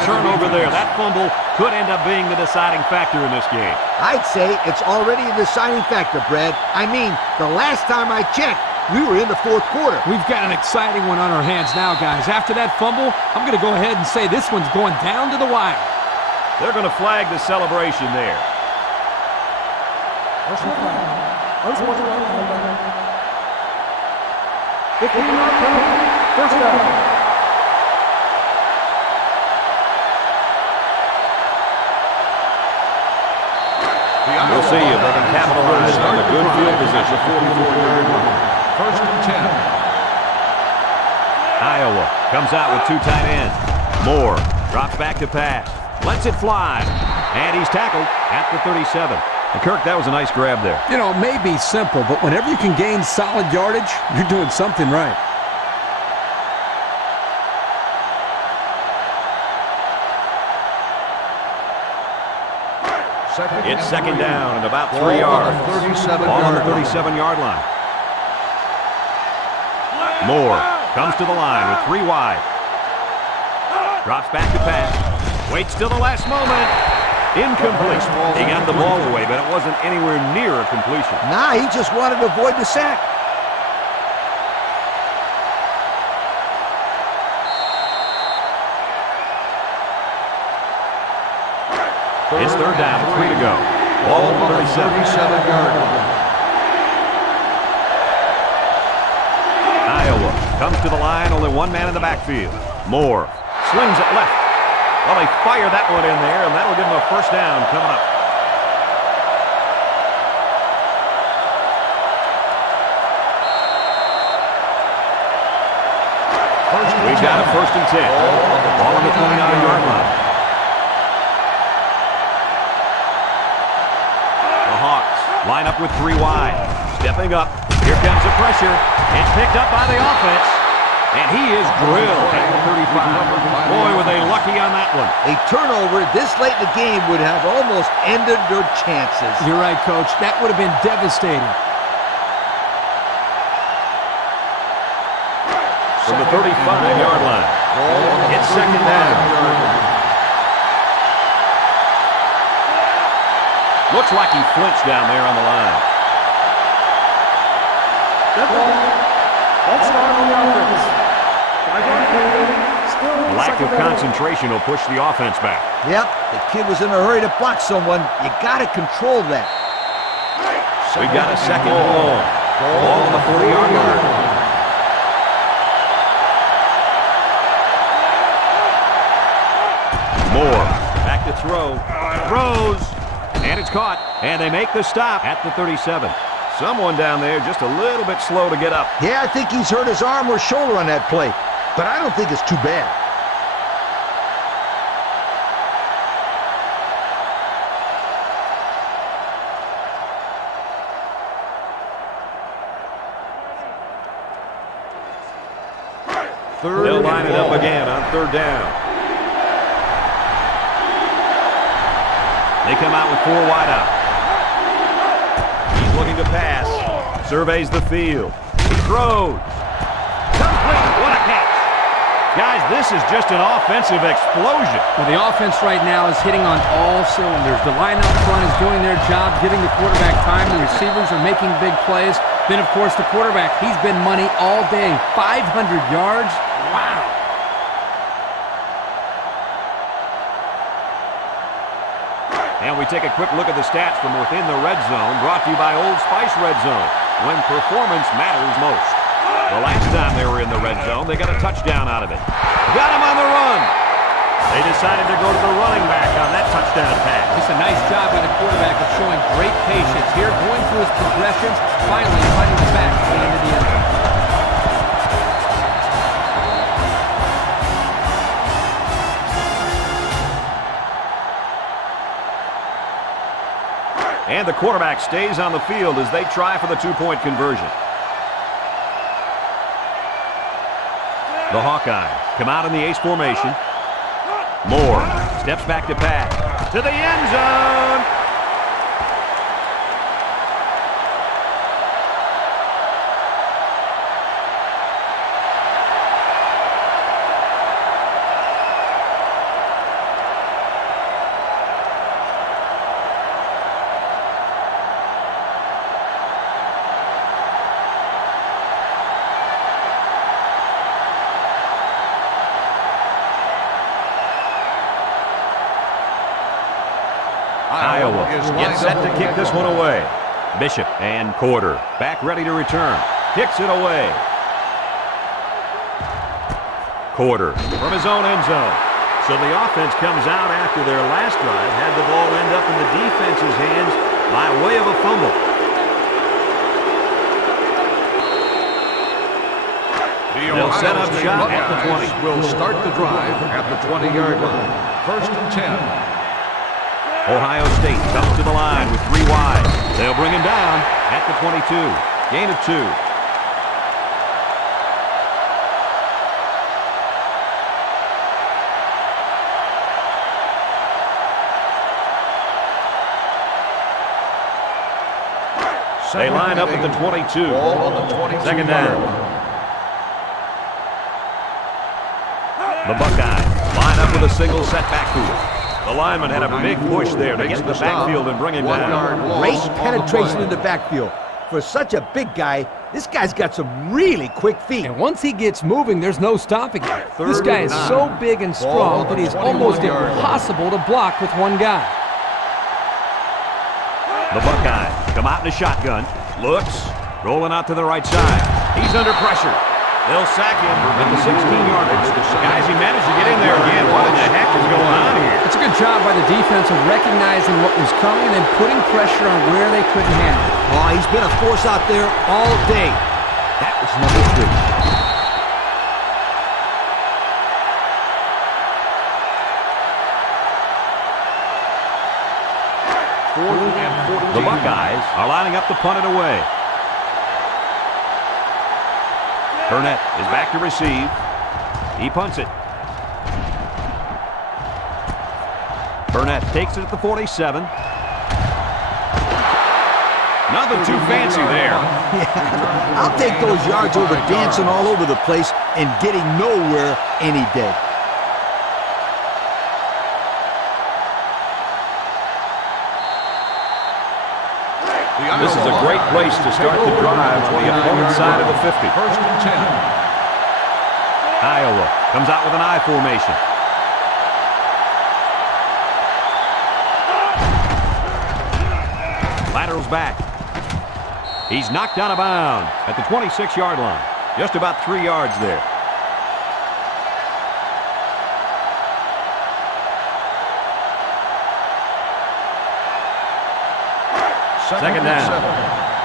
turnover there. That fumble could end up being the deciding factor in this game. I'd say it's already a deciding factor, Brad. I mean, the last time I checked, we were in the fourth quarter. We've got an exciting one on our hands now, guys. After that fumble, I'm going to go ahead and say this one's going down to the wire. They're going to flag the celebration there. Unsportsmanlike conduct. 15-yard penalty. First down. capitalized on the good field position. 44-yard line. First and 10. Iowa comes out with two tight ends. Moore drops back to pass. Lets it fly. And he's tackled at the 37. And Kirk, that was a nice grab there. You know, it may be simple, but whenever you can gain solid yardage, you're doing something right. It's second down and about 3 yards. Ball on the 37-yard line. Moore comes to the line with 3 wide. Drops back to pass. Waits till the last moment. Incomplete. He got the ball away, but it wasn't anywhere near a completion. Nah, he just wanted to avoid the sack. It's third down, 3 to go. Ball on the 37-yard line. Iowa comes to the line, only one man in the backfield. Moore slings it left. Well, they fire that one in there, and that'll give them a first down coming up. We've got a first and 10. Ball on the 29-yard line. The Hawks line up with 3 wide. Stepping up. Here comes the pressure. It's picked up by the offense. And he is drilled at the 35. Boy, were they lucky on that one. A turnover this late in the game would have almost ended their chances. You're right, Coach. That would have been devastating. From the 35-yard line. It's second down. Looks like he flinched down there on the line. That's not on the offense. Lack of concentration will push the offense back. Yep, the kid was in a hurry to block someone. You got to control that. We've got a second and long. Ball on the 40-yard line. Moore back to throw. Throws. And it's caught. And they make the stop at the 37. Someone down there just a little bit slow to get up. Yeah, I think he's hurt his arm or shoulder on that play, but I don't think it's too bad. They'll line it up again on third down. They come out with 4 wide out. He's looking to pass. Surveys the field. He throws. Complete. What a catch. Guys, this is just an offensive explosion. Well, the offense right now is hitting on all cylinders. The line up front is doing their job, giving the quarterback time. The receivers are making big plays. Then, of course, the quarterback, he's been money all day. 500 yards. Wow. And we take a quick look at the stats from within the red zone, brought to you by Old Spice Red Zone, when performance matters most. The last time they were in the red zone, they got a touchdown out of it. Got him on the run. They decided to go to the running back on that touchdown pass. It's a nice job by the quarterback of showing great patience here, going through his progressions, finally finding the back at the end of the end zone. And the quarterback stays on the field as they try for the 2-point conversion. The Hawkeyes come out in the ace formation. Moore steps back to pass. To the end zone. Iowa gets set to kick this one away. Bishop and Quarter back ready to return. Kicks it away. Quarter from his own end zone. So the offense comes out after their last drive, had the ball end up in the defense's hands, by way of a fumble. They'll set up shop at the 20. Will start the drive at the 20-yard line. First and 10. Ohio State comes to the line with 3 wide. They'll bring him down at the 22. Gain of 2. They line up at the 22. Ball on the 22. Second down. The Buckeyes line up with a single set backfield. The lineman had a big push there to get in the backfield and bring him down. Great penetration in the backfield. For such a big guy, this guy's got some really quick feet. And once he gets moving, there's no stopping him. This guy is so big and strong that he's almost impossible to block with one guy. The Buckeyes come out in a shotgun. Looks. Rolling out to the right side. He's under pressure. They'll sack him at the 16-yard line. Guys, he managed to get in there again. What in the heck is going on here? It's a good job by the defense of recognizing what was coming and putting pressure on where they couldn't handle it. Oh, he's been a force out there all day. That was number 3. The Buckeyes are lining up to punt it away. Burnett is back to receive. He punts it. Burnett takes it at the 47. Nothing too fancy there. Yeah, I'll take those yards over dancing all over the place and getting nowhere any day. This is a great place to start the drive on the opponent's side of the 50. First and 10. Iowa comes out with an I formation. Laterals back. He's knocked out of bounds at the 26-yard line. Just about 3 yards there. Second down.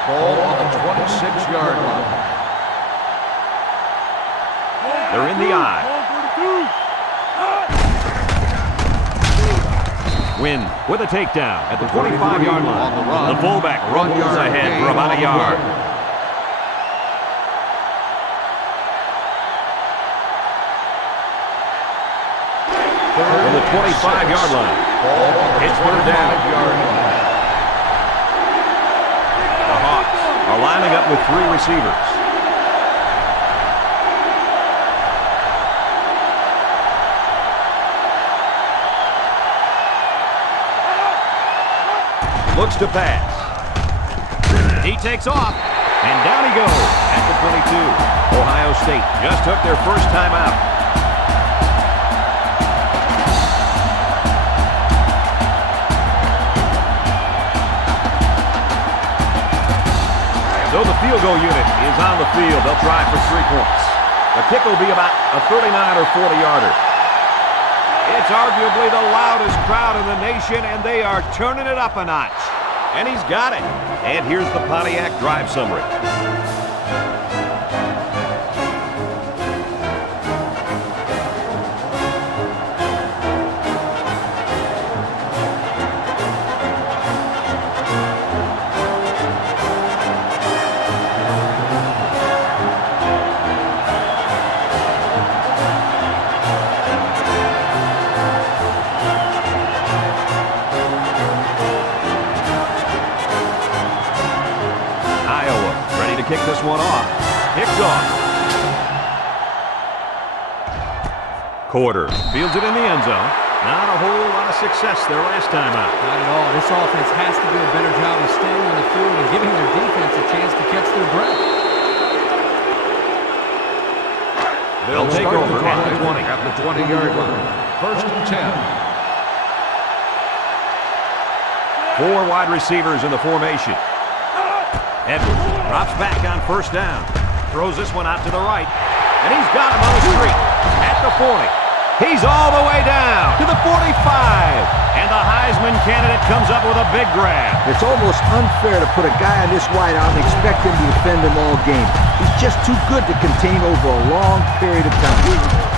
Ball on the 26-yard line. They're in the I. Wynn with a takedown at the 25-yard line. The fullback rumbles ahead for about a yard. From the 25-yard line. It's third down. Are lining up with 3 receivers. Looks to pass. He takes off, and down he goes at the 22. Ohio State just took their first time out. So the field goal unit is on the field. They'll try for 3 points. The kick will be about a 39 or 40-yarder. It's arguably the loudest crowd in the nation, and they are turning it up a notch. And he's got it. And here's the Pontiac drive summary. Kick this one off. Kicked off. Quarter fields it in the end zone. Not a whole lot of success there last time out. Not at all. This offense has to do a better job of staying on the field and giving their defense a chance to catch their breath. They'll take over at the 20. At the 20-yard line. First and 10. 4 wide receivers in the formation. Edwards drops back on first down. Throws this one out to the right. And he's got him on the street at the 40. He's all the way down. to the 45. And the Heisman candidate comes up with a big grab. It's almost unfair to put a guy on this wide out and expect him to defend him all game. He's just too good to contain over a long period of time.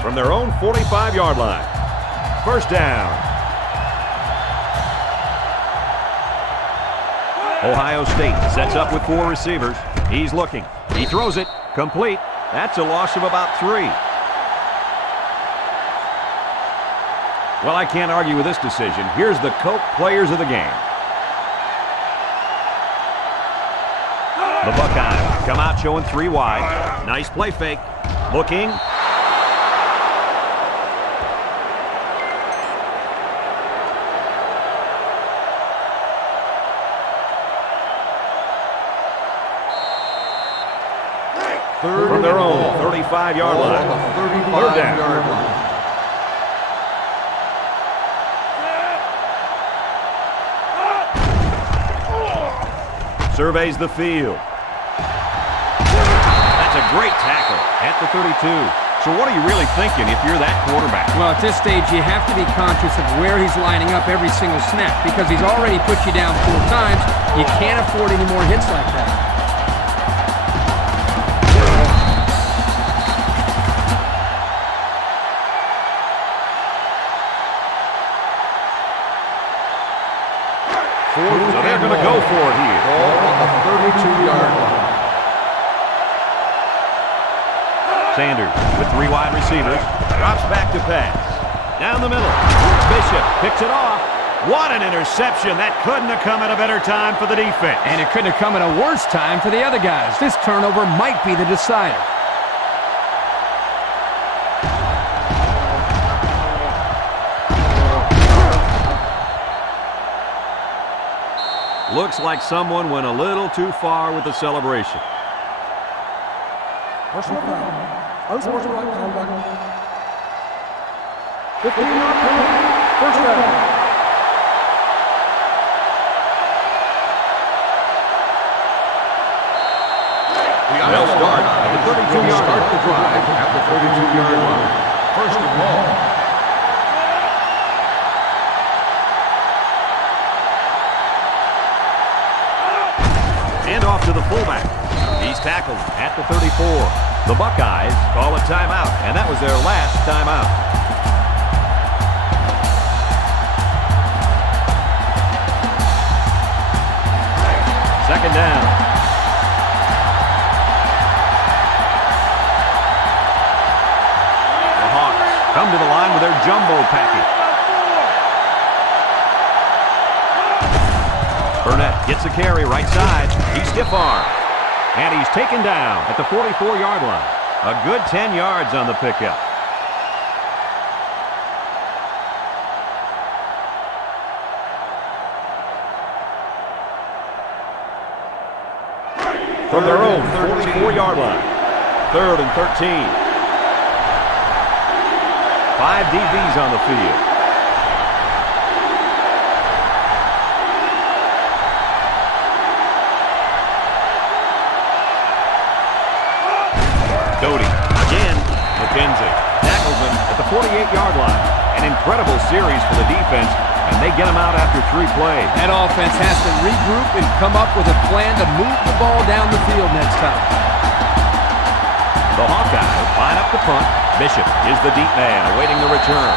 From their own 45-yard line. First down. Ohio State sets up with 4 receivers. He's looking. He throws it. Complete. That's a loss of about 3. Well, I can't argue with this decision. Here's the Coke players of the game. The Buckeyes come out showing 3 wide. Nice play fake. Looking. From their own 35-yard line. Third down. Surveys the field. That's a great tackle at the 32. So what are you really thinking if you're that quarterback? Well, at this stage, you have to be conscious of where he's lining up every single snap because he's already put you down 4 times. You can't afford any more hits like that. So they're going to go for it here. Ball on the 32-yard line. Sanders with 3 wide receivers. Drops back to pass. Down the middle. Bishop picks it off. What an interception. That couldn't have come at a better time for the defense. And it couldn't have come at a worse time for the other guys. This turnover might be the decider. Looks like someone went a little too far with the celebration. Personal foul. Unsportsmanlike conduct. 15-yard penalty. First down. The Iowa start at the 32-yard line. Start the drive at the 32-yard line. First and long. Off to the fullback. He's tackled at the 34. The Buckeyes call a timeout, and that was their last timeout. Second down. The Hawks come to the line with their jumbo package. Burnett gets the carry right side. He's stiff-armed. And he's taken down at the 44-yard line. A good 10 yards on the pickup. From their own 44-yard line. 3rd and 13. 5 DBs on the field. Doty, again, McKenzie tackles him at the 48-yard line. An incredible series for the defense, and they get him out after 3 plays. That offense has to regroup and come up with a plan to move the ball down the field next time. The Hawkeyes line up the punt. Bishop is the deep man awaiting the return.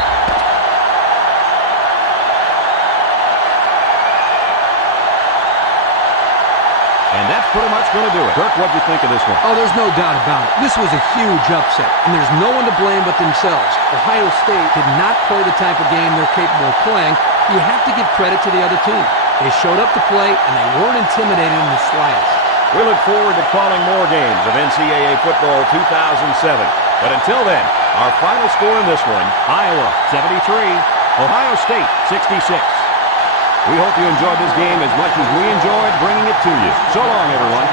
And that's pretty much going to do it. Kirk, what'd you think of this one? Oh, there's no doubt about it. This was a huge upset, and there's no one to blame but themselves. Ohio State did not play the type of game they're capable of playing. You have to give credit to the other team. They showed up to play, and they weren't intimidated in the slightest. We look forward to calling more games of NCAA football 2007. But until then, our final score in this one, Iowa 73, Ohio State 66. We hope you enjoyed this game as much as we enjoyed bringing it to you. So long, everyone.